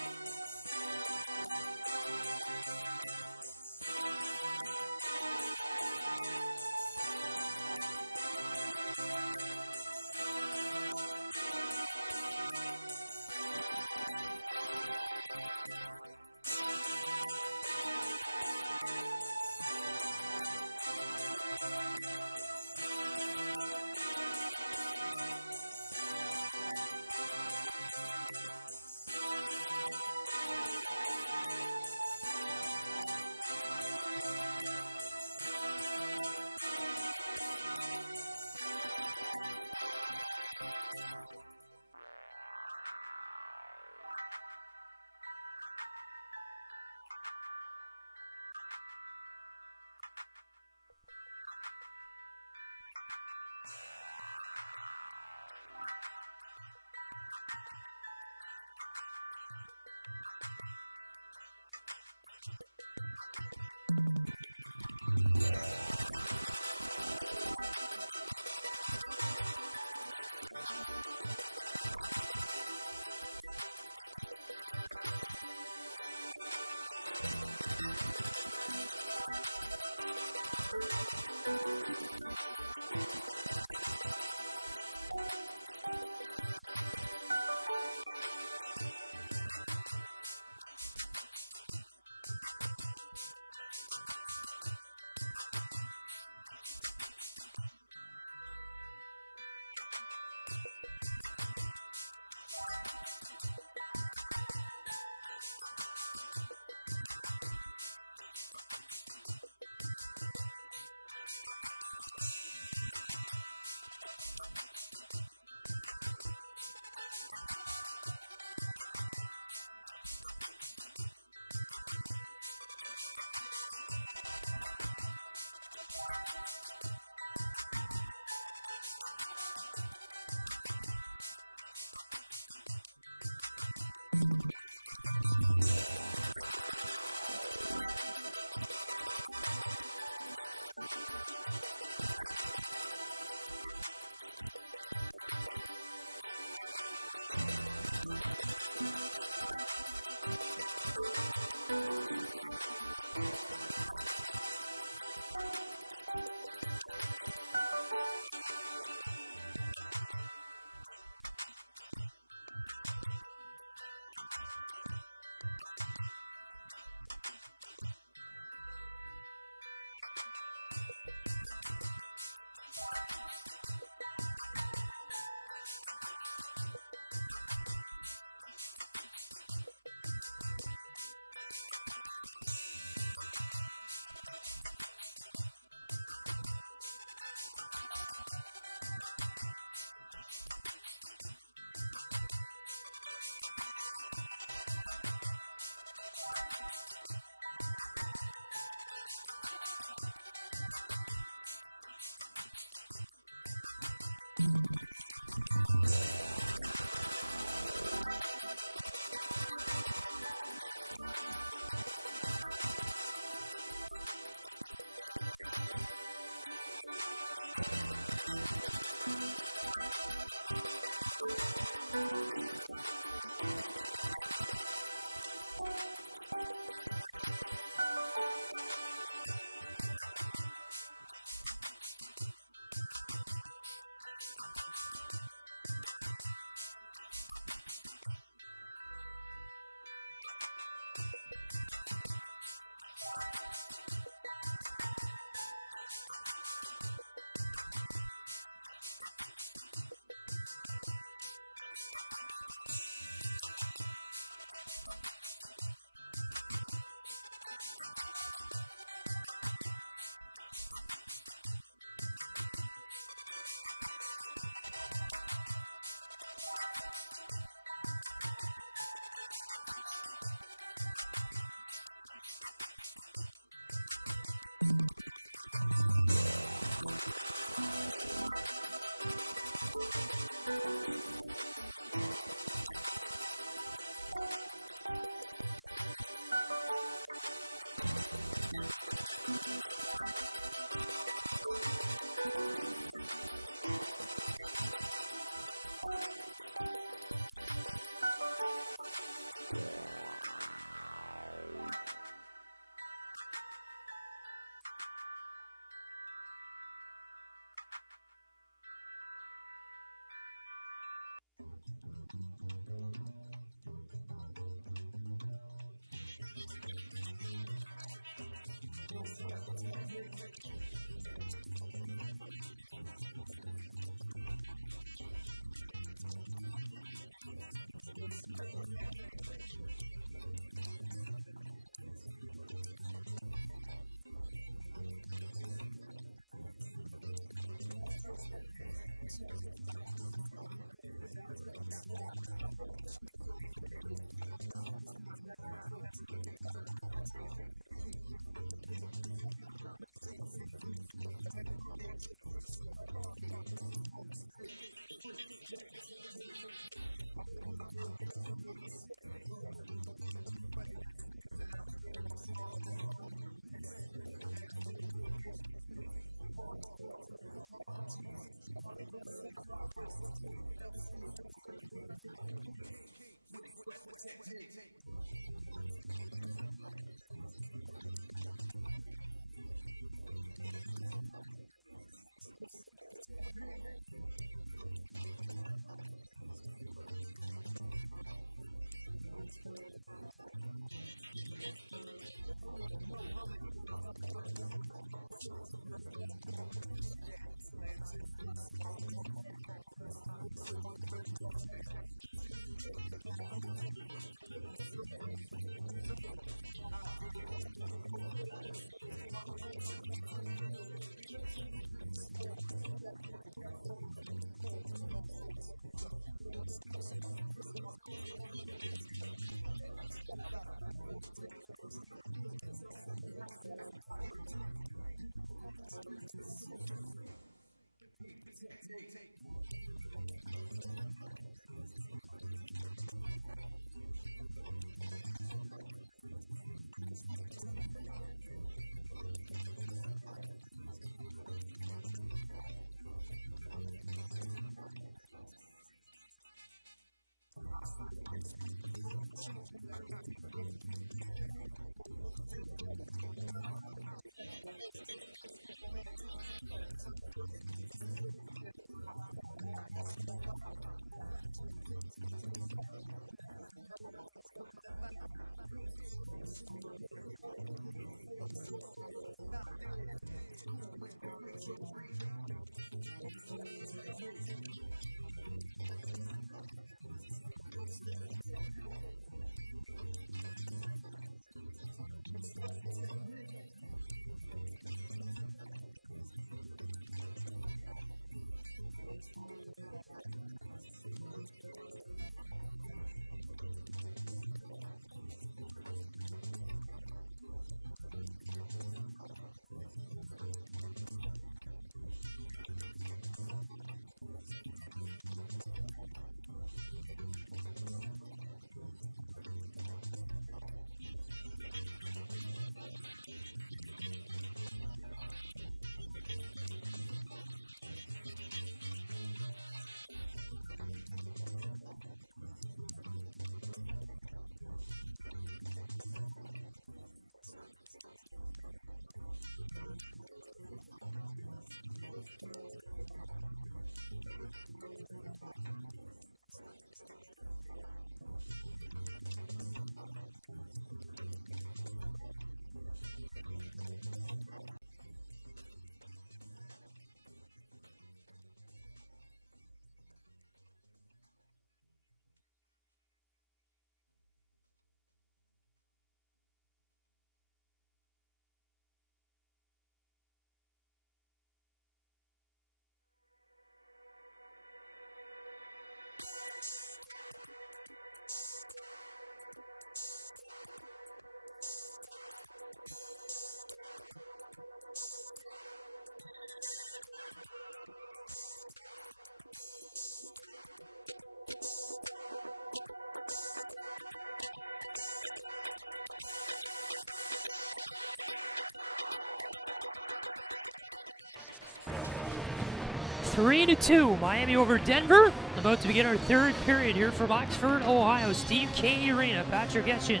3-2, Miami over Denver. About to begin our third period here from Oxford, Ohio. Steve Cady Arena, Patrick Geshan,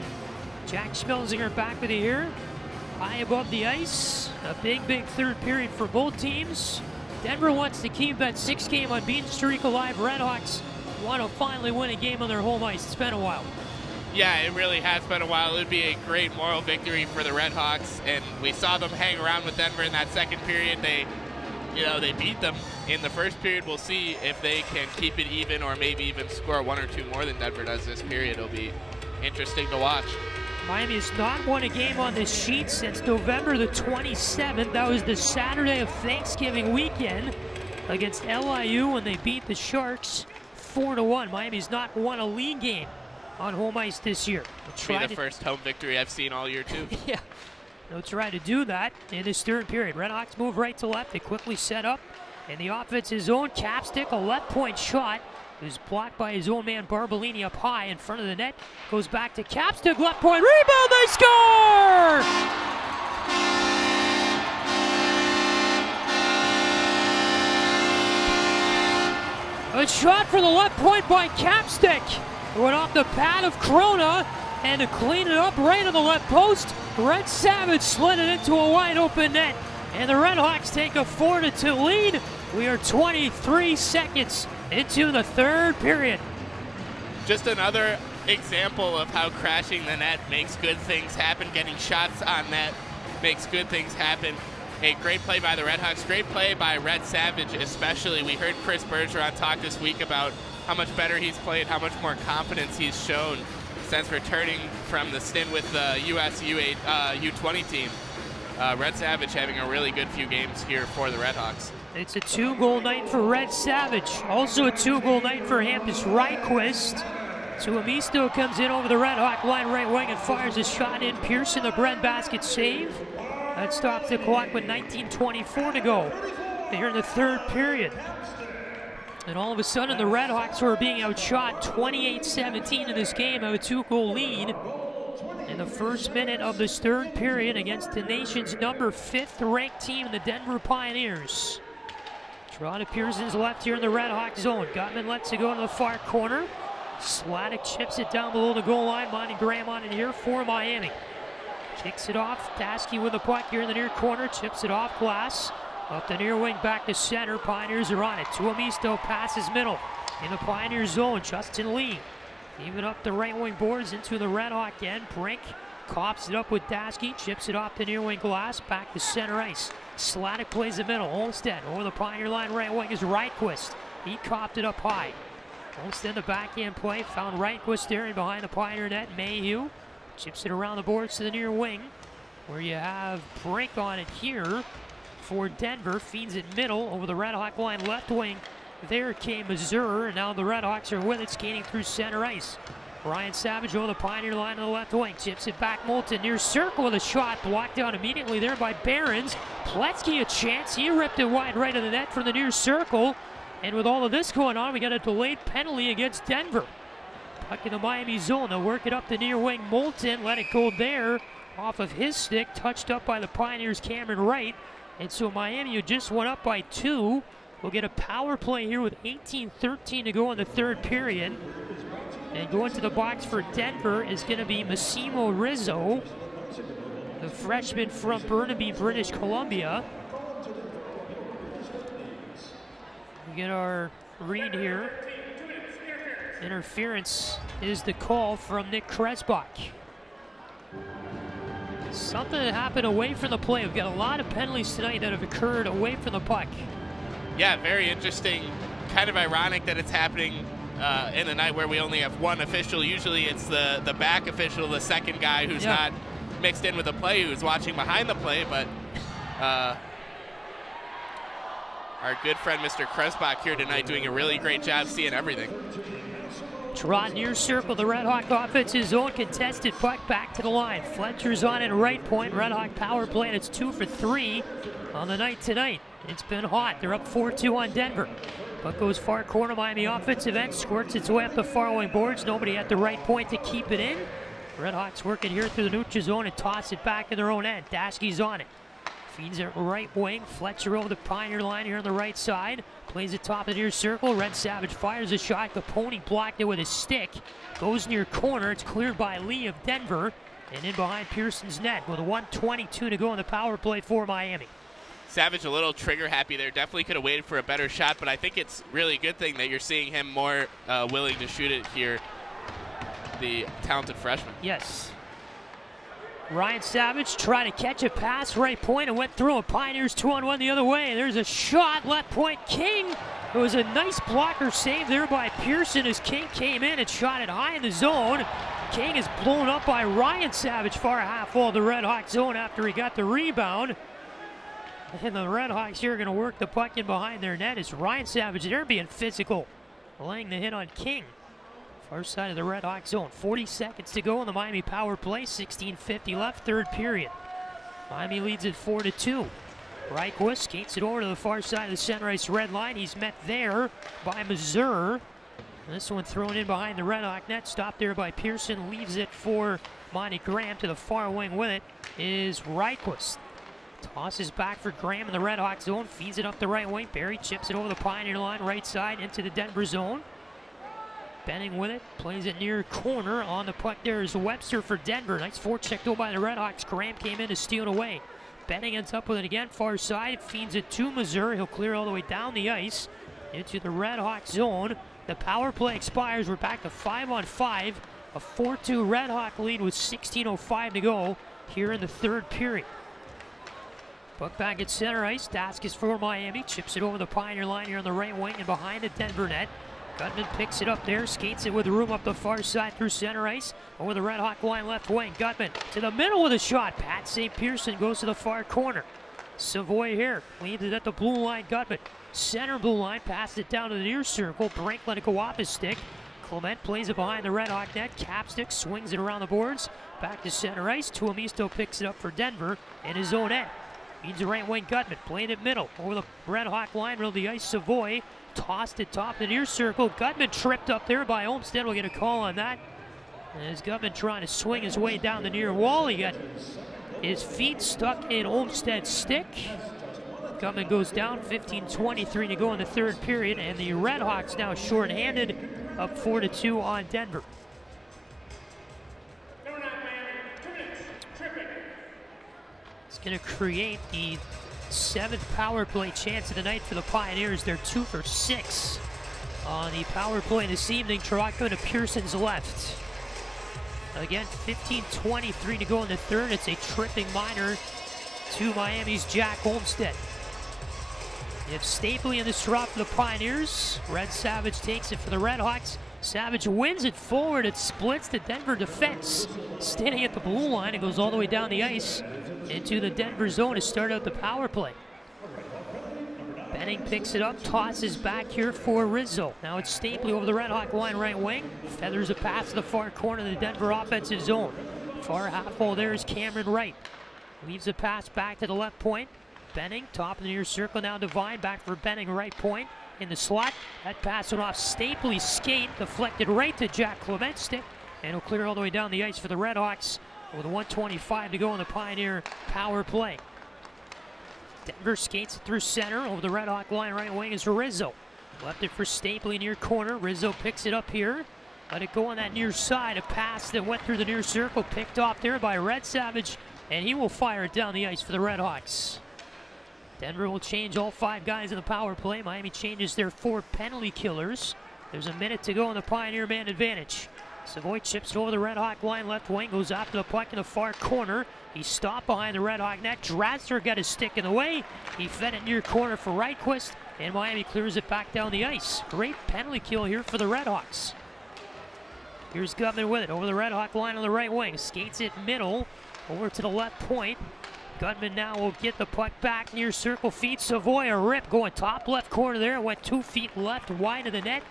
Jack Schmelzinger back with you here. High above the ice. A big third period for both teams. Denver wants to keep that 6-game unbeaten streak alive. RedHawks want to finally win a game on their home ice. It's been a while. Yeah, it really has been a while. It would be a great moral victory for the RedHawks, and we saw them hang around with Denver in that second period. They beat them in the first period. We'll see if they can keep it even or maybe even score one or two more than Denver does this period. It'll be interesting to watch. Miami has not won a game on this sheet since November the 27th. That was the Saturday of Thanksgiving weekend against LIU when they beat the Sharks 4-1. Miami's not won a league game on home ice this year. It'll be the first home victory I've seen all year too. Yeah. They'll try to do that in this third period. RedHawks move right to left. They quickly set up. And the offense, his own Capstick, a left point shot. It was blocked by his own man Barbolini up high in front of the net. Goes back to Capstick, left point, rebound, they score! A shot for the left point by Capstick. It went off the pad of Krona, and to clean it up right on the left post, Red Savage slid it into a wide open net. And the RedHawks take a 4-2 lead. We are 23 seconds into the third period. Just another example of how crashing the net makes good things happen. Getting shots on net makes good things happen. A great play by the RedHawks, great play by Red Savage especially. We heard Chris Bergeron talk this week about how much better he's played, how much more confidence he's shown since returning from the stint with the US U20 team. Red Savage having a really good few games here for the RedHawks. It's a 2-goal night for Red Savage. Also a 2-goal night for Hampus Ryquist. Tuomisto comes in over the RedHawk line right wing and fires a shot in. Pearson, the breadbasket save. That stops the clock with 19:24 to go here in the third period. And all of a sudden, the RedHawks were being outshot 28-17 in this game, have a 2-goal lead in the first minute of this third period against the nation's number 5th ranked team, the Denver Pioneers. Toronto Pearson's left here in the RedHawk zone. Gutman lets it go to the far corner. Sladek chips it down below the goal line. Monty Graham on it here for Miami. Kicks it off. Dasky with the puck here in the near corner. Chips it off glass. Up the near wing, back to center. Pioneers are on it. Tuomisto passes middle. In the Pioneer zone, Justin Lee. Even up the right wing boards into the RedHawk end. Brink coughs it up with Dasky. Chips it off the near wing glass. Back to center ice. Sladek plays the middle. Olmstead over the Pioneer line. Right wing is Reichquist. He coughed it up high. Olmstead the backhand play. Found Reichquist there and behind the Pioneer net. Mayhew chips it around the boards to the near wing, where you have Brink on it here for Denver. Feeds it middle over the RedHawk line left wing. There came Mazur, and now the RedHawks are with it, skating through center ice. Ryan Savage over the Pioneer line on the left wing. Chips it back Moulton near circle with a shot. Blocked down immediately there by Behrens. Pletzky a chance. He ripped it wide right of the net from the near circle. And with all of this going on, we got a delayed penalty against Denver. Puck in the Miami zone. They'll work it up the near wing. Moulton let it go there off of his stick. Touched up by the Pioneers' Cameron Wright. And so Miami, who just went up by 2, will get a power play here with 18:13 to go in the third period. And going to the box for Denver is going to be Massimo Rizzo, the freshman from Burnaby, British Columbia. We get our read here. Interference is the call from Nick Kresbach. Something that happened away from the play. We've got a lot of penalties tonight that have occurred away from the puck. Yeah, very interesting. Kind of ironic that it's happening in a night where we only have one official. Usually it's the back official, the second guy who's not mixed in with the play, who's watching behind the play, but our good friend Mr. Kresbach here tonight doing a really great job seeing everything. Trot near circle, the RedHawk offensive zone, contested puck back to the line. Fletcher's on it, right point. RedHawk power play, and it's 2 for 3 on the night tonight. It's been hot. They're up 4-2 on Denver. Puck goes far corner. Miami offensive end squirts its way up the far wing boards. Nobody at the right point to keep it in. RedHawks working here through the neutral zone and toss it back in their own end. Dasky's on it. Feeds it right wing. Fletcher over the Pioneer line here on the right side. Plays it top of the near circle. Red Savage fires a shot. Capone blocked it with his stick. Goes near corner. It's cleared by Lee of Denver. And in behind Pearson's net with 1:22 to go in the power play for Miami. Savage a little trigger happy there. Definitely could have waited for a better shot, but I think it's really a good thing that you're seeing him more willing to shoot it here, the talented freshman. Yes. Ryan Savage tried to catch a pass right point and went through a Pioneers 2-on-1 the other way. There's a shot, left point, King. It was a nice blocker save there by Pearson as King came in and shot it high in the zone. King is blown up by Ryan Savage far half wall of the RedHawk zone after he got the rebound. And the RedHawks here are going to work the puck in behind their net as Ryan Savage there being physical, laying the hit on King. Far side of the RedHawk zone. 40 seconds to go in the Miami power play. 16:50 left, third period. Miami leads at 4-2. Reichquist skates it over to the far side of the center ice red line. He's met there by Mazur. This one thrown in behind the RedHawk net. Stopped there by Pearson. Leaves it for Monty Graham. To the far wing with it is Reichquist. Tosses back for Graham in the RedHawk zone. Feeds it up the right wing. Barry chips it over the Pioneer line right side into the Denver zone. Benning with it, plays it near corner. On the puck there is Webster for Denver. Nice forecheck though by the RedHawks. Graham came in to steal it away. Benning ends up with it again, far side. Feeds it to Missouri. He'll clear all the way down the ice into the RedHawk zone. The power play expires. We're back to 5-on-5. A 4-2 RedHawk lead with 16:05 to go here in the third period. Puck back at center ice. Dask is for Miami. Chips it over the Pioneer line here on the right wing and behind the Denver net. Gutman picks it up there, skates it with room up the far side through center ice. Over the RedHawk line left wing. Gutman to the middle with a shot. Pat St. Pearson goes to the far corner. Savoy here leaves it at the blue line. Gutman center blue line, passes it down to the near circle. Brink let it go off his stick. Clement plays it behind the RedHawk net. Capstick swings it around the boards. Back to center ice. Tuomisto picks it up for Denver in his own end. Feeds the right wing Gutman. Playing it middle. Over the RedHawk line. Middle of the ice. Savoy tossed it top of the near circle. Gutman tripped up there by Olmstead. We'll get a call on that. And as Gutman trying to swing his way down the near wall, he got his feet stuck in Olmstead's stick. Gutman goes down. 15:23 to go in the third period. And the RedHawks now shorthanded. Up 4-2 on Denver. It's going to create the 7th power play chance of the night for the Pioneers. They're 2 for 6 on the power play this evening. Trotko to Pearson's left. Again, 15:23 to go in the third. It's a tripping minor to Miami's Jack Olmstead. You have Stapley in the slot for the Pioneers. Red Savage takes it for the RedHawks. Savage wins it forward. It splits the Denver defense. Standing at the blue line, it goes all the way down the ice into the Denver zone to start out the power play. Benning picks it up, tosses back here for Rizzo. Now it's Stapley over the RedHawk line right wing. Feathers a pass to the far corner of the Denver offensive zone. Far half wall there is Cameron Wright. Leaves a pass back to the left point. Benning, top of the near circle, now Devine, back for Benning, right point, in the slot. That pass went off Stapley's skate, deflected right to Jack Clement's stick, and he'll clear all the way down the ice for the RedHawks with 1:25 to go in the Pioneer power play. Denver skates it through center, over the RedHawk line, right wing is Rizzo. Left it for Stapley near corner, Rizzo picks it up here. Let it go on that near side, a pass that went through the near circle, picked off there by Red Savage, and he will fire it down the ice for the RedHawks. Denver will change all 5 guys in the power play. Miami changes their 4 penalty killers. There's a minute to go in the Pioneer man advantage. Savoy chips it over the RedHawk line, left wing, goes after the puck in the far corner. He stopped behind the RedHawk net. Drasser got his stick in the way. He fed it near corner for Reichquist, and Miami clears it back down the ice. Great penalty kill here for the RedHawks. Here's Gutman with it, over the RedHawk line on the right wing. Skates it middle, over to the left point. Gutman now will get the puck back near circle, feet Savoy, a rip going top left corner there. It went 2 feet left wide of the net,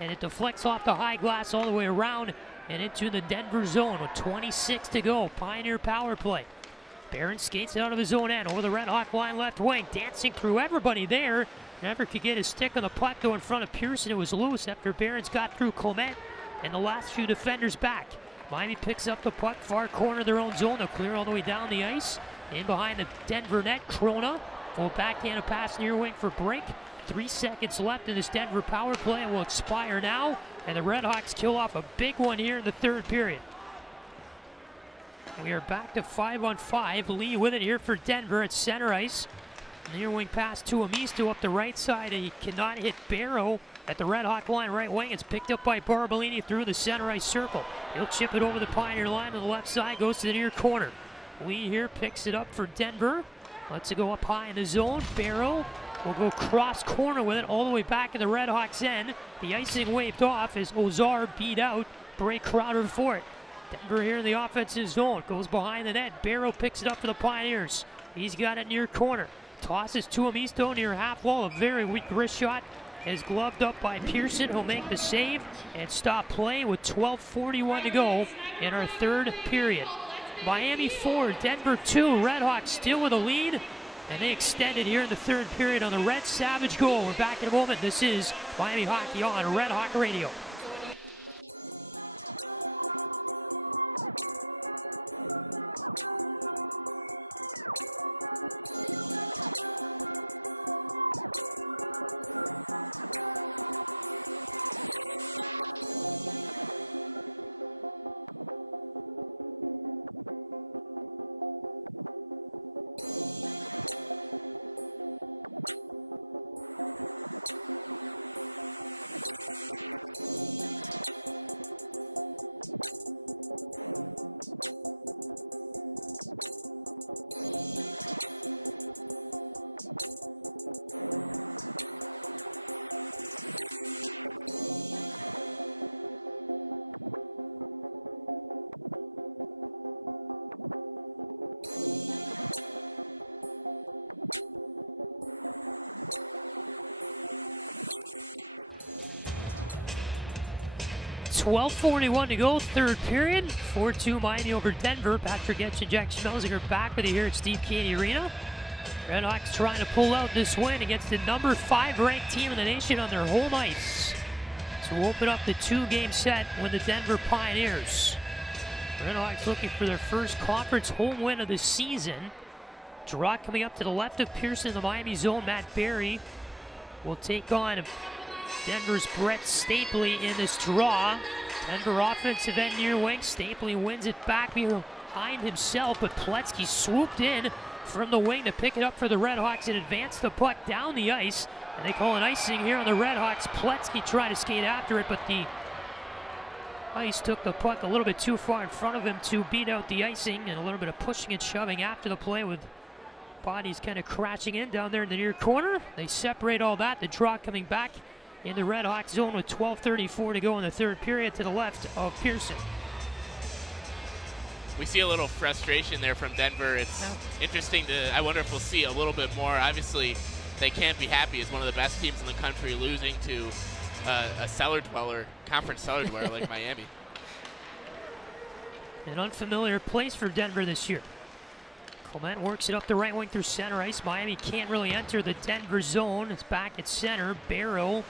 and it deflects off the high glass all the way around and into the Denver zone with 26 to go. Pioneer power play. Barron skates out of his own end over the RedHawk line left wing, dancing through everybody there. Never could get his stick on the puck though in front of Pearson. It was loose after Barron's got through Clement and the last few defenders back. Miami picks up the puck, far corner of their own zone. They'll clear all the way down the ice. In behind the Denver net, Krona. Full backhand a pass near wing for Brink. 3 seconds left in this Denver power play. It will expire now. And the RedHawks kill off a big one here in the third period. We are back to 5-on-5. Lee with it here for Denver at center ice. Near wing pass to Amisto up the right side. He cannot hit Barrow at the RedHawk line right wing. It's picked up by Barbolini through the center ice circle. He'll chip it over the Pioneer line on the left side. Goes to the near corner. Lee here picks it up for Denver. Lets it go up high in the zone. Barrow will go cross corner with it all the way back in the RedHawks end. The icing waved off as Ozar beat out Bray Crowder for it. Denver here in the offensive zone. Goes behind the net. Barrow picks it up for the Pioneers. He's got it near corner. Tosses to Amisto near half wall. A very weak wrist shot is gloved up by Pearson. He'll make the save and stop play with 12:41 to go in our third period. Miami 4, Denver 2. RedHawks still with a lead, and they extended here in the third period on the Red Savage goal. We're back in a moment. This is Miami Hockey on Red Hawk Radio. 12:41 to go, third period. 4-2 Miami over Denver. Patrick Geshan, Jack Schmelzinger back with you here at Steve Cady Arena. RedHawks trying to pull out this win against the number 5 ranked team in the nation on their home ice to open up the 2-game set with the Denver Pioneers. RedHawks looking for their first conference home win of the season. Draw coming up to the left of Pearson in the Miami zone. Matt Barry will take on Denver's Brett Stapley in this draw. Denver offensive end near wing. Stapley wins it back behind himself, but Pletzky swooped in from the wing to pick it up for the RedHawks and advance the puck down the ice. And they call an icing here on the RedHawks. Pletzky tried to skate after it, but the ice took the puck a little bit too far in front of him to beat out the icing, and a little bit of pushing and shoving after the play with bodies kind of crashing in down there in the near corner. They separate all that. The draw coming back in the RedHawks zone with 12:34 to go in the third period to the left of Pearson. We see a little frustration there from Denver. It's interesting I wonder if we'll see a little bit more. Obviously, they can't be happy as one of the best teams in the country losing to a cellar dweller, conference cellar dweller like Miami. An unfamiliar place for Denver this year. Clement works it up the right wing through center ice. Miami can't really enter the Denver zone. It's back at center. Barrow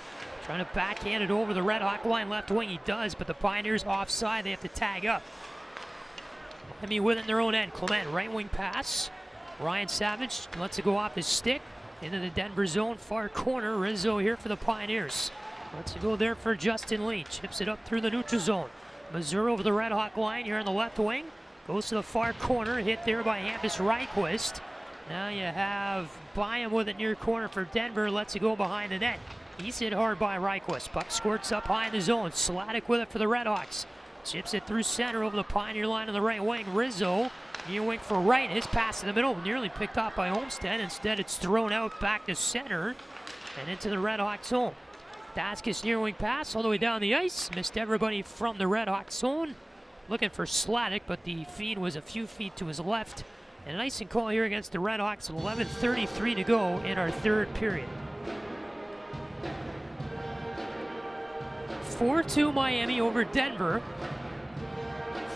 trying to backhand it over the RedHawk line left wing. He does, but the Pioneers offside. They have to tag up. Miami within their own end. Clement right wing pass. Ryan Savage lets it go off his stick into the Denver zone. Far corner. Rizzo here for the Pioneers. Lets it go there for Justin Lee. Chips it up through the neutral zone. Missouri over the RedHawk line here on the left wing. Goes to the far corner, hit there by Hampus Reichquist. Now you have Byam with it near corner for Denver, lets it go behind the net. He's hit hard by Reichquist. Puck squirts up high in the zone. Sladek with it for the RedHawks. Chips it through center over the Pioneer line on the right wing. Rizzo, near wing for right. His pass in the middle, nearly picked up by Homestead. Instead, it's thrown out back to center and into the RedHawks zone. Daskis near wing pass all the way down the ice. Missed everybody from the RedHawks zone. Looking for Sladek, but the feed was a few feet to his left. And an icing call here against the RedHawks with 11:33 to go in our third period. 4-2 Miami over Denver.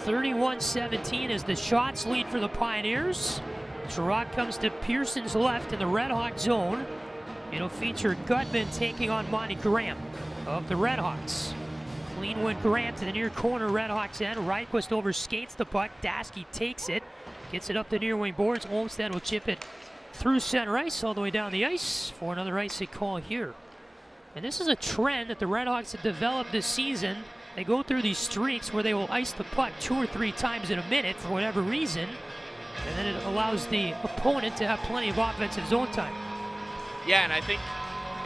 31-17 as the shots lead for the Pioneers. Draw comes to Pearson's left in the RedHawk zone. It'll feature Gutman taking on Monty Graham of the RedHawks. Clean win Grant to the near corner, RedHawks end. Reichquist overskates the puck. Dasky takes it, gets it up the near wing boards. Olmstead will chip it through center ice all the way down the ice for another icing call here. And this is a trend that the RedHawks have developed this season. They go through these streaks where they will ice the puck 2 or 3 times in a minute for whatever reason, and then it allows the opponent to have plenty of offensive zone time. Yeah, and I think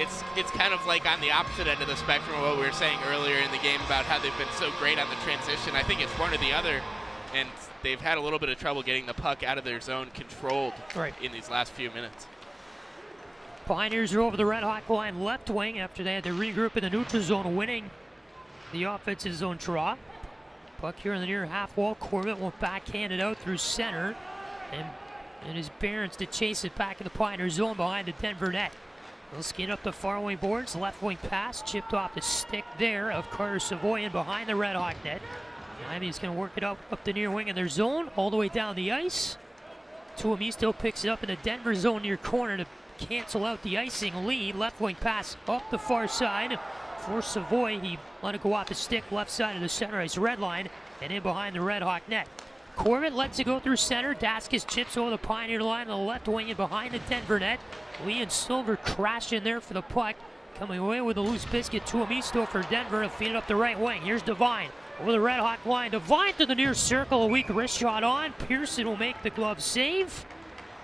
it's kind of like on the opposite end of the spectrum of what we were saying earlier in the game about how they've been so great on the transition. I think it's one or the other, and they've had a little bit of trouble getting the puck out of their zone controlled in these last few minutes. Pioneers are over the RedHawk line left wing after they had to regroup in the neutral zone, winning the offensive zone draw. Puck here in the near half wall. Corbett will backhand it out through center, and it is Barons to chase it back in the Pioneer zone behind the Denver net. They'll skate up the far wing boards. Left wing pass chipped off the stick there of Carter Savoyan behind the RedHawk net. Miami's going to work it up the near wing in their zone, all the way down the ice. Tuomisto picks it up in the Denver zone near corner to cancel out the icing lead. Left wing pass up the far side for Savoy. He let it go off the stick, left side of the center ice red line, and in behind the RedHawk net. Corbett lets it go through center. Daskis chips over the Pioneer line on the left wing and behind the Denver net. Lee and Silver crash in there for the puck. Coming away with a loose biscuit. Tuomisto for Denver to feed it up the right wing. Here's Devine over the RedHawk line. Devine to the near circle. A weak wrist shot on. Pearson will make the glove save.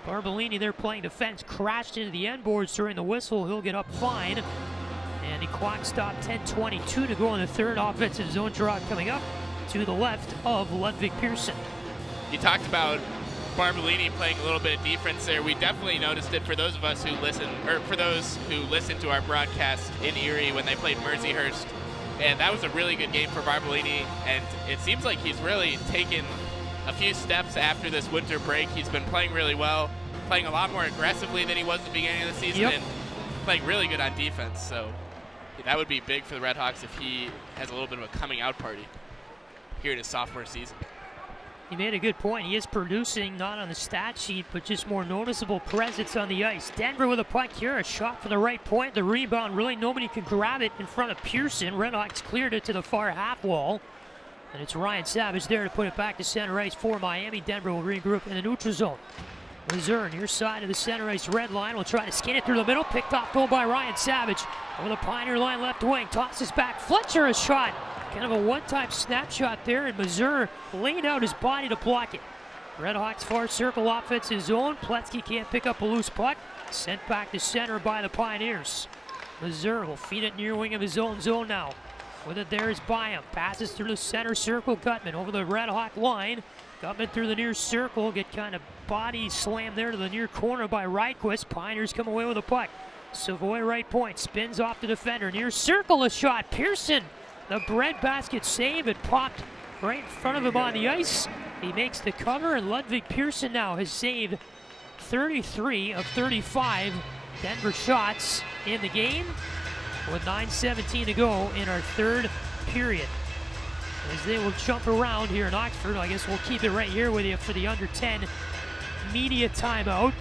Barbolini there playing defense. Crashed into the end boards during the whistle. He'll get up fine. And the clock stopped. 10:22 to go in the third. Offensive zone draw coming up to the left of Ludwig Pearson. You talked about Barbolini playing a little bit of defense there. We definitely noticed it for those of us who listen, or for those who listened to our broadcast in Erie when they played Mercyhurst. And that was a really good game for Barbolini, and it seems like he's really taken a few steps after this winter break. He's been playing really well, playing a lot more aggressively than he was at the beginning of the season, and playing really good on defense. So That would be big for the RedHawks if he has a little bit of a coming out party here in his sophomore season. He made a good point. He is producing, not on the stat sheet, but just more noticeable presence on the ice. Denver with a puck here, a shot for the right point. The rebound, really nobody could grab it in front of Pearson. RedHawks cleared it to the far half wall. And it's Ryan Savage there to put it back to center ice for Miami. Denver will regroup in the neutral zone. Missouri near side of the center ice red line will try to skin it through the middle. Picked off goal by Ryan Savage. Over the Pioneer line left wing. Tosses back. Fletcher a shot. Kind of a one-time snapshot there, and Missouri laid out his body to block it. RedHawks far circle offensive zone. Pletzky can't pick up a loose puck. Sent back to center by the Pioneers. Missouri will feed it near wing of his own zone now. With it there is Byam. Passes through the center circle. Gutman over the RedHawk line. Gutman through the near circle. Get kind of body slammed there to the near corner by Ryquist. Pioneers come away with a puck. Savoy right point. Spins off the defender. Near circle a shot. Pearson. The breadbasket save. It popped right in front of him on the ice. He makes the cover, and Ludwig Pearson now has saved 33 of 35 Denver shots in the game with 9:17 to go in our third period. As they will jump around here in Oxford, I guess we'll keep it right here with you for the under 10 media timeout.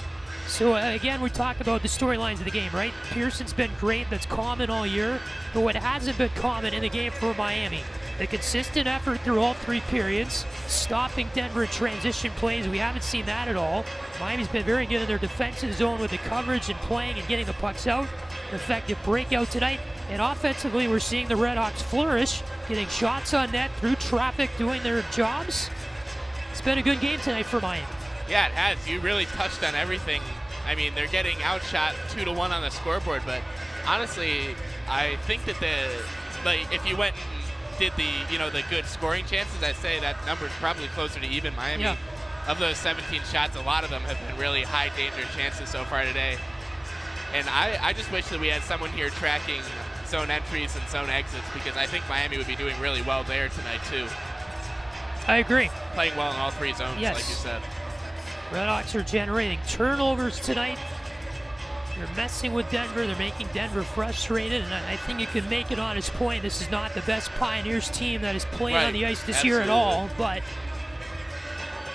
So again, we talked about the storylines of the game, right? Pearson's been great, that's common all year, but what hasn't been common in the game for Miami, the consistent effort through all three periods, stopping Denver in transition plays, we haven't seen that at all. Miami's been very good in their defensive zone with the coverage and playing and getting the pucks out. Effective breakout tonight, and offensively we're seeing the RedHawks flourish, getting shots on net through traffic, doing their jobs. It's been a good game tonight for Miami. Yeah, it has. You really touched on everything. I mean, they're getting outshot 2-1 on the scoreboard, but honestly, I think that if you went and did the good scoring chances, I'd say that number is probably closer to even. Miami, yeah. Of those 17 shots, a lot of them have been really high danger chances so far today. And I just wish that we had someone here tracking zone entries and zone exits, because I think Miami would be doing really well there tonight too. I agree. Playing well in all three zones, yes. like you said. RedHawks are generating turnovers tonight. They're messing with Denver. They're making Denver frustrated, and I think you can make it on his point. This is not the best Pioneers team that is playing on the ice this year at all, but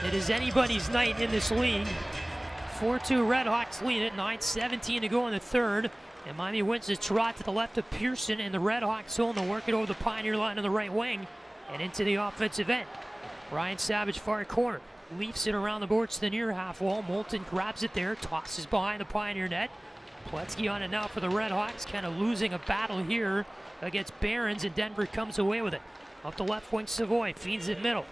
it is anybody's night in this league. 4-2 RedHawks lead it, 9:17 to go in the third, and Miami wins the trot to the left of Pearson in the RedHawks zone. They'll work it over the Pioneer line on the right wing and into the offensive end. Ryan Savage far corner. Leafs it around the boards to the near half wall. Moulton grabs it there, tosses behind the Pioneer net. Pletzky on it now for the RedHawks, kind of losing a battle here against Barons, and Denver comes away with it. Up the left wing, Savoy feeds it middle.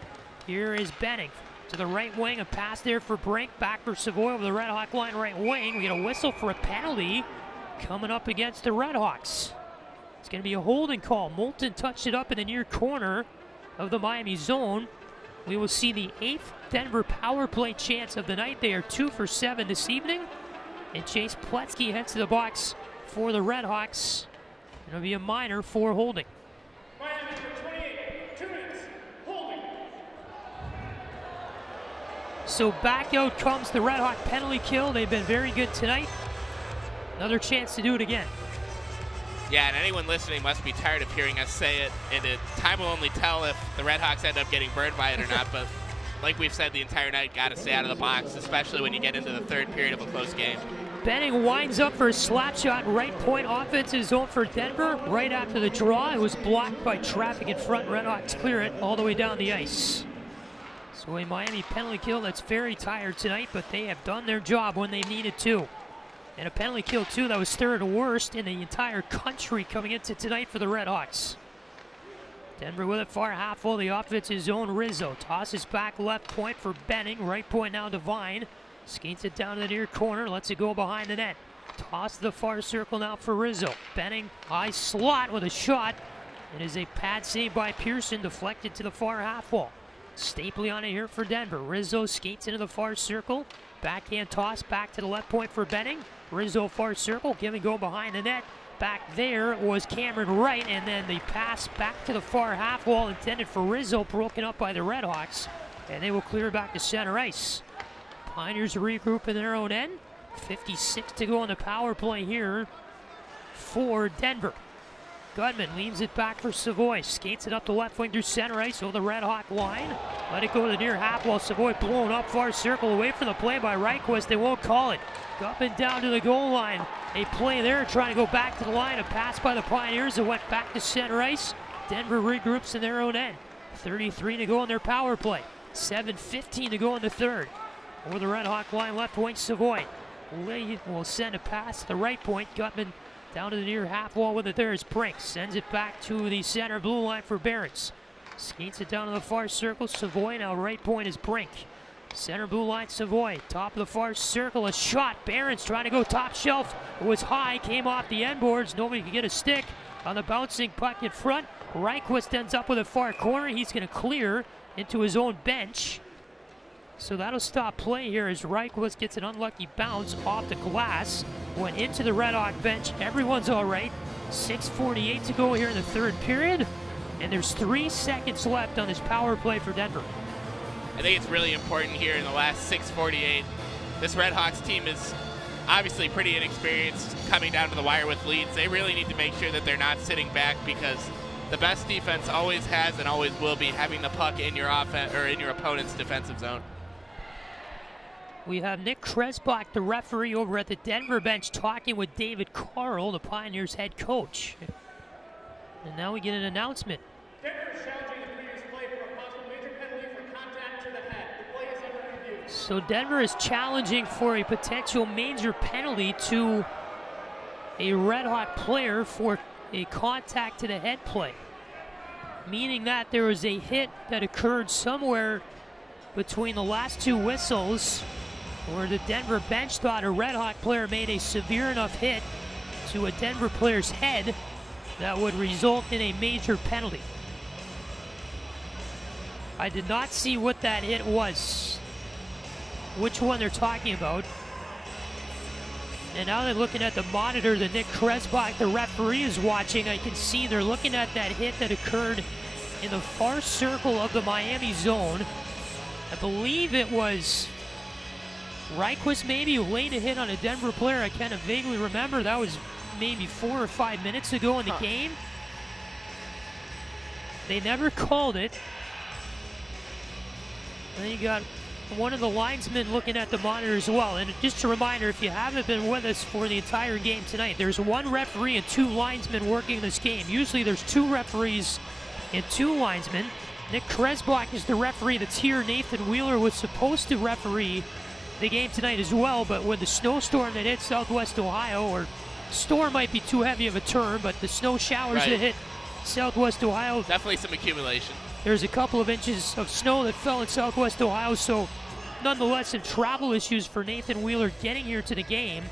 Here is Benning to the right wing, a pass there for Brink, back for Savoy over the RedHawk line right wing. We get a whistle for a penalty coming up against the RedHawks. It's going to be a holding call. Moulton touched it up in the near corner of the Miami zone. We will see the 8th Denver power play chance of the night. They are 2 for 7 this evening. And Chase Pletzky heads to the box for the RedHawks. It'll be a minor for holding. Miami 28, 2 minutes, holding. So back out comes the RedHawk penalty kill. They've been very good tonight. Another chance to do it again. Yeah, and anyone listening must be tired of hearing us say it, and time will only tell if the RedHawks end up getting burned by it or not, but like we've said the entire night, got to stay out of the box, especially when you get into the third period of a close game. Benning winds up for a slap shot, right point offensive zone for Denver. Right after the draw, it was blocked by traffic in front. RedHawks clear it all the way down the ice. So a Miami penalty kill that's very tired tonight, but they have done their job when they needed to. And a penalty kill, too, that was third worst in the entire country coming into tonight for the RedHawks. Denver with it far half full. The offensive zone. Rizzo tosses back left point for Benning. Right point now Devine. Skates it down to the near corner. Lets it go behind the net. Toss to the far circle now for Rizzo. Benning high slot with a shot. It is a pad save by Pearson. Deflected to the far half wall. Stapley on it here for Denver. Rizzo skates into the far circle. Backhand toss back to the left point for Benning. Rizzo far circle, give and go behind the net. Back there was Cameron Wright, and then the pass back to the far half wall intended for Rizzo, broken up by the RedHawks, and they will clear back to center ice. Pioneers regroup in their own end. 56 to go on the power play here for Denver. Gutman leaves it back for Savoy. Skates it up the left wing through center ice over the Red Hawk line. Let it go to the near half wall. Savoy blown up far circle away from the play by Reichquist. They won't call it. Gutman down to the goal line. A play there trying to go back to the line. A pass by the Pioneers that went back to center ice. Denver regroups in their own end. 33 to go on their power play. 7:15 to go in the third. Over the Red Hawk line, left wing Savoy. Will send a pass to the right point. Gutman down to the near half wall with it there is Brink. Sends it back to the center blue line for Behrens. Skates it down to the far circle. Savoy now right point is Brink. Center blue line Savoy. Top of the far circle. A shot. Behrens trying to go top shelf. It was high. Came off the end boards. Nobody could get a stick on the bouncing puck in front. Reichquist ends up with a far corner. He's going to clear into his own bench. So that'll stop play here as Reichquist gets an unlucky bounce off the glass. Went into the Red Hawk bench. Everyone's all right. 6:48 to go here in the third period. And there's 3 seconds left on this power play for Denver. I think it's really important here in the last 6:48. This Red Hawks team is obviously pretty inexperienced coming down to the wire with leads. They really need to make sure that they're not sitting back because the best defense always has and always will be having the puck in your offense or in your opponent's defensive zone. We have Nick Kresbach, the referee, over at the Denver bench talking with David Carl, the Pioneers head coach. And now we get an announcement. Denver is challenging the previous play for a possible major penalty for contact to the head. The play is under review. So Denver is challenging for a potential major penalty to a Red Hawk player for a contact to the head play, meaning that there was a hit that occurred somewhere between the last 2 whistles where the Denver bench thought a Red Hawk player made a severe enough hit to a Denver player's head that would result in a major penalty. I did not see what that hit was, which one they're talking about. And now they're looking at the monitor that Nick Kresbach, the referee, is watching. I can see they're looking at that hit that occurred in the far circle of the Miami zone. I believe it was Reichquist maybe who laid a hit on a Denver player. I kind of vaguely remember that was maybe 4 or 5 minutes ago in the game. They never called it. Then you got one of the linesmen looking at the monitor as well. And just a reminder, if you haven't been with us for the entire game tonight, there's 1 referee and 2 linesmen working this game. Usually there's 2 referees and 2 linesmen. Nick Kresbach is the referee that's here. Nathan Wheeler was supposed to referee the game tonight as well, but with the snowstorm that hit Southwest Ohio, or storm might be too heavy of a term, but the snow showers that hit Southwest Ohio. Definitely some accumulation. There's a couple of inches of snow that fell in Southwest Ohio, so nonetheless some travel issues for Nathan Wheeler getting here to the game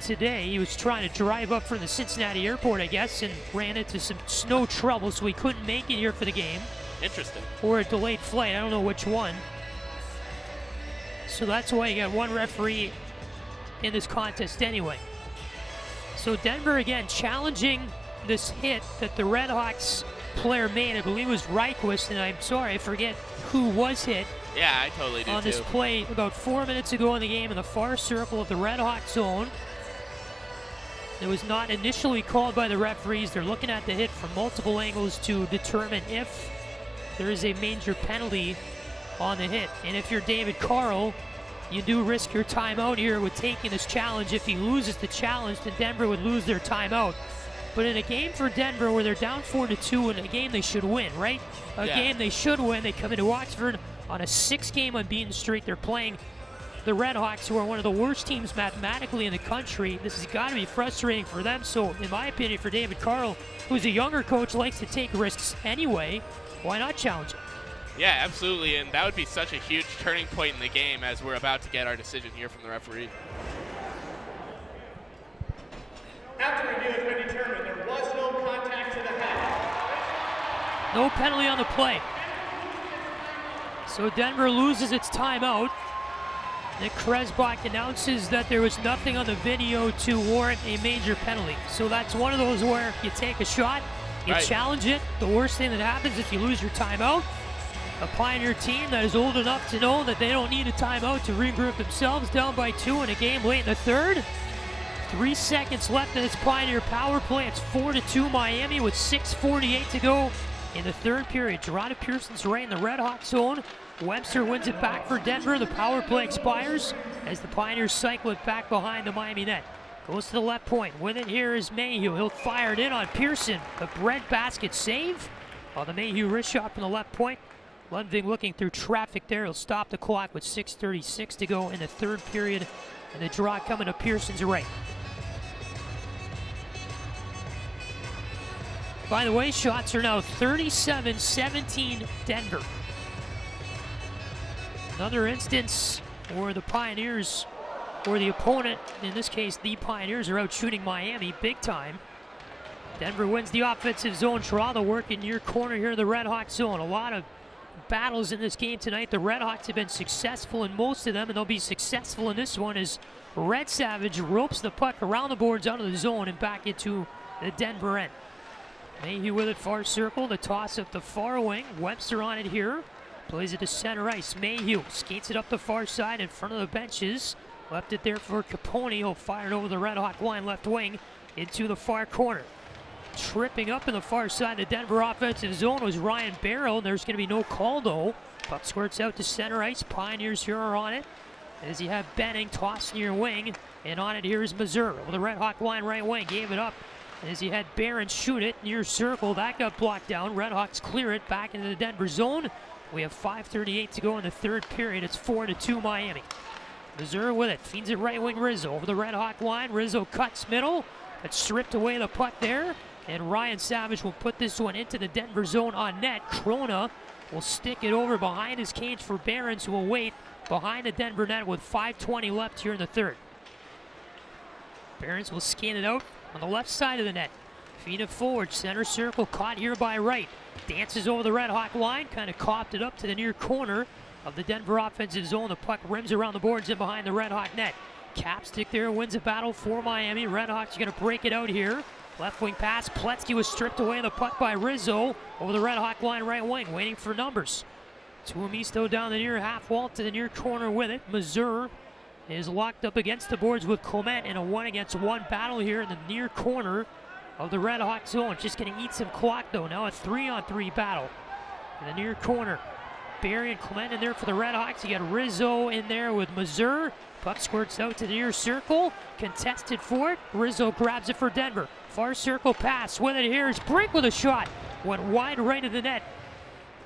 today. He was trying to drive up from the Cincinnati airport, I guess, and ran into some snow trouble, so he couldn't make it here for the game. Interesting. Or a delayed flight, I don't know which one. So that's why you got 1 referee in this contest anyway. So Denver again challenging this hit that the Red Hawks player made. I believe it was Reichquist, and I'm sorry, I forget who was hit. Yeah, I totally do on this play about 4 minutes ago in the game in the far circle of the Red Hawk zone. It was not initially called by the referees. They're looking at the hit from multiple angles to determine if there is a major penalty on the hit. And if you're David Carl, you do risk your timeout here with taking this challenge. If he loses the challenge, then Denver would lose their timeout. But in a game for Denver where they're down 4-2 in a game they should win, right? A game they should win. They come into Oxford on a 6-game unbeaten streak. They're playing the Red Hawks, who are one of the worst teams mathematically in the country. This has got to be frustrating for them. So in my opinion, for David Carl, who's a younger coach, likes to take risks anyway, why not challenge it? Yeah, absolutely, and that would be such a huge turning point in the game as we're about to get our decision here from the referee. After review has been determined, there was no contact to the head. No penalty on the play. So Denver loses its timeout. Nick Kresbach announces that there was nothing on the video to warrant a major penalty. So that's one of those where you take a shot, you challenge it. The worst thing that happens if you lose your timeout. A Pioneer team that is old enough to know that they don't need a timeout to regroup themselves, down by 2 in a game late in the third. 3 seconds left in this Pioneer power play. It's 4-2 Miami with 6:48 to go in the third period. Gerard Pearson's right in the RedHawks zone. Webster wins it back for Denver. The power play expires as the Pioneers cycle it back behind the Miami net. Goes to the left point. With it here is Mayhew. He'll fire it in on Pearson. The breadbasket save. The Mayhew wrist shot from the left point. Lundvig looking through traffic there. He'll stop the clock with 6:36 to go in the third period. And the draw coming to Pearson's right. By the way, shots are now 37-17 Denver. Another instance where the Pioneers, or the opponent, in this case the Pioneers, are out shooting Miami big time. Denver wins the offensive zone. Toronto working near corner here in the RedHawks zone. A lot of battles in this game tonight. The RedHawks have been successful in most of them, and they'll be successful in this one as Red Savage ropes the puck around the boards out of the zone and back into the Denver end. Mayhew with it, far circle, the toss up the far wing. Webster on it here, plays it to center ice. Mayhew skates it up the far side in front of the benches. Left it there for Capone. He'll fire it over the RedHawk line, left wing, into the far corner. Tripping up in the far side of the Denver offensive zone was Ryan Barrow. There's going to be no call though. Puck squirts out to center ice. Pioneers here are on it. As you have Benning toss near wing, and on it here is Missouri with the RedHawk line right wing. Gave it up. As you had Barron shoot it near circle, that got blocked down. RedHawks clear it back into the Denver zone. We have 5:38 to go in the third period. It's 4-2 Miami. Missouri with it, feeds it right wing Rizzo over the RedHawk line. Rizzo cuts middle, but stripped away the puck there. And Ryan Savage will put this one into the Denver zone on net. Krona will stick it over behind his cage for Barons, who will wait behind the Denver net with 5:20 left here in the third. Barons will scan it out on the left side of the net. Feed it forward, center circle, caught here by Wright. Dances over the RedHawk line, kind of copped it up to the near corner of the Denver offensive zone. The puck rims around the boards and behind the RedHawk net. Capstick there wins a battle for Miami. RedHawks are going to break it out here. Left wing pass, Pletsky was stripped away the puck by Rizzo over the RedHawk line right wing, waiting for numbers. Tuomisto down the near half wall to the near corner with it. Missouri is locked up against the boards with Clement in a 1-against-1 battle here in the near corner of the RedHawk zone. Just going to eat some clock though. Now a 3-on-3 battle in the near corner. Barry and Clement in there for the RedHawks. You got Rizzo in there with Missouri. Puck squirts out to the near circle. Contested for it. Rizzo grabs it for Denver. Far circle pass. With it here is Brink with a shot. Went wide right of the net.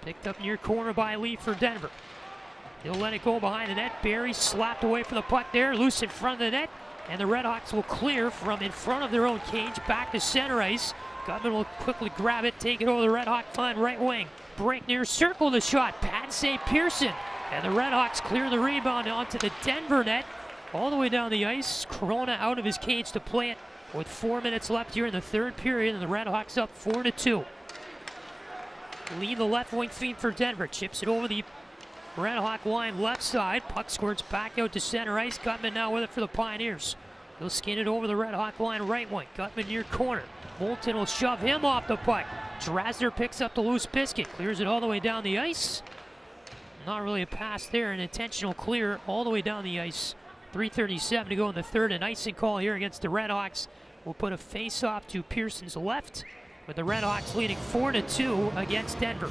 Picked up near corner by Lee for Denver. He'll let it go behind the net. Barry slapped away from the puck there. Loose in front of the net. And the RedHawks will clear from in front of their own cage back to center ice. Gutman will quickly grab it, take it over the RedHawk line right wing. Brink near circle the shot. Pad save Pearson. And the RedHawks clear the rebound onto the Denver net. All the way down the ice. Corona out of his cage to play it with 4 minutes left here in the third period. And the RedHawks up 4-2. Lee the left wing feed for Denver. Chips it over the RedHawk line left side. Puck squirts back out to center ice. Gutman now with it for the Pioneers. He'll skin it over the RedHawk line right wing. Gutman near corner. Moulton will shove him off the puck. Drasner picks up the loose biscuit. Clears it all the way down the ice. Not really a pass there. An intentional clear all the way down the ice. 3:37 to go in the third. An icing call here against the RedHawks. Will put a face-off to Pearson's left, with the RedHawks leading 4-2 against Denver.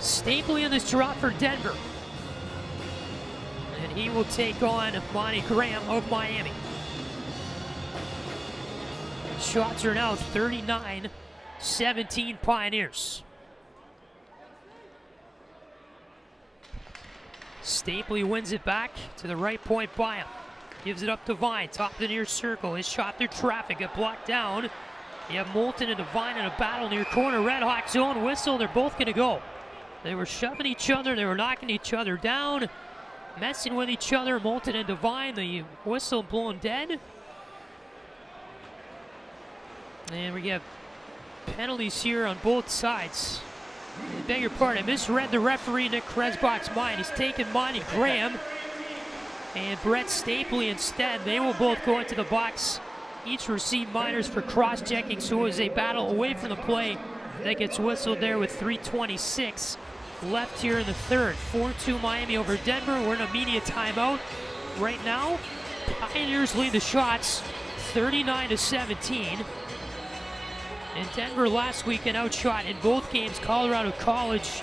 Stapley in this drop for Denver. And he will take on Monty Graham of Miami. Shots are now 39-17 Pioneers. Stapley wins it back to the right point by him. Gives it up to Vine, top of the near circle. His shot through traffic, got blocked down. You have Moulton and Devine in a battle near corner. RedHawk zone whistle, they're both gonna go. They were shoving each other, they were knocking each other down, messing with each other. Moulton and Devine, the whistle blown dead. And we have penalties here on both sides. I beg your pardon, I misread the referee Nick Kresbach's mind. He's taken Monty Graham and Brett Stapley instead. They will both go into the box. Each receive minors for cross-checking, so it was a battle away from the play that gets whistled there with 3:26 left here in the third. 4-2 Miami over Denver. We're in a media timeout right now. Pioneers lead the shots 39-17. And Denver last weekend outshot in both games Colorado College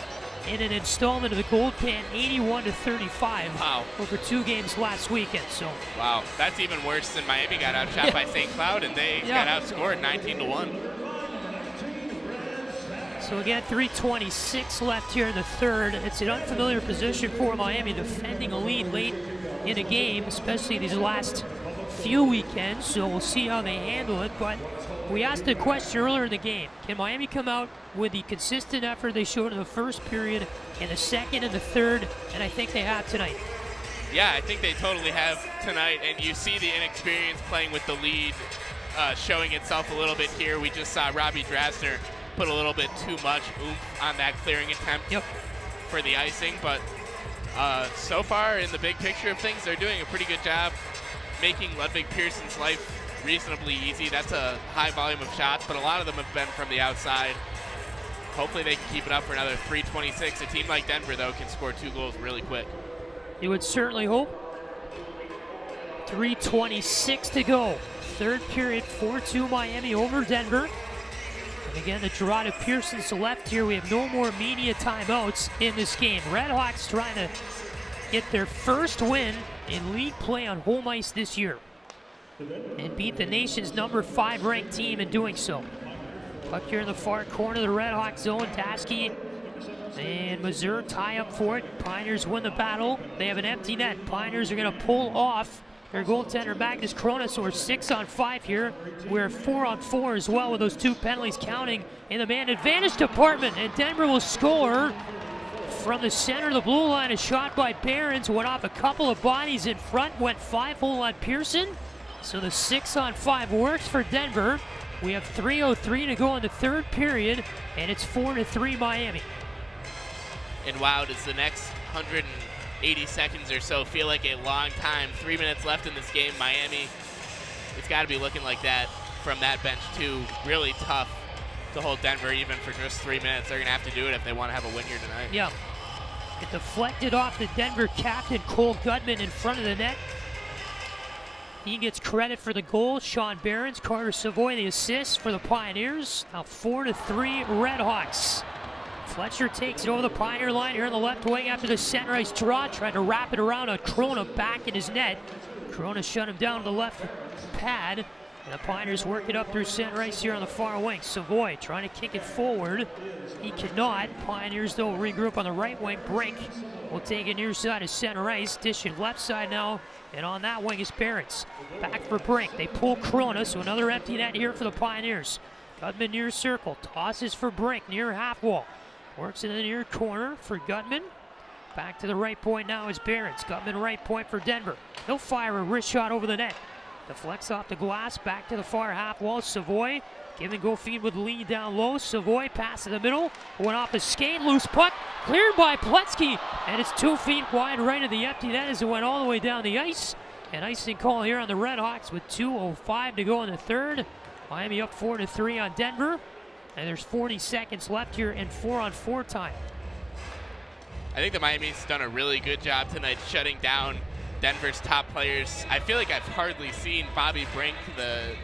in an installment of the Gold Pan 81-35. Wow. Over 2 games last weekend. So wow, that's even worse than Miami got outshot by St. Cloud, and they got outscored 19-1. So again, 3:26 left here in the third. It's an unfamiliar position for Miami, defending a lead late in a game, especially these last few weekends. So we'll see how they handle it. But we asked a question earlier in the game. Can Miami come out with the consistent effort they showed in the first period, in the second and the third? And I think they have tonight. Yeah, I think they totally have tonight. And you see the inexperience playing with the lead showing itself a little bit here. We just saw Robbie Drasner put a little bit too much oomph on that clearing attempt for the icing. But so far, in the big picture of things, they're doing a pretty good job making Ludwig Pearson's life reasonably easy. That's a high volume of shots, but a lot of them have been from the outside. Hopefully they can keep it up for another 3:26. A team like Denver, though, can score 2 goals really quick. You would certainly hope. 3:26 to go. Third period, 4-2 Miami over Denver. And again, the draw to Pearson's left here. We have no more media timeouts in this game. RedHawks trying to get their first win in league play on home ice this year and beat the nation's number 5 ranked team in doing so. Puck here in the far corner of the RedHawks zone. Daschke and Missouri tie up for it. Pioneers win the battle. They have an empty net. Pioneers are going to pull off their goaltender Magnus Cronus. So we're 6-on-5 here. We're 4-on-4 as well, with those 2 penalties counting in the man advantage department. And Denver will score from the center of the blue line. A shot by Behrens went off a couple of bodies in front, went 5-hole on Pearson. So the 6-on-5 works for Denver. We have 3:03 to go in the third period, and it's 4-3 Miami. And wow, does the next 180 seconds or so feel like a long time. 3 minutes left in this game. Miami, it's got to be looking like that from that bench too. Really tough to hold Denver even for just 3 minutes. They're going to have to do it if they want to have a win here tonight. Yeah. It deflected off the Denver captain, Cole Gutman, in front of the net. He gets credit for the goal. Sean Behrens, Carter Savoy the assist for the Pioneers. Now 4-3 RedHawks. Fletcher takes it over the Pioneer line here on the left wing after the center ice draw, trying to wrap it around on Corona back in his net. Corona shut him down to the left pad, and the Pioneers work it up through center ice here on the far wing. Savoy trying to kick it forward. He cannot. Pioneers, though, regroup on the right wing. Brink will take it near side of center ice. Dish it left side now, and on that wing is Behrens. Back for Brink. They pull Corona, so another empty net here for the Pioneers. Gutman near circle. Tosses for Brink near half wall. Works in the near corner for Gutman. Back to the right point now is Behrens. Gutman right point for Denver. He'll fire a wrist shot over the net. Deflects off the glass, back to the far half wall. Savoy, give and go feed with Lee down low. Savoy pass in the middle, went off his skate, loose puck, cleared by Pletzky, and it's 2 feet wide right of the empty net as it went all the way down the ice. An icing call here on the RedHawks with 2:05 to go in the third. Miami up 4-3 on Denver, and there's 40 seconds left here in 4-on-4 time. I think the Miami's done a really good job tonight shutting down Denver's top players. I feel like I've hardly seen Bobby Brink, the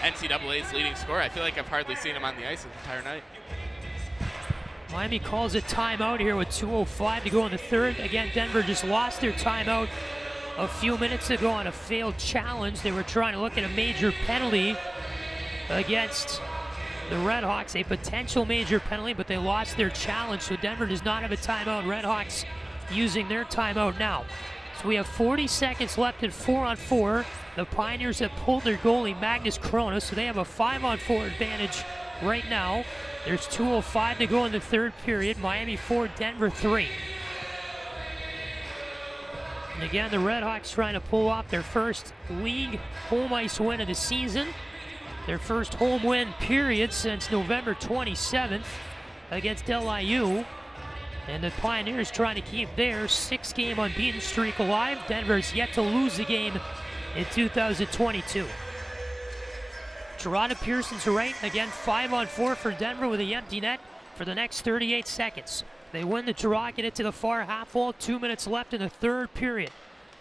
NCAA's leading scorer. I feel like I've hardly seen him on the ice the entire night. Miami calls a timeout here with 2:05 to go in the third. Again, Denver just lost their timeout a few minutes ago on a failed challenge. They were trying to look at a major penalty against the RedHawks, a potential major penalty, but they lost their challenge, so Denver does not have a timeout. RedHawks using their timeout now. So we have 40 seconds left in 4-on-4. The Pioneers have pulled their goalie, Magnus Corona, so they have a 5-on-4 advantage right now. There's 2:05 to go in the third period. Miami 4, Denver 3. And again, the RedHawks trying to pull off their first league home ice win of the season. Their first home win period since November 27th against LIU. And the Pioneers trying to keep their 6-game unbeaten streak alive. Denver's yet to lose a game in 2022. Gerard Pearson's right. Again, 5-on-4 for Denver with the empty net for the next 38 seconds. They win the draw, get it to the far half wall. 2 minutes left in the third period.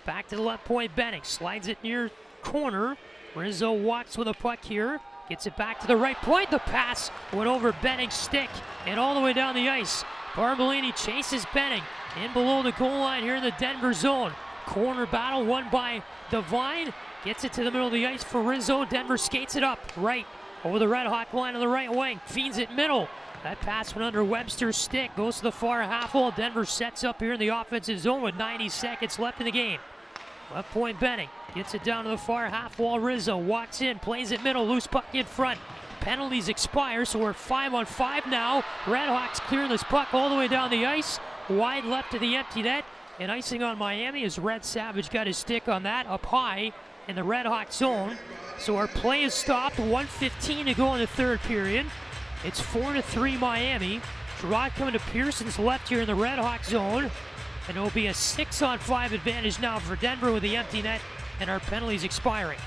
Back to the left point, Benning slides it near corner. Rizzo walks with a puck here. Gets it back to the right point. The pass went over Benning's stick and all the way down the ice. Barbolini chases Benning in below the goal line here in the Denver zone. Corner battle won by Devine. Gets it to the middle of the ice for Rizzo. Denver skates it up right over the Red Hawk line on the right wing. Feeds it middle. That pass went under Webster's stick. Goes to the far half wall. Denver sets up here in the offensive zone with 90 seconds left in the game. Left point Benning gets it down to the far half wall. Rizzo walks in, plays it middle, loose puck in front. Penalties expire, so we're 5-on-5 now. RedHawks clear this puck all the way down the ice. Wide left to the empty net. And icing on Miami as Red Savage got his stick on that up high in the RedHawks zone. So our play is stopped. 1:15 to go in the third period. It's 4-3 Miami. Draw coming to Pearson's left here in the RedHawks zone. And it'll be a 6-on-5 advantage now for Denver with the empty net and our penalties expiring.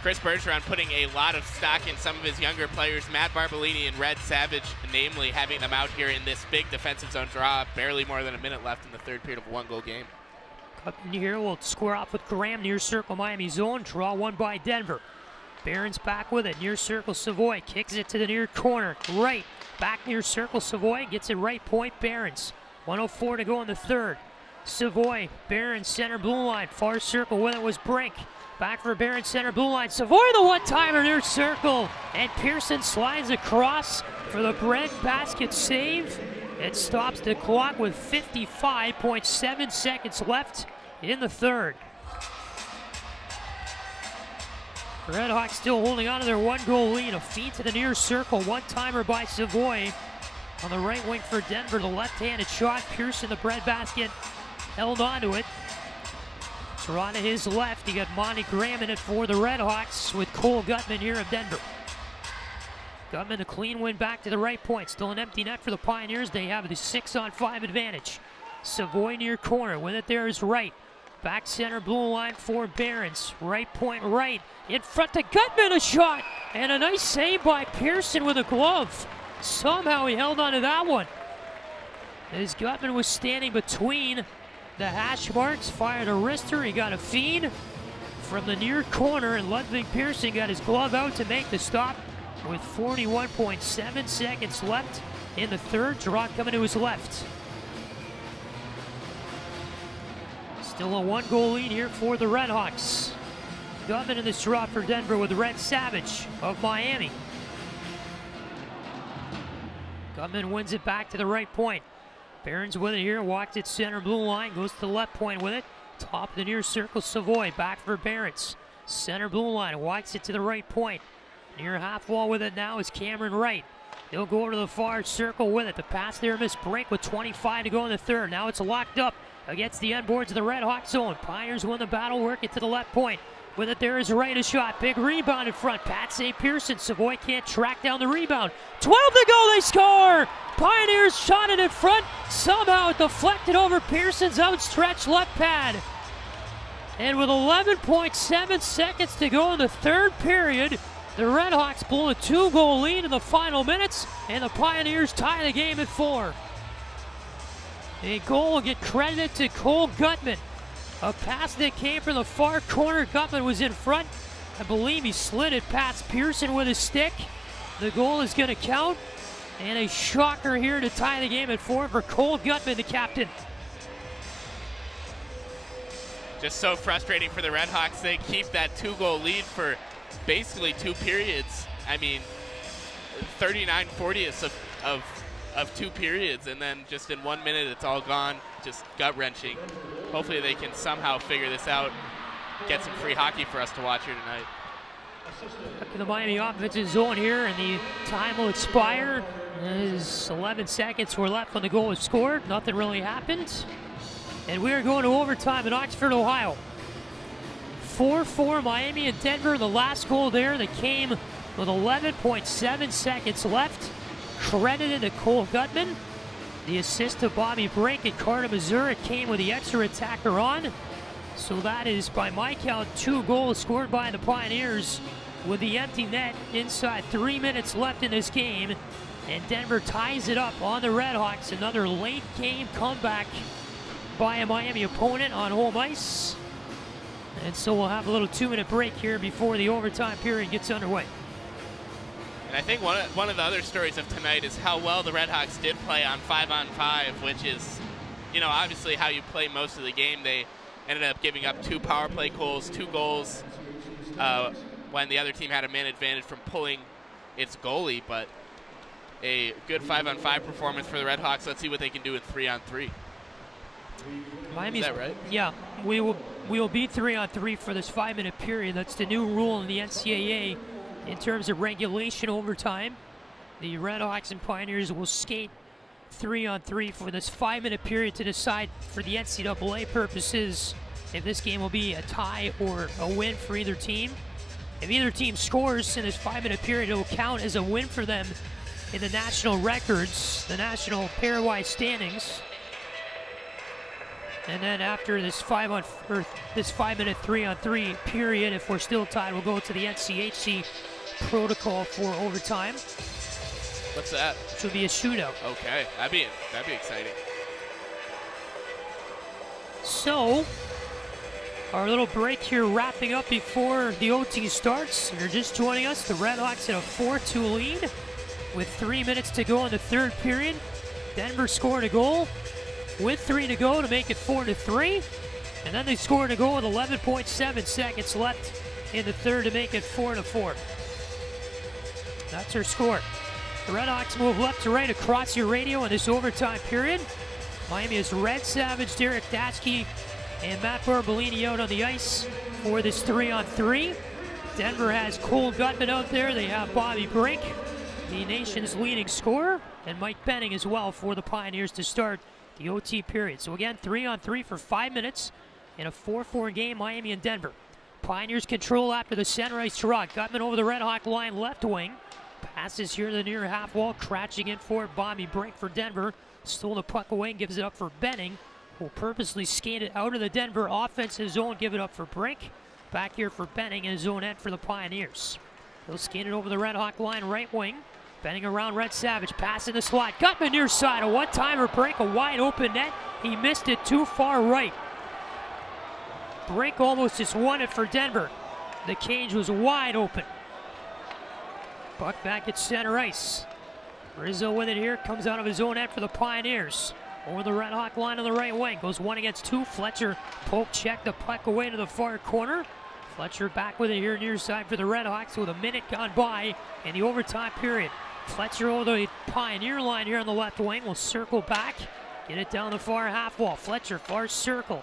Chris Bergeron putting a lot of stock in some of his younger players, Matt Barbolini and Red Savage, namely having them out here in this big defensive zone draw. Barely more than a minute left in the third period of a one-goal game. Up in here, we'll square off with Graham near circle Miami zone. Draw won by Denver. Barron's back with it. Near circle Savoy kicks it to the near corner. Right. Back near circle Savoy gets it right point Barron's. 1:04 to go in the third. Savoy, Barron center blue line. Far circle with it was Brink. Back for Barron center blue line. Savoy the one-timer near circle. And Pearson slides across for the bread basket save. It stops the clock with 55.7 seconds left in the third. RedHawks still holding on to their one-goal lead. A feed to the near circle. One-timer by Savoy. On the right wing for Denver, the left-handed shot. Pearson, the breadbasket, held onto it. Draw to his left. You got Monty Graham in it for the RedHawks with Cole Gutman here of Denver. Gutman, a clean win back to the right point. Still an empty net for the Pioneers. They have the 6-on-5 advantage. Savoy near corner. With it there is Wright. Back center blue line for Barons. Right point right. In front to Gutman, a shot. And a nice save by Pearson with a glove. Somehow he held on to that one. As Gutman was standing between the hash marks, fired a wrister. He got a feed from the near corner, and Ludwig Pearson got his glove out to make the stop with 41.7 seconds left in the third. Draw coming to his left. Still a one-goal lead here for the RedHawks. Gutman in this draw for Denver with Red Savage of Miami. Gutman wins it back to the right point. Barron's with it here, walked it center blue line, goes to the left point with it. Top of the near circle, Savoy, back for Barron's. Center blue line, walks it to the right point. Near half wall with it now is Cameron Wright. He'll go over to the far circle with it. The pass there missed Brink with 25 to go in the third. Now it's locked up against the end boards of the RedHawks zone. Pioneers win the battle, work it to the left point. With it there is Wright, a shot. Big rebound in front. Pat St. Pearson. Savoy can't track down the rebound. 12 to go, they score! Pioneers shot it in front. Somehow it deflected over Pearson's outstretched left pad. And with 11.7 seconds to go in the third period, the RedHawks blow a 2-goal lead in the final minutes, and the Pioneers tie the game at 4. A goal will get credited to Cole Gutman. A pass that came from the far corner. Gutman was in front. I believe he slid it past Pearson with his stick. The goal is going to count. And a shocker here to tie the game at 4 for Cole Gutman, the captain. Just so frustrating for the RedHawks. They keep that 2-goal lead for basically 2 periods. I mean, 39/40ths of 2 periods, and then just in 1 minute it's all gone. Just gut-wrenching. Hopefully they can somehow figure this out, get some free hockey for us to watch here tonight. Up to the Miami offensive zone here, and the time will expire. There's 11 seconds were left when the goal was scored. Nothing really happened. And we are going to overtime in Oxford, Ohio. 4-4 Miami and Denver. The last goal there that came with 11.7 seconds left. Credited to Cole Gutman. The assist to Bobby Brink at Carter, Missouri came with the extra attacker on. So that is, by my count, 2 goals scored by the Pioneers with the empty net inside 3 minutes left in this game. And Denver ties it up on the RedHawks. Another late game comeback by a Miami opponent on home ice. And so we'll have a little 2-minute break here before the overtime period gets underway. And I think one of the other stories of tonight is how well the RedHawks did play on 5-on-5, which is, you know, obviously how you play most of the game. They ended up giving up 2 power play goals, 2 goals when the other team had a man advantage from pulling its goalie, but a good 5-on-5 performance for the RedHawks. Let's see what they can do in 3-on-3. Miami's, is that right? Yeah, we will be 3-on-3 for this 5-minute period. That's the new rule in the NCAA in terms of regulation overtime. The RedHawks and Pioneers will skate 3-on-3 for this 5-minute period to decide for the NCAA purposes if this game will be a tie or a win for either team. If either team scores in this 5-minute period, it will count as a win for them in the national records, the national pairwise standings. And then after this 5-minute 3-on-3 period, if we're still tied, we'll go to the NCHC protocol for overtime. What's that? Which will be a shootout. Okay, that'd be exciting. So, our little break here wrapping up before the OT starts. If you're just joining us, the RedHawks had a 4-2 lead with 3 minutes to go in the third period. Denver scored a goal with 3 to go to make it 4-3. And then they scored a goal with 11.7 seconds left in the third to make it 4-4. That's our score. The RedHawks move left to right across your radio in this overtime period. Miami has Red Savage, Derek Datsky, and Matt Barbolini out on the ice for this 3-on-3. Denver has Cole Gutman out there. They have Bobby Brink, the nation's leading scorer, and Mike Benning as well for the Pioneers to start the OT period. So again, 3-on-3 for 5 minutes in a 4-4 game, Miami and Denver. Pioneers control after the center ice draw. Gutman over the RedHawk line, left wing. Passes here to the near half wall, crashing in for it. Bobby Brink for Denver. Stole the puck away and gives it up for Benning, who purposely skated out of the Denver offensive zone, give it up for Brink. Back here for Benning in his own end for the Pioneers. He'll skate it over the RedHawk line, right wing. Benning around Red Savage, pass in the slot. Gutman near side, a one-timer break, a wide open net. He missed it too far right. Brink almost just won it for Denver. The cage was wide open. Puck back at center ice. Rizzo with it here, comes out of his own end for the Pioneers. Over the RedHawk line on the right wing, goes 1 against 2. Fletcher poke check the puck away to the far corner. Fletcher back with it here near side for the RedHawks with a minute gone by in the overtime period. Fletcher over the Pioneer line here on the left wing, will circle back, get it down the far half wall. Fletcher, far circle.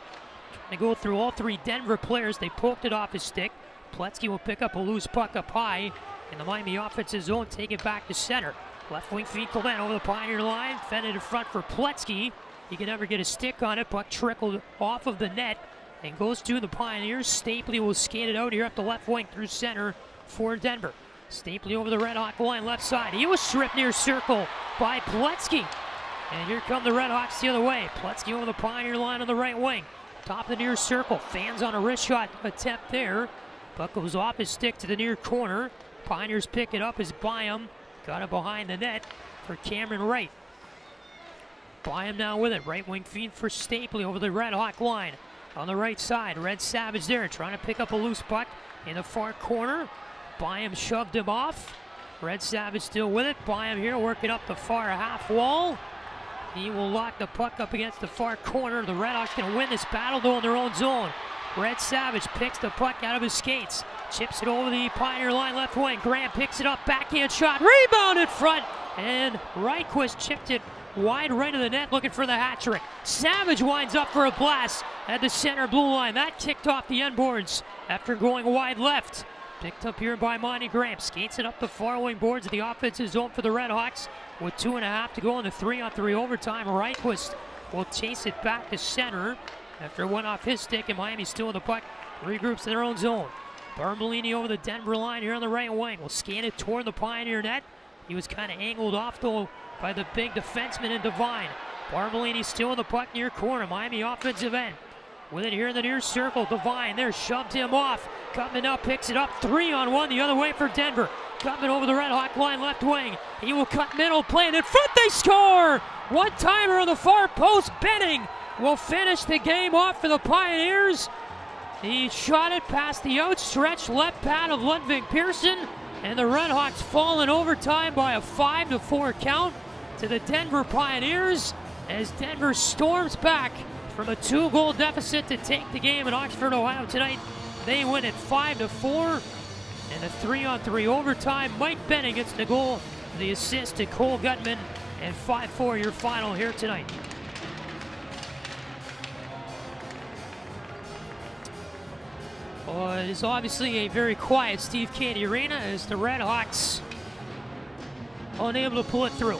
Trying to go through all 3 Denver players. They poked it off his stick. Pletzky will pick up a loose puck up high in the Miami offensive zone, take it back to center. Left wing feed Clement over the Pioneer line, fended in front for Pletzky. He can never get a stick on it. Puck trickled off of the net and goes to the Pioneers. Stapley will skate it out here up the left wing through center for Denver. Stapley over the RedHawk line, left side. He was stripped near circle by Pletzky. And here come the RedHawks the other way. Pletzky over the Pioneer line on the right wing. Top of the near circle. Fans on a wrist shot attempt there. Puck goes off his stick to the near corner. Pioneers pick it up as Byam got it behind the net for Cameron Wright. Byam now with it. Right wing feed for Stapley over the RedHawk line. On the right side, Red Savage there trying to pick up a loose puck in the far corner. Byam shoved him off. Red Savage still with it. Byam here working up the far half wall. He will lock the puck up against the far corner. The RedHawks can win this battle though in their own zone. Red Savage picks the puck out of his skates. Chips it over the Pioneer line left wing. Graham picks it up, backhand shot, rebound in front. And Ryquist chipped it wide right of the net looking for the hat trick. Savage winds up for a blast at the center blue line. That kicked off the end boards after going wide left. Picked up here by Monty Graham. Skates it up the far wing boards of the offensive zone for the RedHawks with 2.5 to go in the 3-on-3 overtime. Ryquist will chase it back to center after it went off his stick, and Miami still with the puck. Regroups in their own zone. Barbolini over the Denver line here on the right wing. Will scan it toward the Pioneer net. He was kind of angled off though by the big defenseman in Devine. Barbolini still in the puck near corner. Miami offensive end. With it here in the near circle, Devine there, shoved him off. Gutman now picks it up, 3-on-1 the other way for Denver. Coming over the Red Hawk line, left wing. He will cut middle, play it in front, they score! One-timer on the far post, Benning will finish the game off for the Pioneers. He shot it past the outstretched left pad of Ludwig Pearson, and the Red Hawks fall in overtime by a 5-4 count to the Denver Pioneers as Denver storms back from a 2-goal deficit to take the game in Oxford, Ohio tonight. They win it 5-4. And a 3-on-3 overtime. Mike Benning gets the goal, the assist to Cole Gutman, and 5-4 your final here tonight. It is obviously a very quiet Steve Cady Arena as the Red Hawks unable to pull it through.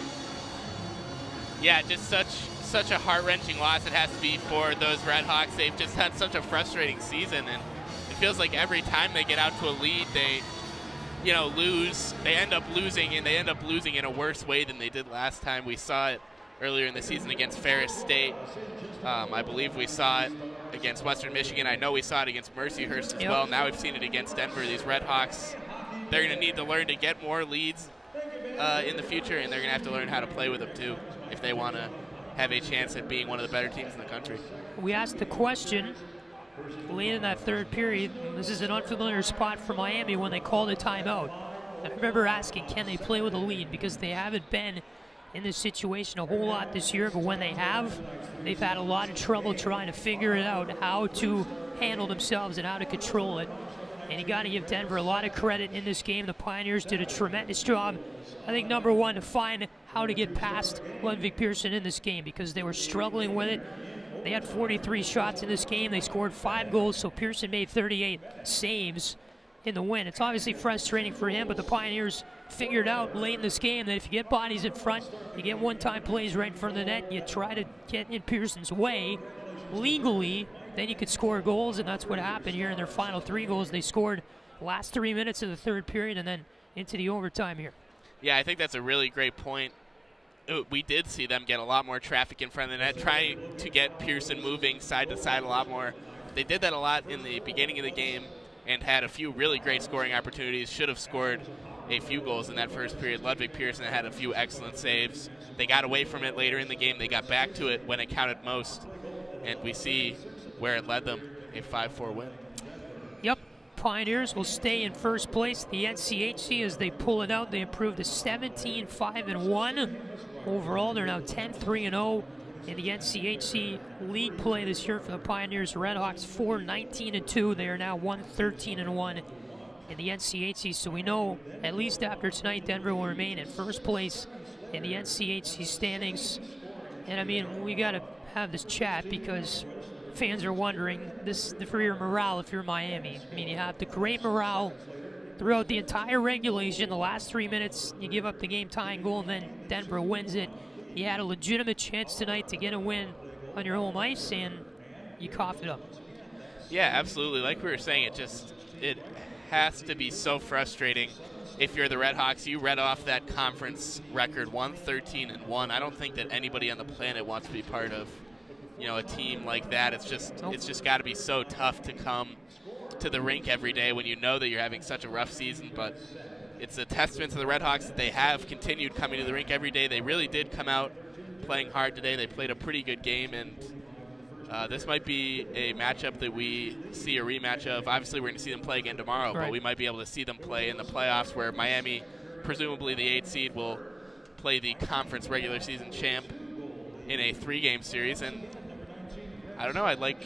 Yeah, just such a heart-wrenching loss it has to be for those Red Hawks. They've just had such a frustrating season, and it feels like every time they get out to a lead, they, lose. They end up losing, and they end up losing in a worse way than they did last time. We saw it earlier in the season against Ferris State. I believe we saw it against Western Michigan. I know we saw it against Mercyhurst as well. Now we've seen it against Denver. These Red Hawks, they're going to need to learn to get more leads in the future, and they're going to have to learn how to play with them too if they want to have a chance at being one of the better teams in the country. We asked the question late in that third period. This is an unfamiliar spot for Miami when they called a timeout. I remember asking, can they play with a lead? Because they haven't been in this situation a whole lot this year, but when they have, they've had a lot of trouble trying to figure it out, how to handle themselves and how to control it. And you got to give Denver a lot of credit in this game. The Pioneers did a tremendous job, I think, number one, to find how to get past Ludwig Pearson in this game because they were struggling with it. They had 43 shots in this game. They scored 5 goals, so Pearson made 38 saves in the win. It's obviously frustrating for him, but the Pioneers figured out late in this game that if you get bodies in front, you get one-time plays right in front of the net, you try to get in Pearson's way legally, then you could score goals, and that's what happened here in their final 3 goals. They scored last 3 minutes of the third period and then into the overtime here. Yeah, I think that's a really great point. We did see them get a lot more traffic in front of the net, trying to get Pearson moving side to side a lot more. They did that a lot in the beginning of the game and had a few really great scoring opportunities. Should have scored a few goals in that first period. Ludwig Pearson had a few excellent saves. They got away from it later in the game. They got back to it when it counted most. And we see where it led them, a 5-4 win. Yep. Pioneers will stay in first place. The NCHC, as they pull it out, they improved to 17-5-1. Overall, they're now 10-3-0 in the NCHC league play this year for the Pioneers. Redhawks 4-19-2. They are now 1-13-1 in the NCHC. So we know, at least after tonight, Denver will remain in first place in the NCHC standings. And I mean, we got to have this chat because fans are wondering this for your morale if you're Miami. I mean, you have the great morale throughout the entire regulation. The last 3 minutes, you give up the game-tying goal, and then Denver wins it. You had a legitimate chance tonight to get a win on your home ice, and you coughed it up. Yeah, absolutely. Like we were saying, it has to be so frustrating if you're the Redhawks. You read off that conference record, 1-13-1. I don't think that anybody on the planet wants to be part of, a team like that. It's just got to be so tough to come to the rink every day when you know that you're having such a rough season. But it's a testament to the Redhawks that they have continued coming to the rink every day. They really did come out playing hard today. They played a pretty good game, and this might be a matchup that we see a rematch of. Obviously, we're going to see them play again tomorrow, right, but we might be able to see them play in the playoffs where Miami, presumably the 8th seed, will play the conference regular season champ in a 3-game series. And I don't know, I'd like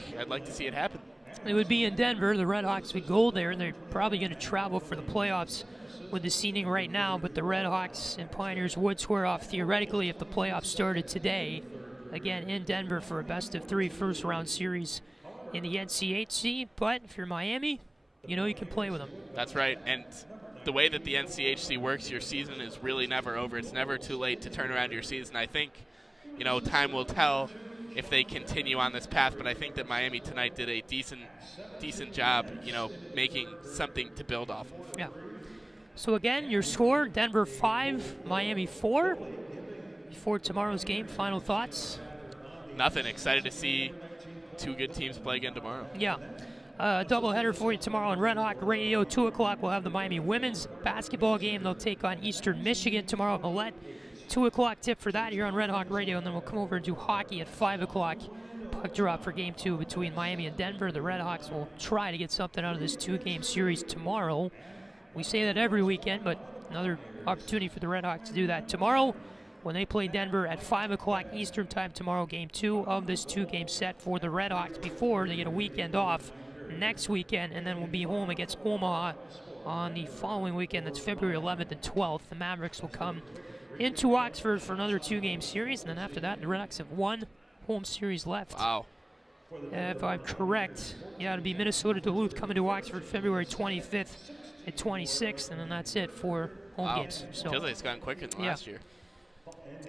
to see it happen. It would be in Denver. The Redhawks would go there, and they're probably going to travel for the playoffs with the seeding right now, but the Redhawks and Pioneers would square off theoretically if the playoffs started today, again in Denver for a best-of-3 first-round series in the NCHC. But if you're Miami, you can play with them. That's right, and the way that the NCHC works, your season is really never over. It's never too late to turn around your season. I think, time will tell if they continue on this path, but I think that Miami tonight did a decent job, making something to build off of. Yeah. So again, your score, Denver 5, Miami 4. Before tomorrow's game, final thoughts? Nothing. Excited to see 2 good teams play again tomorrow. Yeah. Doubleheader for you tomorrow on Red Hawk Radio. 2 o'clock, we'll have the Miami women's basketball game. They'll take on Eastern Michigan tomorrow at Millette. 2 o'clock tip for that here on Red Hawk Radio, and then we'll come over and do hockey at 5 o'clock. Puck drop for Game 2 between Miami and Denver. The Red Hawks will try to get something out of this 2-game series tomorrow. We say that every weekend, but another opportunity for the Red Hawks to do that tomorrow when they play Denver at 5 o'clock Eastern time tomorrow. Game 2 of this 2-game set for the Red Hawks before they get a weekend off next weekend, and then we'll be home against Omaha on the following weekend. That's February 11th and 12th. The Mavericks will come into Oxford for another 2-game series, and then after that, the Red Hawks have one home series left. Wow. If I'm correct, yeah, it'll be Minnesota Duluth coming to Oxford February 25th and 26th, and then that's it for home games. So feels like it's gone quicker than last year.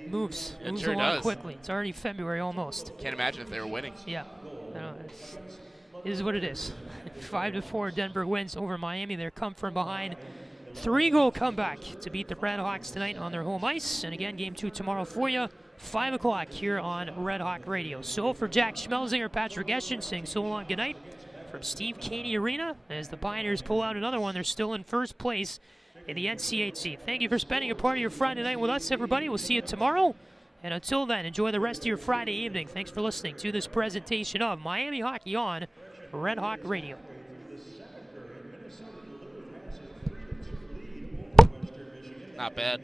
Moves sure along does. quickly. It's already February almost. Can't imagine if they were winning. Yeah, it is what it is. 5-4 Denver wins over Miami. They're come from behind 3-goal comeback to beat the Red Hawks tonight on their home ice. And again, Game 2 tomorrow for you, 5 o'clock here on Red Hawk Radio. So for Jack Schmelzinger, Patrick Geshan saying so long, good night from Steve Cady Arena. As the Pioneers pull out another one, they're still in first place in the NCHC. Thank you for spending a part of your Friday night with us, everybody. We'll see you tomorrow. And until then, enjoy the rest of your Friday evening. Thanks for listening to this presentation of Miami Hockey on Red Hawk Radio. Not bad.